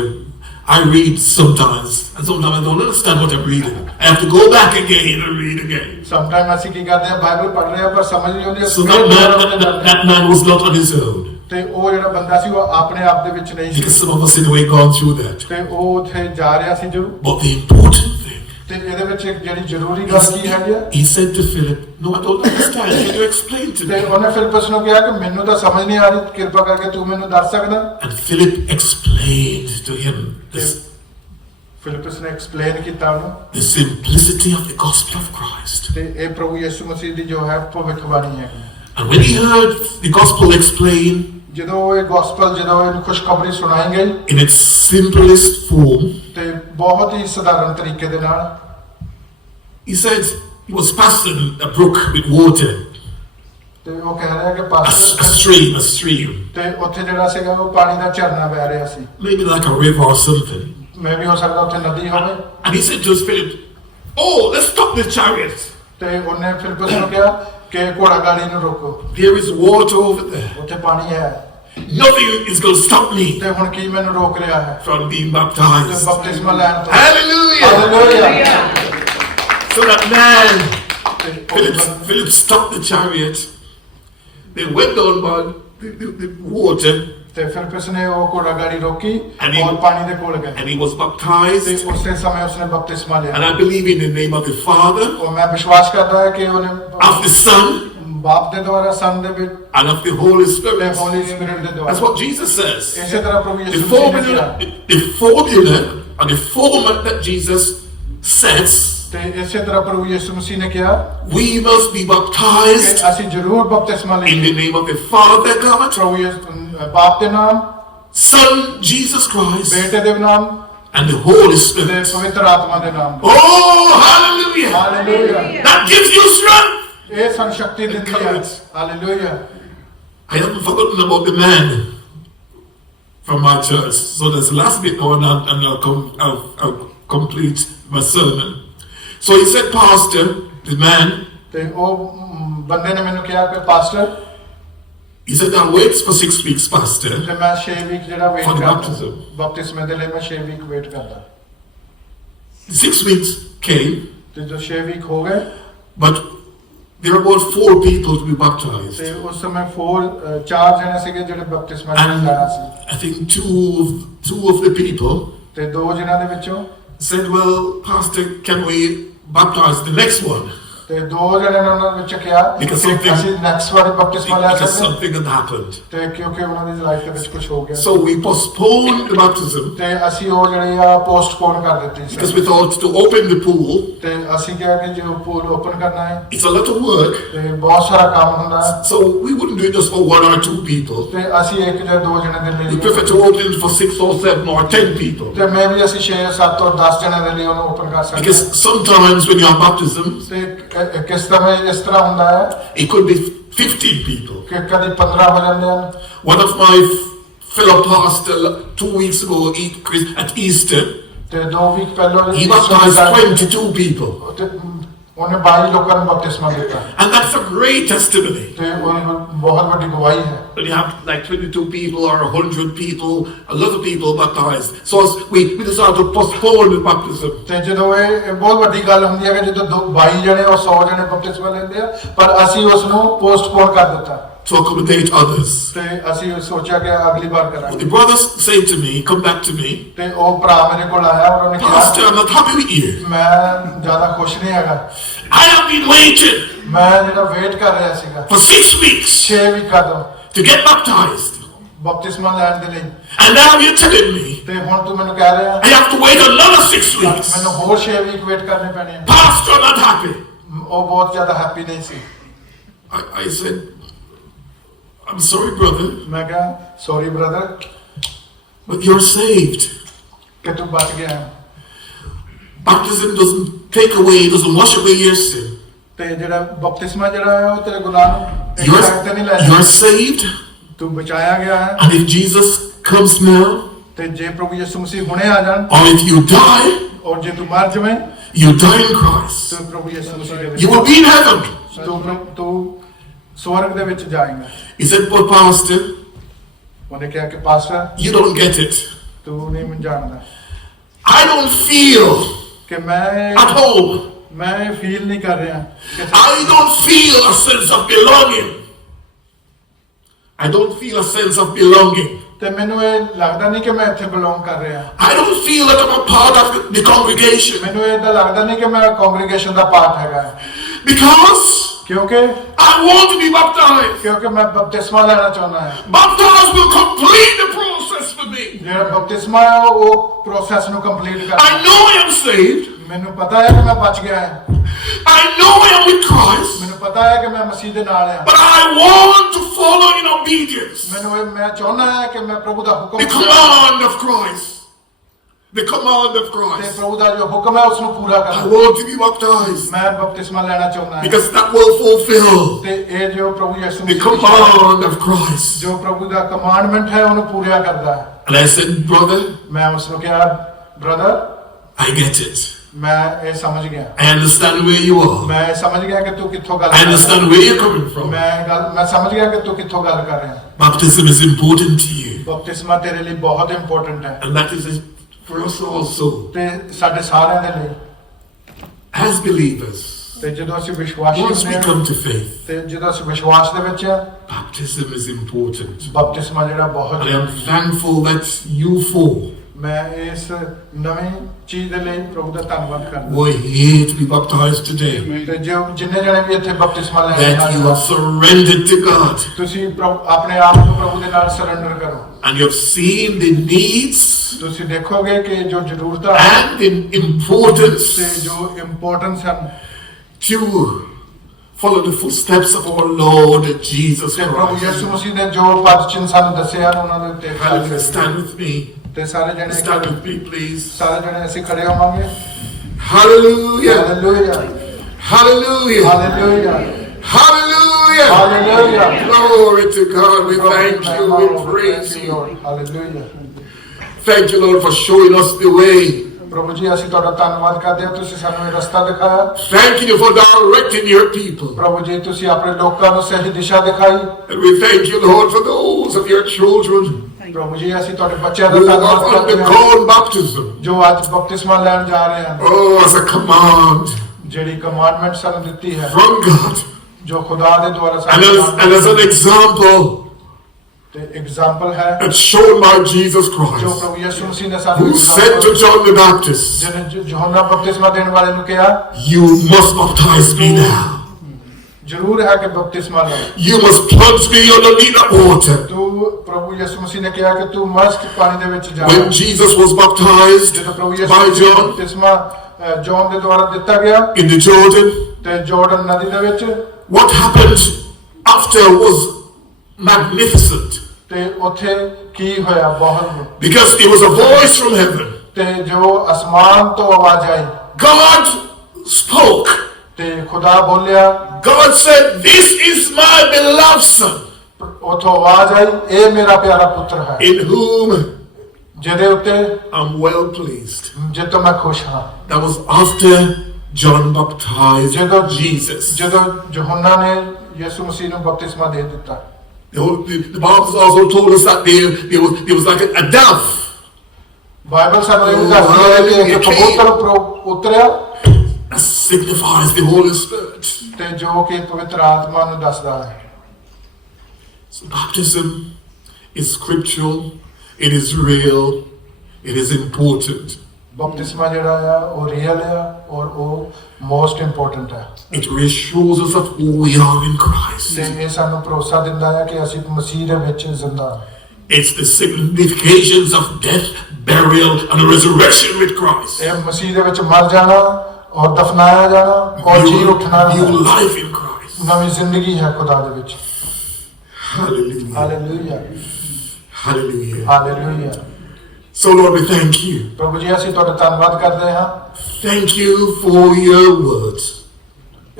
I read sometimes, and sometimes I don't understand what I'm reading. I have to go back again and read again. Sometime ਅਸੀਂ ਕੀ ਕਰਦੇ ਆ ਬਾਈਬਲ ਪੜ੍ਹ ਰਹੇ ਆ ਪਰ ਸਮਝ ਨਹੀਂ ਆਉਂਦੀ So that man was not on his own. ਤੇ ਉਹ ਜਿਹੜਾ ਬੰਦਾ ਸੀ ਉਹ ਆਪਣੇ ਆਪ ਦੇ ਵਿੱਚ ਨਹੀਂ Because ਸੀ some of us in a way gone through that. ਤੇ ਉਹ ਉੱਥੇ ਜਾ ਰਿਹਾ ਸੀ ਜੋ But the important thing, ਤੇ ਇਹਦੇ ਵਿੱਚ ਇੱਕ ਜਿਹੜੀ ਜ਼ਰੂਰੀ ਗੱਲ ਕੀ ਹੈਗੀ ਆ he said to Philip, no, I don't understand. Can you explain to ਤੇ me? ਉਹਨੇ ਫਿਲਿਪਸ ਨੂੰ ਕਿਹਾ ਕਿ ਮੈਨੂੰ ਤਾਂ ਸਮਝ ਨਹੀਂ ਆ ਰਹੀ ਕਿਰਪਾ ਕਰਕੇ ਤੂੰ ਮੈਨੂੰ ਦੱਸ ਸਕਦਾ And Philip explained to him Philips ਨੇ ਐਕਸਪਲੇਨ ਕੀਤਾ ਉਹਨੂੰ the simplicity of the gospel of Christ. ਤੇ ਇਹ ਪ੍ਰਭੂ ਯਿਸੂ ਮਸੀਹ ਦੀ ਜੋ ਹੈ ਭਵਿੱਖਬਾਣੀ ਹੈ And when he heard the gospel explained ਜਦੋਂ ਇਹ ਗੋਸਪਲ ਜਦੋਂ ਇਹ ਖੁਸ਼ਖਬਰੀ ਸੁਣਾਈ ਗਈ in its simplest form, ਤੇ ਬਹੁਤ ਹੀ ਸਧਾਰਨ ਤਰੀਕੇ ਦੇ ਨਾਲ he said he was passing a brook with water, ਤੇ ਉਹ ਕਹਿ ਰਿਹਾ ਕਿ a ਪਾਸਟਰ stream, ਤੇ ਉੱਥੇ ਜਿਹੜਾ ਸੀਗਾ ਉਹ ਪਾਣੀ ਦਾ ਝਰਨਾ ਵਹਿ ਰਿਹਾ ਸੀ maybe like a river or something. ਮੈਂ ਵੀ ਹੋ ਸਕਦਾ ਉੱਥੇ ਨਦੀ ਹੋਵੇ And he said to Philip, oh, let's stop the chariot. ਤੇ ਉਹਨੇ ਫਿਲਿਪਸ ਨੂੰ ਕਿਹਾ ਕਿ ਘੋੜਾ ਗਾੜੀ ਨੂੰ ਰੋਕੋ There is water over there. ਉੱਥੇ ਪਾਣੀ ਹੈ Nothing is going to stop me ਤੇ ਹੁਣ ਕੀ ਮੈਨੂੰ ਰੋਕ ਰਿਹਾ ਹੈ from being ਤੇ baptized. ਬਪਤਿਸਮਾ ਲੈਣ ਤੋਂ Hallelujah! Hallelujah So that man, ਤੇ Philip stopped the chariot. They went down by the water, ਤੇ ਫਿਲਿਪਸ ਨੇ ਉਹ ਘੋੜਾ ਗਾੜੀ ਰੋਕੀ And he- ਔਰ ਪਾਣੀ ਦੇ ਕੋਲ ਗਏ and he was ਤੇ baptized. ਉਸੇ ਸਮੇਂ ਉਸਨੇ ਬਪਤਿਸਮਾ And ਲਿਆ I believe in the name of the Father, ਉਹ ਮੈਂ ਵਿਸ਼ਵਾਸ ਕਰਦਾ ਹਾਂ ਕਿ ਉਹਨੇ of the Son, ਬਾਪ ਦੇ ਦੁਆਰਾ ਸੰਨ ਦੇ ਵਿੱਚ and of the Holy ਤੇ Spirit. ਹੋਲੀ ਸਪਿਰਿਟ ਦੇ That's ਦੁਆਰਾ what Jesus says. ਇਸੇ ਤਰ੍ਹਾਂ ਪ੍ਰਭੂ The ਯਿਸੂ ਮਸੀਹ ਨੇ formula, ਕਿਹਾ the formula, and the format that Jesus sets, ਤੇ ਇਸੇ ਤਰ੍ਹਾਂ ਪ੍ਰਭੂ ਯਿਸੂ ਮਸੀਹ ਨੇ ਕਿਹਾ we must be baptized ਕਿ ਅਸੀਂ ਜ਼ਰੂਰ ਬਪਤਿਸਮਾ in the ਲਈਏ name of the Father God, ਪ੍ਰਭੂ ਯਿਸੂ ਬਾਪ ਦੇ ਨਾਮ Son Jesus Christ, ਬੇਟੇ ਦੇ ਨਾਮ and the Holy ਤੇ Spirit. ਪਵਿੱਤਰ ਆਤਮਾ ਦੇ ਨਾਮ Oh, hallelujah! Hallelujah That gives you strength. ਇਹ ਸਾਨੂੰ ਸ਼ਕਤੀ ਦਿੰਦੀ ਹੈ hallelujah I haven't forgotten about the man from my church. So there's the last bit now, and I'll complete my sermon. So he said, Pastor, the man, ਤੇ ਉਹ ਬੰਦੇ ਨੇ ਮੈਨੂੰ ਕਿਹਾ ਕਿ pastor he said, I'll wait for 6 weeks, Pastor. ਤੇ ਮੈਂ 6 ਵੀਕ ਜਿਹੜਾ ਵੇਟ For the ਕਰਦਾ baptism. ਬਪਤਿਸਮੇ ਦੇ ਲਈ ਮੈਂ 6 ਵੀਕ ਵੇਟ ਕਰਦਾ 6 weeks came, ਤੇ ਜੋ 6 ਵੀਕ ਹੋ ਗਏ but there were about 4 people to be baptized. ਤੇ ਉਸ ਸਮੇਂ 4 ਜਣੇ ਸੀਗੇ ਜਿਹੜੇ ਬਪਤਿਸਮਾ ਲੈਣਾ ਸੀ I think two of the people ਤੇ 2 ਜਣਾਂ ਦੇ ਵਿੱਚੋਂ said, well, Pastor, can we baptize the next one? ਤੇ 2 ਜਣੇ ਨੇ ਉਹਨਾਂ ਵਿੱਚ ਕਿਹਾ ਕਿ Because something- ਅਸੀਂ ਨੈਕਸਟ ਵਾਰ ਬਪਤਿਸਮਾ ਲੈ Because ਸਕਦੇ something had happened. ਤੇ ਕਿਉਂਕਿ ਉਹਨਾਂ ਦੀ ਲਾਈਫ ਦੇ ਵਿੱਚ ਕੁਝ ਹੋ ਗਿਆ So we postponed the baptism ਤੇ ਅਸੀਂ ਉਹ ਜਿਹੜੀ ਆ ਪੋਸਟਪੋਨ ਕਰ ਦਿੱਤੀ because ਸੀ we thought to open the pool, ਤੇ ਅਸੀਂ ਕਿਹਾ ਕਿ ਜੋ ਪੂਲ ਓਪਨ ਕਰਨਾ ਹੈ it's a lot of work. ਤੇ ਬਹੁਤ ਸਾਰਾ ਕੰਮ ਹੁੰਦਾ ਹੈ So we wouldn't do it just for 1 or 2 people. ਤੇ ਅਸੀਂ 1 ਜਾਂ 2 ਜਣੇ ਦੇ We ਲਈ prefer to open it for 6 or 7 or 10 people. ਤੇ ਮੈਂ ਵੀ ਅਸੀਂ 6 7 ਔਰ 10 ਜਣੇ ਦੇ ਲਈ ਉਹਨੂੰ ਓਪਨ ਕਰ ਸਕਦੇ Because sometimes when you have baptism, ਤੇ ਕਿਸ ਤਰ੍ਹਾਂ ਇਸ ਤਰ੍ਹਾਂ ਹੁੰਦਾ ਹੈ it could be 15 people. ਕਿ ਕਦੀ 15 ਹੋ ਜਾਂਦੇ ਹਨ One of my fellow pastor 2 weeks ago at Easter, ਤੇ 2 ਵੀਕ ਪਹਿਲਾਂ he baptized 22 people. ਤੇ ਉਹਨੇ 22 ਲੋਕਾਂ ਨੂੰ ਬਪਤਿਸਮਾ ਦਿੱਤਾ And that's a great testimony. ਤੇ ਉਹ ਬਹੁਤ ਵੱਡੀ ਗਵਾਹੀ ਹੈ When you have like 22 people or 100 people, a lot of people baptized. So we decided to postpone the baptism. ਤੇ ਜਦੋਂ ਇਹ ਬਹੁਤ ਵੱਡੀ ਗੱਲ ਹੁੰਦੀ ਹੈ ਕਿ ਜਦੋਂ 22 ਜਣੇ ਔਰ 100 ਜਣੇ ਬਪਤਿਸਮਾ ਲੈਂਦੇ ਆ ਪਰ ਅਸੀਂ ਉਸ ਨੂੰ ਪੋਸਟਪੋਨ ਕਰ ਦਿੱਤਾ To accommodate others. ਤੇ ਅਸੀਂ ਸੋਚਿਆ ਕਿ ਅਗਲੀ ਵਾਰ But ਕਰਾਂਗੇ the brothers say to me, come back to me, ਤੇ ਉਹ ਭਰਾ ਮੇਰੇ ਕੋਲ ਆਇਆ ਔਰ ਉਹਨੇ ਕਿਹਾ Pastor, I'm not happy with you. ਮੈਂ ਜ਼ਿਆਦਾ ਖੁਸ਼ ਨਹੀਂ ਹੈਗਾ I have been waiting ਮੈਂ ਜਿਹੜਾ ਵੇਟ ਕਰ ਰਿਹਾ ਸੀਗਾ for 6 weeks 6 ਵੀਕਾਂ ਤੋਂ to get baptized. ਬਪਤਿਸਮਾ ਲੈਣ ਦੇ ਲਈ And now you're telling me ਤੇ ਹੁਣ ਤੂੰ ਮੈਨੂੰ ਕਹਿ ਰਿਹਾ I have to wait another 6 weeks. ਮੈਨੂੰ ਹੋਰ 6 ਵੀਕ ਵੇਟ ਕਰਨੇ ਪੈਣੇ ਆ Pastor, I'm not happy. ਉਹ ਬਹੁਤ ਜ਼ਿਆਦਾ ਹੈਪੀ ਨਹੀਂ ਸੀ I said, I'm sorry, brother. ਮੈਂ ਕਿਹਾ sorry brother But you're saved. कि तू बच गया है। Baptism doesn't take away, doesn't wash away your sin. ते जेड़ा बपतिस्मा जेड़ा है वो तेरे गुनाह नूं एक साइड ते नहीं लै You're जांदा। saved. तू बचाया गया है। And if Jesus comes now, ते जे प्रभु यीशु मसीह हुणे आ जान or if you die, और जे तू मर जावे you die in Christ. तो प्रभु यीशु मसीह दे You will which be in heaven. तू स्वर्ग दे विच जाएगा। He said, but Pastor, उन्हें कहा कि pastor you don't get it. तू नहीं मन जानदा I don't feel कि मैं at home. फील नहीं कर रहा कि I don't feel a sense of belonging. I don't feel a sense of belonging. ते मैनू ये लगदा नहीं कि मैं इत्थे बिलोंग कर रहा। I don't feel that I'm a part of the congregation. मैनू ये लगदा नहीं कि मैं कांग्रीगेशन दा पार्ट हैगा Because क्योंकि I want to be baptized. क्योंकि मैं बपतिस्मा लेना चाहना है। Baptized will complete the process for me. जेड़ा बपतिस्मा है वो प्रोसेस नु कंप्लीट कर। I know I am saved. मैनू पता है कि मैं बच गया है। I know I am with Christ. मैनू पता है कि मैं मसीह दे नाल है। But I want to follow in obedience मैं चाहना है कि मैं प्रभु दा हुक्म the command of Christ. The command of ते Christ. प्रभु दा जो हुक्म है उसनु पूरा I करना। want to be baptized मैं बपतिस्मा लेना चाहना है। because that will fulfill ते ये जो प्रभु यीशु the मसीह command of Christ. जो प्रभु दा कमांडमेंट है उन्हें पूरा करता है। And I said, brother, मैं उसको कहा ब्रदर I get it. मैं ये समझ गया। I understand where you are. मैं समझ गया कि तू कित्थों गल I understand where you're coming from. मैं समझ गया कि तू कित्थों गल कर रहा है। Baptism is important to you. बपतिस्मा तेरे लिए बहुत इंपॉर्टेंट है And that is for us also. ते साडे सारे दे लिए As believers, ते जदों ਅਸੀਂ विश्वासी once we ਹੁੰਦੇ come ਹਾਂ to faith, ते जदों ਅਸੀਂ विश्वास दे विच है baptism is important. बपतिस्मा जेड़ा बहुत And I am thankful that you four मैं इस नवीं चीज दे लिए प्रभु दा धन्नवाद करदा were here to be baptized today. ते जो जिन्ने जने भी इत्थे बपतिस्मा लेने That you have surrendered to God. ਤੁਸੀਂ अपने आप ਨੂੰ प्रभु दे नाल सरेंडर करो And you have seen the needs ਤੁਸੀਂ ਦੇਖੋਗੇ ਕਿ ਜੋ ਜ਼ਰੂਰਤਾਂ ਹਨ and the importance ਤੇ ਜੋ ਇੰਪੋਰਟੈਂਸ ਹਨ to follow the footsteps of our Lord Jesus ਤੇ ਪ੍ਰਭੂ Christ. ਯਿਸੂ ਮਸੀਹ ਨੇ ਜੋ ਪਦ ਚਿੰਨ੍ਹ ਸਾਨੂੰ ਦੱਸੇ ਹਨ ਉਹਨਾਂ ਦੇ ਉੱਤੇ Hallelujah. Stand with me. ਤੇ ਸਾਰੇ ਜਣੇ Stand with me, please. ਸਾਰੇ ਜਣੇ ਅਸੀਂ ਖੜੇ ਹੋਵਾਂਗੇ Hallelujah. Hallelujah Hallelujah. Hallelujah Hallelujah. Hallelujah Glory to God. We thank you. We praise you. Hallelujah Thank you, Lord, for showing us the way. ਪ੍ਰਭੂ ਜੀ ਅਸੀਂ ਤੁਹਾਡਾ ਧੰਨਵਾਦ ਕਰਦੇ ਹਾਂ ਤੁਸੀਂ ਸਾਨੂੰ ਇਹ ਰਸਤਾ ਦਿਖਾਇਆ Thank you for directing your people. ਪ੍ਰਭੂ ਜੀ ਤੁਸੀਂ ਆਪਣੇ ਲੋਕਾਂ ਨੂੰ ਸਹੀ ਦਿਸ਼ਾ ਦਿਖਾਈ And we thank you, Lord, for those of your children ਪ੍ਰਭੂ ਜੀ ਅਸੀਂ ਤੁਹਾਡੇ ਬੱਚਿਆਂ ਦਾ who ਧੰਨਵਾਦ have ਕਰਦੇ ਹਾਂ undergone baptism. ਜੋ ਅੱਜ ਬਪਤਿਸਮਾ ਲੈਣ ਜਾ ਰਹੇ ਹਨ Oh, as a command ਜਿਹੜੀ ਕਮਾਂਡਮੈਂਟ ਸਾਨੂੰ ਦਿੱਤੀ ਹੈ from God. ਜੋ ਖੁਦਾ ਦੇ ਦੁਆਰਾ And as an example, ਤੇ ਐਗਜ਼ਾਮਪਲ ਹੈ it's shown by Jesus ਜੋ Christ, ਪ੍ਰਭੂ ਯਿਸੂ ਮਸੀਹ ਨੇ ਸਾਨੂੰ who said to John the Baptist, ਜਿਹਨੇ ਯੋਹੰਨਾ ਬਪਤਿਸਮਾ ਦੇਣ ਵਾਲੇ ਨੂੰ ਕਿਹਾ you must baptize me now. ਜ਼ਰੂਰ ਹੈ ਕਿ ਬਪਤਿਸਮਾ ਲੈ You must plunge me underneath the water. ਤੂੰ ਪ੍ਰਭੂ ਯਿਸੂ ਮਸੀਹ ਨੇ ਕਿਹਾ ਕਿ ਤੂੰ ਮਸਤ ਪਾਣੀ ਦੇ ਵਿੱਚ ਜਾ When Jesus was baptized ਜਦੋਂ ਪ੍ਰਭੂ by ਯਿਸੂ ਮਸੀਹ ਨੂੰ John ਬਪਤਿਸਮਾ ਜੌਨ ਦੇ ਦੁਆਰਾ ਦਿੱਤਾ ਗਿਆ in the Jordan, ਤੇ ਜੋਰਡਨ ਨਦੀ ਦੇ ਵਿੱਚ what happened after was magnificent. ਤੇ ਉੱਥੇ ਕੀ ਹੋਇਆ ਬਹੁਤ Because there was a voice from heaven. ਤੇ ਜੋ ਅਸਮਾਨ ਤੋਂ ਆਵਾਜ਼ ਆਈ God spoke. ਤੇ ਖੁਦਾ ਬੋਲਿਆ God said, this is my beloved son, ਉਥੋਂ ਆਵਾਜ਼ ਆਈ ਇਹ ਮੇਰਾ ਪਿਆਰਾ ਪੁੱਤਰ ਹੈ in whom ਜਿਹਦੇ ਉੱਤੇ I'm well pleased. ਜਿੱਤੋਂ ਮੈਂ ਖੁਸ਼ ਹਾਂ That was after John baptized ਜਦੋਂ Jesus. ਜਦੋਂ ਯੋਹੰਨਾ ਨੇ ਯਿਸੂ ਮਸੀਹ ਨੂੰ ਬਪਤਿਸਮਾ ਦੇ ਦਿੱਤਾ The Bible also told us that there was like a dove Bible ਸਾਨੂੰ ਇਹ ਦੱਸਦੀ ਹੈ ਕਿ ਇੱਕ ਕਬੂਤਰ ਉੱਪਰੋਂ ਉਤਰਿਆ that signifies the Holy Spirit. ਤੇ ਜੋ ਕਿ ਪਵਿੱਤਰ ਆਤਮਾ ਨੂੰ ਦੱਸਦਾ ਹੈ So baptism is scriptural, it is real, it is important. ਬਪਤਿਸਮਾ ਜਿਹੜਾ ਆ ਉਹ ਰੀਅਲ ਆ ਔਰ ਉਹ ਮੋਸਟ ਇੰਪੋਰਟੈਂਟ ਹੈ It reassures us of who we are in Christ. ਤੇ ਇਹ ਸਾਨੂੰ ਭਰੋਸਾ ਦਿੰਦਾ ਹੈ ਕਿ ਅਸੀਂ ਮਸੀਹ ਦੇ ਵਿੱਚ ਜ਼ਿੰਦਾ ਹਾਂ It's the significations of death, burial, and resurrection with Christ. ਇਹ ਮਸੀਹ ਦੇ ਵਿੱਚ ਮਰ ਜਾਣਾ ਔਰ ਦਫਨਾਇਆ ਜਾਣਾ ਔਰ ਜੀ ਉੱਠਣਾ New life in Christ. ਨਵੀਂ ਜ਼ਿੰਦਗੀ ਹੈ ਖੁਦਾ ਦੇ ਵਿੱਚ Hallelujah. Hallelujah Hallelujah. Hallelujah So Lord, we thank you. ਪ੍ਰਭੂ ਜੀ ਅਸੀਂ ਤੁਹਾਡਾ ਧੰਨਵਾਦ ਕਰਦੇ ਹਾਂ Thank you for your word.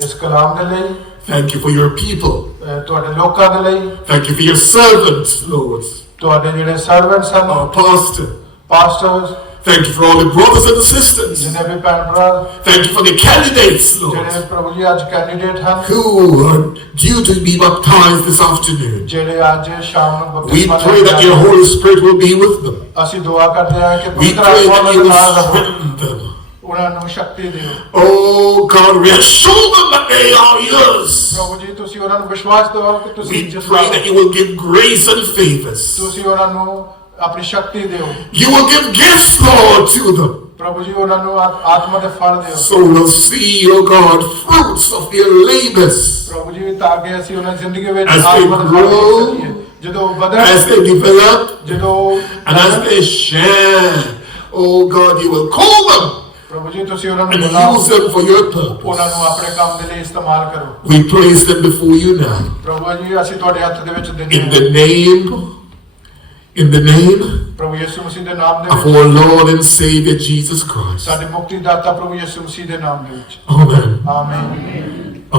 ਇਸ ਕਲਾਮ ਦੇ ਲਈ, Thank you for your people. ਤੁਹਾਡੇ ਲੋਕਾਂ ਦੇ ਲਈ, Thank you for your servants, Lord. ਤੁਹਾਡੇ ਜਿਹੜੇ ਸਰਵੈਂਟਸ ਹਨ, Our pastor. Pastors, Thank you for all the brothers and the sisters. ਜਿੰਨੇ ਵੀ ਭੈਣ ਭਰਾ, Thank you for the candidates, Lord, ਜਿਹੜੇ ਪ੍ਰਭੂ ਜੀ ਅੱਜ ਕੈਂਡੀਡੇਟ ਹਨ, who are due to be baptized this afternoon. ਜਿਹੜੇ ਅੱਜ ਸ਼ਾਮ ਨੂੰ We ਬਪਤਿਸਮਾ pray that your Holy Spirit will be with them. ਅਸੀਂ ਦੁਆ ਕਰਦੇ ਹਾਂ ਕਿ We ਪਵਿੱਤਰ pray ਆਤਮਾ that ਦੇ you will ਨਾਲ ਰਹੋ, strengthen them. ਉਹਨਾਂ ਨੂੰ ਸ਼ਕਤੀ ਦਿਓ। Oh God, reassure them that they are yours. ਪ੍ਰਭੂ ਜੀ ਤੁਸੀਂ ਉਹਨਾਂ ਨੂੰ ਵਿਸ਼ਵਾਸ ਦਿਵਾਓ ਕਿ We ਤੁਸੀਂ ਜਿਸ pray that you will give grace and favors. ਤੁਸੀਂ ਉਹਨਾਂ ਨੂੰ ਆਪਣੀ ਸ਼ਕਤੀ ਦਿਓ। You will give gifts, Lord, to them. ਪ੍ਰਭੂ ਜੀ ਉਹਨਾਂ ਨੂੰ ਆਤਮਾ ਦੇ ਫਲ ਦਿਓ। So we'll see, oh God, fruits of their labors ਪ੍ਰਭੂ ਜੀ ਤਾਂ ਕਿ ਅਸੀਂ ਉਹਨਾਂ ਦੀ ਜ਼ਿੰਦਗੀ ਵਿੱਚ As they ਆਤਮਾ ਦੇ ਫਲ ਦੇਖ grow, ਸਕੀਏ। ਜਦੋਂ ਵਧਣ, as they develop, ਜਦੋਂ and as they share. Oh God, you will call them ਪ੍ਰਭੂ ਜੀ ਤੁਸੀਂ ਉਹਨਾਂ ਨੂੰ and ਬੁਲਾਓ, use them for your ਉਹਨਾਂ purpose. ਨੂੰ ਆਪਣੇ ਕੰਮ ਦੇ ਲਈ ਇਸਤੇਮਾਲ ਕਰੋ। We place them before you now. ਪ੍ਰਭੂ ਜੀ ਅਸੀਂ ਤੁਹਾਡੇ ਹੱਥ ਦੇ ਵਿੱਚ ਦਿੰਦੇ In ਹਾਂ। the name ਪ੍ਰਭੂ ਯਿਸੂ ਮਸੀਹ ਦੇ ਨਾਮ ਦੇ of ਵਿੱਚ, our Lord and Savior Jesus Christ. ਸਾਡੇ ਮੁਕਤੀਦਾਤਾ ਪ੍ਰਭੂ ਯਿਸੂ ਮਸੀਹ ਦੇ ਨਾਮ ਦੇ ਵਿੱਚ। Amen. ਆਮੀਨ।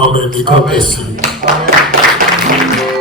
Amen. May God bless you. ਆਮੀਨ।